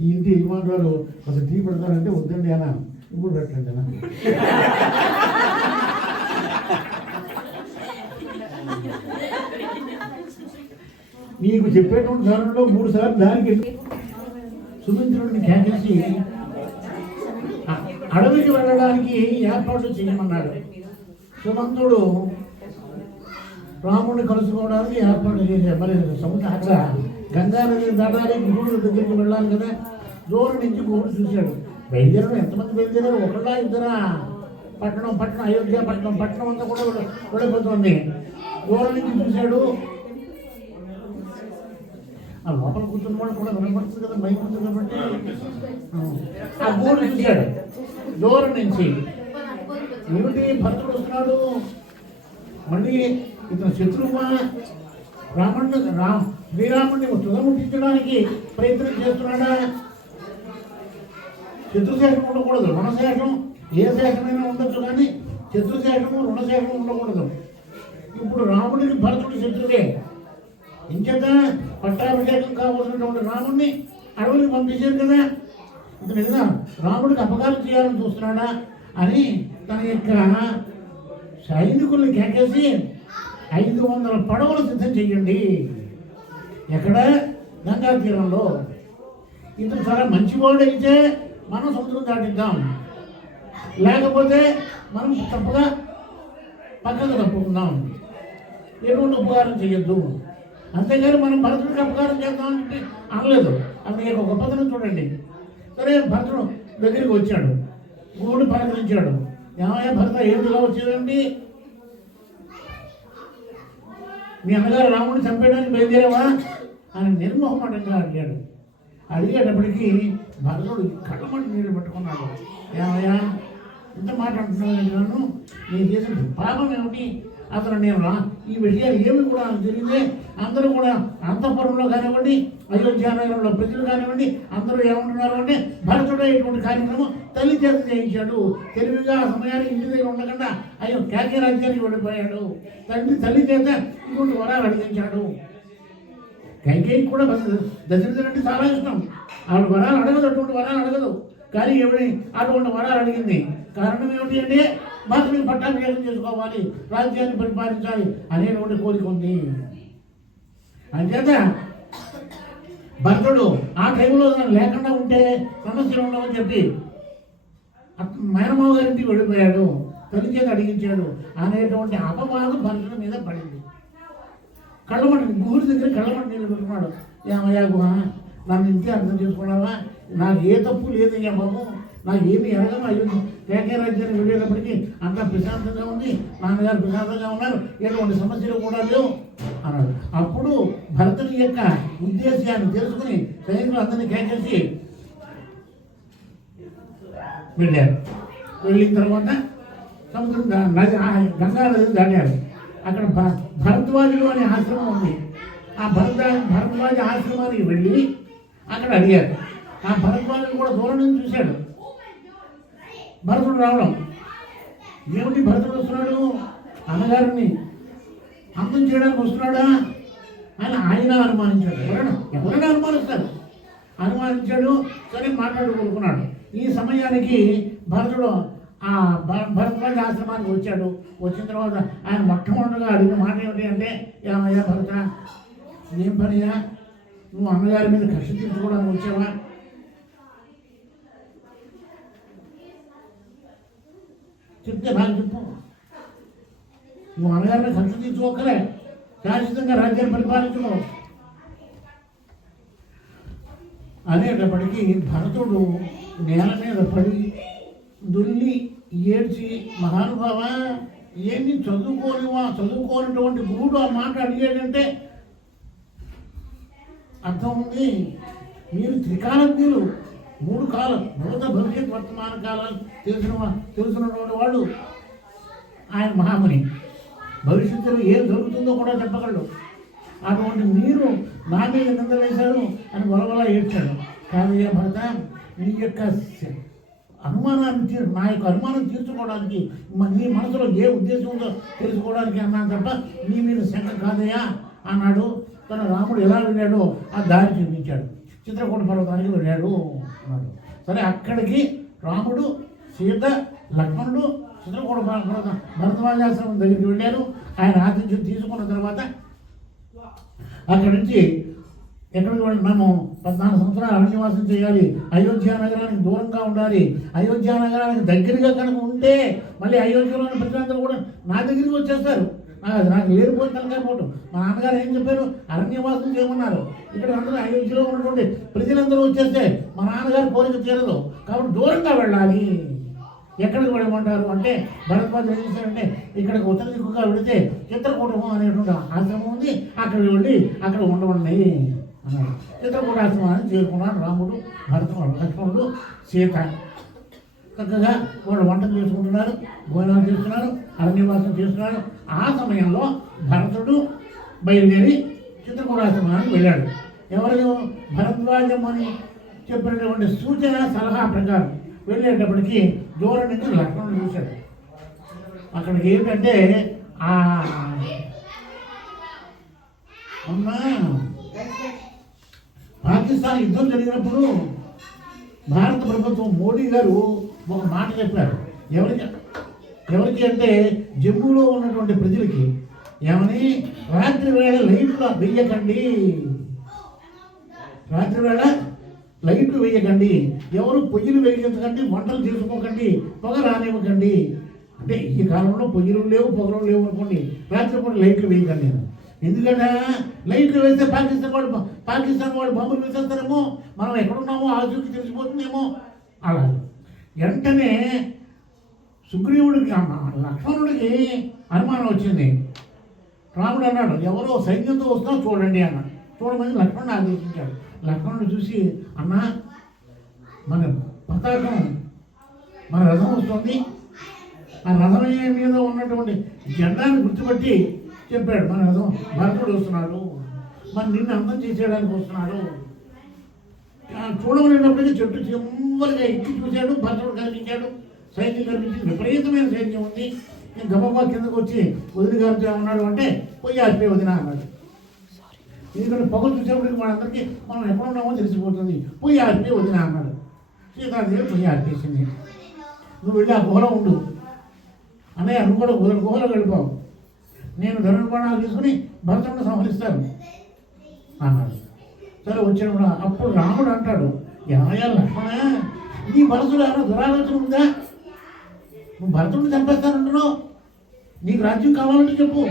ఈ ఇంటి యజమాని గారు అసలు టీ పెడతారంటే వద్దండి అన్న, ఇప్పుడు పెట్టండి అన్న. మీకు చెప్పేటువంటి సార్లు 3 సార్లు దానికి సుమిత్రుడిని కేకేసి అడవికి వెళ్ళడానికి ఏర్పాట్లు చేయమన్నాడు. సుమంతుడు రాముడిని కలుసుకోవడానికి ఏర్పాటు చేశాడు. మరి సముద్రం అక్కడ గంగానది దాటాలి, గుహుడు దగ్గరికి వెళ్ళాలి కదా. దూరం నుంచి గుహుడు చూశాడు. బయలుదేరడం ఎంతమంది బయలుదేరారు? ఒకళ్ళ ఇద్దరా? పట్టణం అయోధ్య పట్టణం అంతా కూడా వెళ్ళిపోతుంది. దూరం నుంచి చూశాడు. ఆ లోపల కూర్చున్న వాళ్ళు కూడా వినపడుతుంది కదా, మైక్ ఉంది కాబట్టి. ఆ గుహుడు చూశాడు దూరం నుంచి. ఏమిటి భర్తడు వస్తున్నాడు, మళ్ళీ ఇతను శత్రువా? శ్రీరాముడిని తుదముట్టించడానికి ప్రయత్నం చేస్తున్నాడా? శత్రుశేషం ఉండకూడదు, రుణశేషం. ఏ శేషమైనా ఉండొచ్చు కానీ శత్రుశేషము రుణశేషం ఉండకూడదు. ఇప్పుడు రాముడికి భరతుడు శత్రువే. ఇంచేత పట్టాభిషేకం కావాల్సినటువంటి రాముడిని అడవులకు పంపించారు కదా. ఇతను కదా రాముడికి అపకారం చేయాలని చూస్తున్నాడా అని తన యొక్క సైనికుల్ని కేకేసి 500 పడవలు సిద్ధం చెయ్యండి. ఎక్కడ? గంగా తీరంలో. ఇతను చాలా మంచివాడైతే మనం సముద్రం దాటిద్దాం, లేకపోతే మనం తప్పగా పక్కకు తప్పుకుందాం. ఎటువంటి ఉపకారం చేయొద్దు. అంతేగాని మనం భరతుడికి అపకారం చేద్దామంటే అనలేదు. అది ఒక గొప్పతనం చూడండి. సరే, భరతుడు దగ్గరికి వచ్చాడు. గుహుడు పలకరించాడు. ఏమయ్యా భరత, ఏమిటిలా వచ్చేదండి? మీ అన్నగారు రాముడిని చంపేయడానికి బయలుదేరావా అని నిర్మోహమాటంగా అడిగాడు. అడిగేటప్పటికీ భరతుడు కళ్ళమటి నీళ్ళు పట్టుకున్నాడు. ఏమయ్యా ఇంత మాట అంటున్నాను, నేను చేసిన పాపం ఏమిటి? అసలు నేను ఈ విషయాలు ఏమి కూడా జరిగితే అందరూ కూడా అంతఃపురంలో కానివ్వండి, అయోధ్య నగరంలో ప్రజలు కానివ్వండి, అందరూ ఏమంటున్నారు అంటే భరతుడే ఇటువంటి కార్యక్రమం తల్లి చేత చేయించాడు. తెలివిగా ఆ సమయానికి ఇంటి దగ్గర ఉండకుండా అయ్యో కేకే రాజ్యానికి వెళ్ళిపోయాడు. తల్లి చేత ఇటువంటి వరాలు అడిగించాడు. కైకేయి కూడా దశరథుడు చాలా ఇష్టం. ఆవిడ వరాలు అడగదు, అటువంటి వరాలు అడగదు. కానీ అటువంటి వరాలు అడిగింది. కారణం ఏమిటి అంటే భరతుడికి పట్టాభిషేకం చేసుకోవాలి, రాజ్యాన్ని పరిపాలించాలి అనేటువంటి కోరిక ఉంది. అంచేత భరతుడు ఆ టైంలో లేకుండా ఉంటే సమస్యలు ఉండవని చెప్పి మేనమావ గారింటికి వెళ్ళిపోయాడు. తల్లి చేత అడిగించాడు అనేటువంటి అపవాదం భరతుడి మీద పడింది. కళ్ళమంట గుహుడి దగ్గర కళ్ళమంట నీళ్ళు పెట్టుకున్నాడు. ఏమయ్యా గుహ, నన్ను ఇంతే అర్థం చేసుకున్నావా? నాకు ఏ తప్పు లేదయ్యా బాబు, నాకు ఏమి ఎరగను. అయోధ్య రాజ్యాన్ని వెళ్ళేటప్పటికీ అంతా ప్రశాంతంగా ఉంది, నాన్నగారు ప్రశాంతంగా ఉన్నారు, ఎటువంటి సమస్యలు కూడా లేవు అన్నాడు. అప్పుడు భరతుని యొక్క ఉద్దేశాన్ని తెలుసుకుని సైనికులు అందరినీ కేకేసి వెళ్ళారు. వెళ్ళిన తర్వాత సముద్రం గంగా నదిని దాటారు. అక్కడ భరద్వాజుడు అనే ఆశ్రమం ఉంది. ఆ భరద్వాజ ఆశ్రమానికి వెళ్ళి అక్కడ అడిగారు. ఆ భరద్వాజుడు కూడా దూరం నుంచి చూశాడు భరతుడు రావడం. ఏమిటి భరతుడు వస్తున్నాడు, అన్నగారిని అంతం చేయడానికి వస్తున్నాడా అని ఆయన అనుమానించాడు. ఎవరైనా అనుమానిస్తారు. అనుమానించాడు. సరే మాట్లాడుకుంటున్నాడు. ఈ సమయానికి భరతుడు ఆ భరద్వాజ ఆశ్రమానికి వచ్చాడు. వచ్చిన తర్వాత ఆయన మొట్టమొదటిగా అడిగిన మాట ఏమిటి అంటే, ఏమయ్యా భరత, ఏం పనియా, నువ్వు అన్నగారి మీద కష్ట తీర్చుకోవడానికి వచ్చావా? చెప్తే నాకు చెప్పు. నువ్వు అన్నగారి మీద కష్ట తీర్చుకోకలే, శాశ్వతంగా రాజ్యాన్ని పరిపాలించుకో అనేటప్పటికీ భరతుడు నేల మీద పడి దుల్లి ఏడ్చి, మహానుభావ, ఏమి చదువుకోనటువంటి గురుడు ఆ మాట అడిగాడంటే అర్థం ఉంది. మీరు త్రికాలజ్ఞులు, 3 కాలం, భూత భవిష్యత్ వర్తమాన కాలాలు తెలుసున్నటువంటి వాడు ఆయన మహాముని. భవిష్యత్తులో ఏం జరుగుతుందో కూడా చెప్పగలడు. అటువంటి మీరు నా మీద నింద వేశారు అని వలవలా ఏడ్చాడు. కాదయ్యా భరత, నీ యొక్క అనుమానాన్ని నా యొక్క అనుమానం తీర్చుకోవడానికి, నీ మనసులో ఏ ఉద్దేశం ఉందో తెలుసుకోవడానికి అన్నాను తప్ప నీ మీద శంక కాదయ్యా అన్నాడు. తన రాముడు ఎలా వెళ్ళాడో ఆ దారి చూపించాడు. చిత్రకూట పర్వతానికి వెళ్ళాడు అన్నాడు. సరే, అక్కడికి రాముడు, సీత, లక్ష్మణుడు చిత్రకూట పర్వతం భరద్వాజాశ్రమం దగ్గరికి వెళ్ళారు. ఆయన ఆతిథ్యం తీసుకున్న తర్వాత అక్కడి నుంచి ఎక్కడికి వెళ్ళి మేము 14 సంవత్సరాలు అరణ్యవాసం చేయాలి, అయోధ్య నగరానికి దూరంగా ఉండాలి, అయోధ్య నగరానికి దగ్గరగా కనుక ఉంటే మళ్ళీ అయోధ్యలోని ప్రజలందరూ కూడా నా దగ్గరికి వచ్చేస్తారు. నాకు లేరిపోయి తలకాయపోవటం. మా నాన్నగారు ఏం చెప్పారు, అరణ్యవాసం చేయమన్నారు. ఇక్కడ అందరూ అయోధ్యలో ఉన్నటువంటి ప్రజలందరూ వచ్చేస్తే మా నాన్నగారి కోరిక తీరదు, కాబట్టి దూరంగా వెళ్ళాలి. ఎక్కడికి వెళ్ళమంటారు అంటే, భరద్వాజుడు ఏం చేశారంటే, ఇక్కడికి ఉత్తర దిక్కుగా వెళితే చిత్రకూటము అనేటువంటి ఆశ్రమం ఉంది, అక్కడికి వెళ్ళి అక్కడ ఉండవండి అన్నాడు. చిత్రకూట ఆశ్రమాన్ని చేరుకున్నాడు రాముడు, భరతుడు, లక్ష్మణుడు, సీత. చక్కగా వాళ్ళు వంటలు చేసుకుంటున్నారు, భోజనాలు చేస్తున్నారు, అరణ్యవాసం చేస్తున్నారు. ఆ సమయంలో భరతుడు బయలుదేరి చిత్రకూట ఆశ్రమానికి వెళ్ళాడు. ఎవరు? భరద్వాజం అని చెప్పినటువంటి సూచన సలహా ప్రకారం వెళ్ళేటప్పటికి దూరం నుంచి లక్ష్మణుడు చూశాడు. అక్కడికి ఏంటంటే పాకిస్తాన్ యుద్ధం జరిగినప్పుడు భారత ప్రభుత్వం మోడీ గారు ఒక మాట చెప్పారు. ఎవరికి అంటే జమ్మూలో ఉన్నటువంటి ప్రజలకి, ఏమని, రాత్రి వేళ లైట్లు వెయ్యకండి, రాత్రి వేళ లైట్లు వేయకండి, ఎవరు పొయ్యిలు వెలిగించకండి, వంటలు చేసుకోకండి, పొగ రానివ్వకండి. అంటే ఈ కాలంలో పొయ్యిలు లేవు, పొగలు లేవు అనుకోండి, రాత్రిపూట లైట్లు వేయకండి. ఎందుకంటే లైట్లు వేస్తే పాకిస్తాన్ వాళ్ళు బాంబులు వేసేస్తారేమో, మనం ఎక్కడున్నామో ఆచూకి తెలిసిపోతుందేమో. అలా వెంటనే సుగ్రీవుడికి, లక్ష్మణుడికి అనుమానం వచ్చింది. రాముడు అన్నాడు, ఎవరో సైన్యంతో వస్తున్నా చూడండి అన్నాడు. చూడమని లక్ష్మణుడు ఆదేశించాడు. లక్ష్మణుడు చూసి, అన్న, మన పతాకం, మన రథం వస్తుంది, ఆ రథం మీద ఉన్నటువంటి జెండాన్ని గుర్తుపట్టి చెప్పాడు, మన రథం భరతుడు వస్తున్నాడు, మన నిన్ను అంతం చేసేయడానికి వస్తున్నాడు. చూడమనేటప్పటికీ చెట్టు చివరిగా ఎక్కి చూశాడు, భరతుడు కనిపించాడు, సైన్యం కనిపించింది, విపరీతమైన సైన్యం ఉంది. నేను గబగబా కిందకు వచ్చి వదిన గారు ఉన్నాడు అంటే, పోయి ఆడిపోయి వదిన అన్నాడు. ఎందుకంటే పొగ చూసేప్పటికి మనందరికీ మనం ఎక్కడున్నామో తెలిసిపోతుంది. పోయి ఆడిపోయి వదిన అన్నాడు. సీతాదేవి పోయి ఆడిపేసింది. నువ్వు వెళ్ళి ఆ గుహలో ఉండు అన్నయ్య, నువ్వు కూడా గుహలో వెళ్ళిపోవు, నేను ధనుర్బాణాలు తీసుకుని భరతుడిని సంహరిస్తాను అన్నాడు. సరే వచ్చాడు. అప్పుడు రాముడు అంటాడు, ఏమయ్యా లక్ష్మణ, నీ మనసులో ఏమైనా దురాలోచన ఉందా? నువ్వు భరతుడిని చంపేస్తానంటున్నావు, నీకు రాజ్యం కావాలంటే చెప్పు,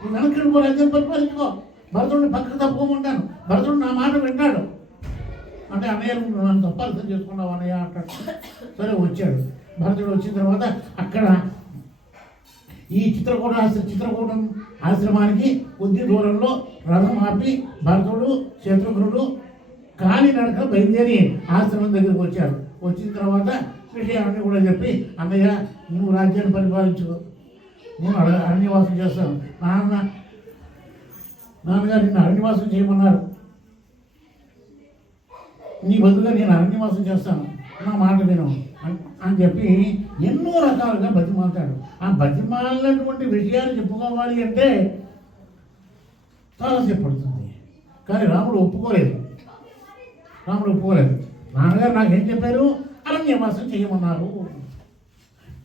నువ్వు వెనక్కి పో, రాజ్యం పరిపాలించుకో, భరతుడిని పక్కకు తప్పుకోమంటాను, భరతుడు నా మాట వింటాడు అంటే అన్నయ్య నన్ను తప్ప అర్థం చేసుకున్నావు అన్నయ్య అంటాడు. సరే వచ్చాడు. భరతుడు వచ్చిన తర్వాత అక్కడ ఈ చిత్రకూటం ఆశ్రమానికి కొద్ది దూరంలో రథం ఆపి భరతుడు శత్రుఘ్నుడు కాలినడక బయలుదేరి ఆశ్రమం దగ్గరికి వచ్చారు. వచ్చిన తర్వాత విషయాన్ని కూడా చెప్పి అన్నయ్య నువ్వు రాజ్యాన్ని పరిపాలించు, నేను అరణ్యవాసం చేస్తాను, నాన్నగారు నిన్ను అరణ్యవాసం చేయమన్నారు, నీ బదులుగా నేను అరణ్యవాసం చేస్తాను, నా మాట విను అని చెప్పి ఎన్నో రకాలుగా బతిమాలతాడు. ఆ బతిమాలినటువంటి విషయాలు చెప్పుకోవాలి అంటే చాలాసేపు పడుతుంది. కానీ రాముడు ఒప్పుకోలేదు. నాన్నగారు నాకేం చెప్పారు, అరణ్యవాసం చేయమన్నారు,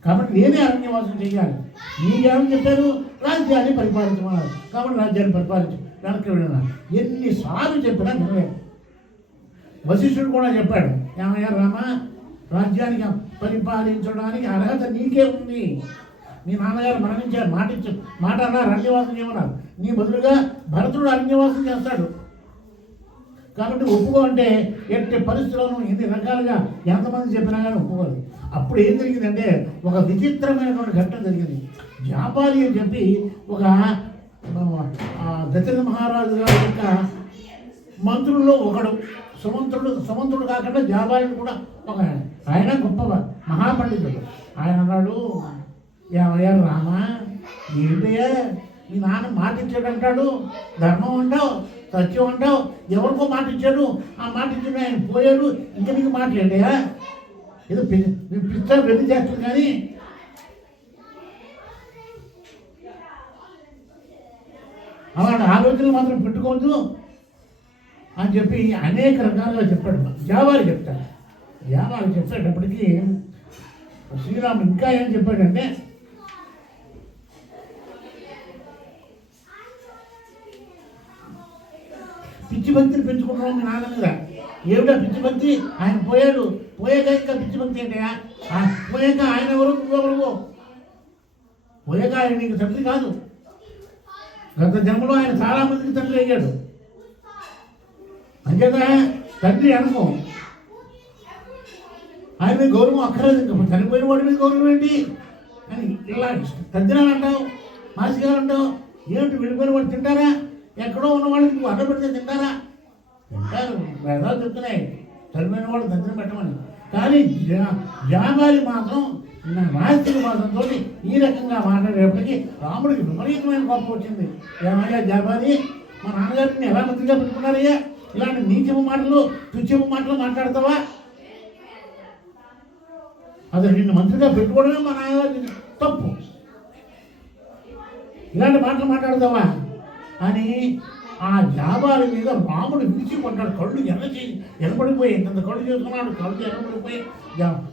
కాబట్టి నేనే అరణ్యవాసం చేయాలి. మీకేమని చెప్పారు, రాజ్యాన్ని పరిపాలించమన్నారు, కాబట్టి రాజ్యాన్ని పరిపాలించు, వెనక్కి వెళ్ళినా ఎన్నిసార్లు చెప్పినా వినలేదు. వశిష్ఠుడు కూడా చెప్పాడు, ఏమయ్యా రామ, రాజ్యానికి పరిపాలించడానికి అర్హత నీకే ఉంది, మీ నాన్నగారు మరణించారు, మాట అన్నారు అరణ్యవాసం చేయమన్నారు, నీ బదులుగా భరతుడు అరణ్యవాసం చేస్తాడు, కాబట్టి ఒప్పుకో అంటే ఎట్టి పరిస్థితులను ఎన్ని రకాలుగా ఎంతమంది చెప్పినా కానీ ఒప్పుకోదు. అప్పుడు ఏం జరిగిందంటే ఒక విచిత్రమైనటువంటి ఘటన జరిగింది. జాపాలి అని చెప్పి ఒక దశరథ మహారాజు గారి యొక్క మంత్రుల్లో ఒకడు, సుమంత్రుడు కాకుండా జాబాలిని కూడా ఒక ఆయన గొప్ప మహాపండితుడు. ఆయన అన్నాడు, ఏమయ్యా రామ, ఏంటయ్యా మీ నాన్న మాట ఇచ్చాడంటాడు, ధర్మం అంటావు, సత్యం అంటావు, ఎవరికో మాట ఇచ్చాడు, ఆ మాట ఇచ్చాడు ఆయన పోయాడు, ఇంకా నీకు మాట్లాడయా, ఏదో పిచ్చా వెళ్ళి చేస్తుంది కానీ అలాంటి ఆలోచనలు మాత్రం పెట్టుకోవద్దు అని చెప్పి అనేక రకాలుగా చెప్పాడు. జాబాలి చెప్పేటప్పటికీ శ్రీరాముడు ఇంకా ఏం చెప్పాడంటే, పిచ్చి భక్తిని పెంచుకుంటున్నాం మీ నాన్న మీద, ఏమిటా పిచ్చి భక్తి, ఆయన పోయాక ఇంకా పిచ్చి భక్తి ఏంటయా, పోయాక ఆయన ఎవరు నువ్వెవరు, పోయాక ఆయన నీకు తండ్రి కాదు, గత జన్మలో ఆయన చాలా మందికి తండ్రి అయ్యాడు, అంచేత తండ్రి అనుకో, ఆయన మీద గౌరవం అక్కర్లేదు, ఇంకా చనిపోయిన వాడి మీద గౌరవం ఏంటి అని ఇలా తద్దినాలంటావు, మాసిగాలంటావు, ఏమిటి వెళ్ళిపోయిన వాడు తింటారా, ఎక్కడో ఉన్నవాళ్ళకి నువ్వు అడ్డ పెడితే తింటారా, తింటారు, వేదాలు చెప్తున్నాయి చనిపోయిన వాడు దగ్గర పెట్టమని. కానీ జాబాలి మాత్రం నాస్తిక మాత్రంతో ఈ రకంగా మాట్లాడేటప్పటికీ రాముడికి విపరీతమైన కోపం వచ్చింది. ఏమయ్యా జాబాలి, మా నాన్నగారిని ఎలా మంత్రిగా పెట్టుకున్నారయ్యా, ఇలాంటి నీచము మాటలు తుచ్చము మాటలు మాట్లాడతావా, అసలు నిన్ను మంత్రిగా పెట్టుకోవడమే మా నాన్నగారి తప్పు, ఇలాంటి మాటలు మాట్లాడతావా అని ఆ జాబాలి మీద రాముడు విడిచిపడ్డాడు. కళ్ళు ఎనపడిపోయి ఇంత కళ్ళు చేసుకున్నాడు, కళ్ళు ఎనపడిపోయి.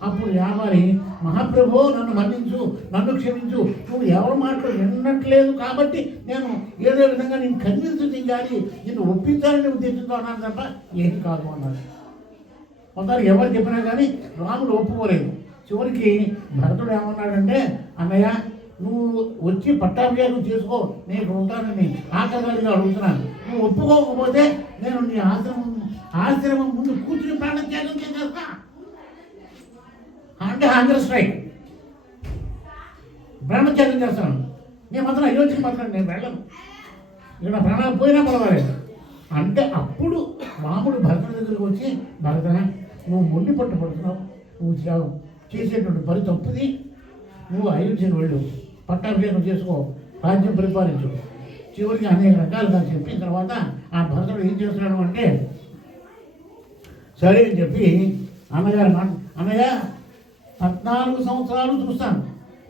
అప్పుడు జాబాలి, మహాప్రభు నన్ను మన్నించు, నన్ను క్షమించు, నువ్వు ఎవరి మాటలు వినట్లేదు కాబట్టి నేను ఏదో విధంగా నేను కన్విన్స్ చెయ్యాలి, నిన్ను ఒప్పించాలని ఉద్దేశంతో అన్నాను తప్ప ఏది కాదు అన్నాడు. కొందరు ఎవరు చెప్పినా కానీ రాముడు ఒప్పుకోలేదు. చివరికి భరతుడు ఏమన్నాడంటే, అన్నయ్య నువ్వు వచ్చి పట్టాభిషేకం చేసుకో, నేను ఉంటానని ఆకలిగా అడుగుతున్నాను, నువ్వు ఒప్పుకోకపోతే నేను నీ ఆశ్రమం ముందు కూర్చుని ప్రాణత్యాగం చేసేస్తా అంటే హంగర్ స్ట్రైక్, ప్రాణత్యాగం చేస్తాను, నేను మాత్రం అయోధ్యకి మాత్రం నేను వెళ్ళను, ఇక్కడ ప్రాణాలు పోయినా పర్వాలేదు అంటే. అప్పుడు రాముడు భరతుడి దగ్గరికి వచ్చి, భరత నువ్వు మొండి పట్టుబడుతున్నావు, నువ్వు చేసేటువంటి పని తప్పుది, నువ్వు అయోధ్యను వెళ్ళు, పట్టాభిషేకం చేసుకో, రాజ్యం పరిపాలించు. చివరికి అనేక రకాలుగా చెప్పిన తర్వాత ఆ భరతుడు ఏం చేస్తున్నాడు అంటే, సరే అని చెప్పి అన్నయ్య 14 సంవత్సరాలు చూస్తాను,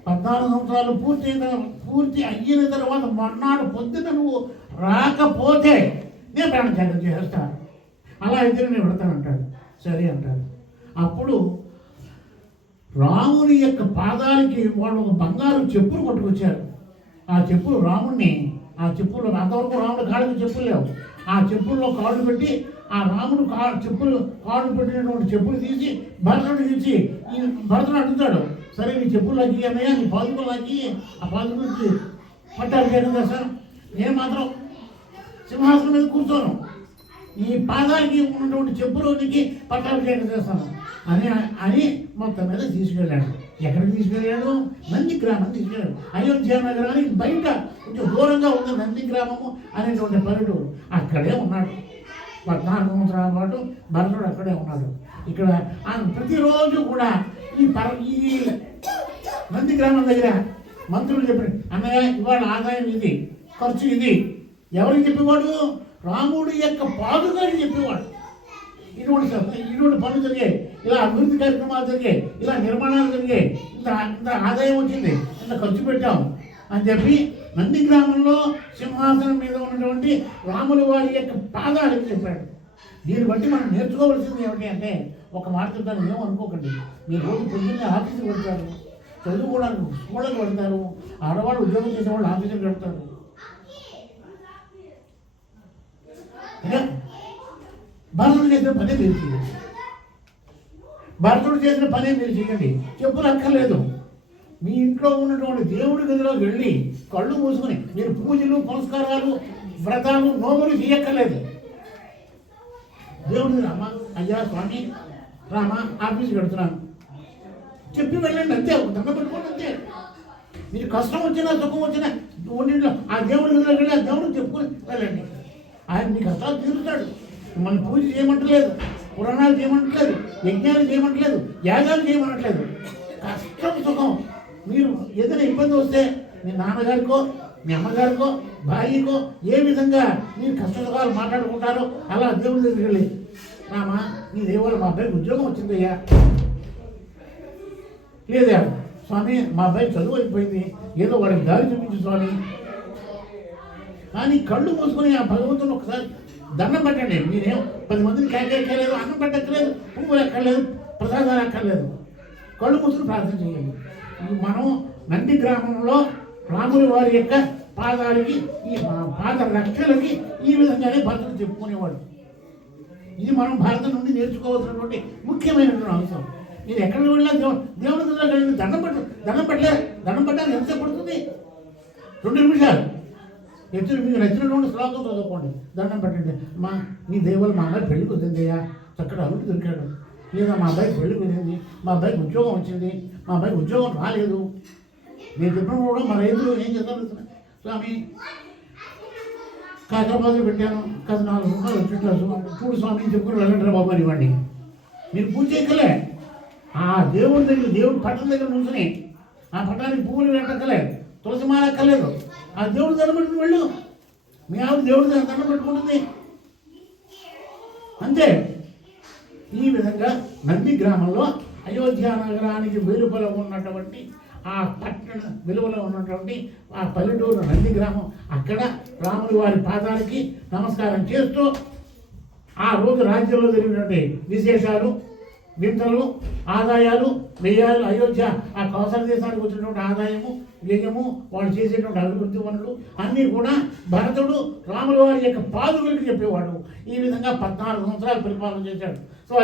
14 సంవత్సరాలు పూర్తి అయిన తర్వాత మొన్నాడు పొద్దున నువ్వు రాకపోతే నేను ప్రాణత్యాగం చేస్తాను, అలా అయితే నేను పెడతానంటాడు. సరే అంటాడు. అప్పుడు రాముని యొక్క పాదాలకి వాళ్ళు ఒక బంగారు చెప్పులు కొట్టుకొచ్చారు. ఆ చెప్పులు రాముడిని, ఆ చెప్పుల్లో అంతవరకు రాముడు కాళ్ళకి చెప్పులు లేవు, ఆ చెప్పుల్లో కాళ్ళు పెట్టి ఆ రాముడు కాళ్ళు పెట్టినటువంటి చెప్పులు తీసి భరతుడు తీసి ఈ భరతుడు అడుగుతాడు, సరే నీ చెప్పులు లాగి అన్నయ్య, నీ పాదుకులు లాగి, ఆ పాదుకులకి పట్టాభిషేకం చేస్తాను. నేను మాత్రం సింహాసనం మీద కూర్చోను, ఈ పాదాలకి ఉన్నటువంటి చెప్పులోనికి పట్టాభిషేకం చేస్తాను అని అని మొత్తం మీద తీసుకెళ్ళాడు. ఎక్కడికి తీసుకెళ్ళాడు? నంది గ్రామం తీసుకెళ్ళాడు. అయోధ్య నగరానికి బయట కొంచెం దూరంగా ఉన్న నంది గ్రామము అనేటువంటి పల్లెటూరు. అక్కడే ఉన్నాడు 14 సంవత్సరాల పాటు భరతుడు అక్కడే ఉన్నాడు. ఇక్కడ ప్రతిరోజు కూడా ఈ నంది గ్రామం దగ్గర మంత్రులు చెప్పారు, అన్నయ్య ఇవాళ ఆదాయం ఇది, ఖర్చు ఇది. ఎవరికి చెప్పేవాడు? రాముడి యొక్క పాదుగారికి చెప్పేవాడు. ఇటువంటి పనులు జరిగాయి, ఇలా అభివృద్ధి కార్యక్రమాలు జరిగాయి, ఇలా నిర్మాణాలు జరిగాయి, ఇంత ఆదాయం వచ్చింది, ఇంత ఖర్చు పెట్టాం అని చెప్పి నంది గ్రామంలో సింహాసనం మీద ఉన్నటువంటి రాముల వారి యొక్క పాదాలకు చెప్పాడు. దీన్ని బట్టి మనం నేర్చుకోవాల్సింది ఏమిటి అంటే, ఒక మాట చెప్తాను, ఏమనుకోకండి. మీరు రోజు పొద్దున్నే ఆఫీసుకి వెళ్తారు, చదువుకోవడానికి స్కూళ్ళకి వెళ్తారు, ఆడవాళ్ళు ఉద్యోగం చేసేవాళ్ళు ఆఫీసుకి వెళ్తారు. భరతుడు చేసిన పనే మీరు చేయండి, భరతుడు చేసిన పనే మీరు చేయండి. చెప్పులు అక్కర్లేదు. మీ ఇంట్లో ఉన్నటువంటి దేవుడి గదిలోకి వెళ్ళి కళ్ళు మూసుకొని మీరు పూజలు పునస్కారాలు వ్రతాలు నోములు చేయక్కర్లేదు. దేవుడి రామ, అయ్యా స్వామి రామ ఆఫీస్కి వెళ్తున్నాను చెప్పి వెళ్ళండి, అంతే. ఒక దండ పెట్టుకోండి, అంతే. మీరు కష్టం వచ్చినా సుఖం వచ్చినా ఒంటింట్లో ఆ దేవుడి గదిలోకి వెళ్ళి ఆ దేవుడికి చెప్పుకొని వెళ్ళండి. ఆయన మీ కష్టాలు తీరుతాడు. మిమ్మల్ని పూజ చేయమంటలేదు, పురాణాలు చేయమంటలేదు, యజ్ఞాలు చేయమంటలేదు, యాగాలు చేయమనట్లేదు. కష్టం సుఖం మీరు ఏదైనా ఇబ్బంది వస్తే మీ నాన్నగారికో మీ అమ్మగారికో భార్యకో ఏ విధంగా మీరు కష్ట సుఖాలు మాట్లాడుకుంటారో అలా దేవుడి దగ్గరికి వెళ్ళి, రామా నీ దేవుడు మా అబ్బాయికి ఉద్యోగం వచ్చిందయ్యా, లేదా స్వామి మా అబ్బాయి చదువు అయిపోయింది, ఏదో వాడికి దారి చూపించు స్వామి కానీ కళ్ళు మూసుకొని ఆ భగవంతుని ఒకసారి దండం పెట్టండి. మీరేం 10 మందిని కేకేయక్కర్లేదు, అన్నం పెట్టక్కర్లేదు, పువ్వులు ఎక్కర్లేదు, ప్రసాదాలు ఎక్కర్లేదు, కళ్ళు మూసుకుని ప్రార్థన చేయండి. మనం నంది గ్రామంలో రాముల వారి యొక్క పాదాలకి ఈ పాద రక్షలకి ఈ విధంగానే భర్తలు చెప్పుకునేవాడు. ఇది మనం భారతం నుండి నేర్చుకోవాల్సినటువంటి ముఖ్యమైనటువంటి అంశం. మీరు ఎక్కడికి వెళ్ళినా దేవుడి దగ్గర వెళ్ళి దండం పెట్టడానికి ఎంతసేపు పడుతుంది? 2 నిమిషాలు. మీకు నచ్చినటువంటి శ్లోకం చదువుకోండి, దండం పెట్టండి. మీ దేవుడు మా అబ్బాయి పెళ్లి కుదిరిందయ్యా, చక్కటి అల్లుడు దొరికాడు, లేదా మా అబ్బాయికి పెళ్లి కుదిరింది, మా అబ్బాయికి ఉద్యోగం వచ్చింది, మా అబ్బాయికి ఉద్యోగం రాలేదు. నేను చెప్పినప్పుడు కూడా మా రైతులు ఏం చేస్తారు? స్వామి కాకరపాదులు పెట్టాను, కాదు 4 రూపాయలు వచ్చేట్లు చూడు స్వామి అని చెప్పుకుని వెళ్ళండి బాబు అని ఇవ్వండి. మీరు పూజ చేయక్కలే, ఆ దేవుడి దగ్గర దేవుడి పట్టం దగ్గర నుంచుని ఆ పట్టానికి పువ్వులు పెట్టక్కలే, తులసి మాల ఎక్కర్లేదు, ఆ దేవుడు దండం పెట్టుకుని వెళ్ళు. మీ ఆవిడ దేవుడి దగ్గర దండం పెట్టుకుంటుంది, అంతే. ఈ విధంగా నంది గ్రామంలో అయోధ్య నగరానికి వెలుపల ఉన్నటువంటి ఆ పట్టణ వెలువలో ఉన్నటువంటి ఆ పల్లెటూరు నంది గ్రామం, అక్కడ రాముల వారి పాదాలకి నమస్కారం చేస్తూ ఆ రోజు రాజ్యంలో జరిగినటువంటి విశేషాలు, వింతలు, ఆదాయాలు, వ్యయాలు, అయోధ్య ఆ కౌసల దేశానికి వచ్చినటువంటి ఆదాయము, వ్యయము, వాళ్ళు చేసేటువంటి అభివృద్ధి పనులు అన్నీ కూడా భరతుడు రాముల వారి యొక్క పాదుకులకి చెప్పేవాడు. ఈ విధంగా 14 సంవత్సరాలు పరిపాలన చేశాడు. సో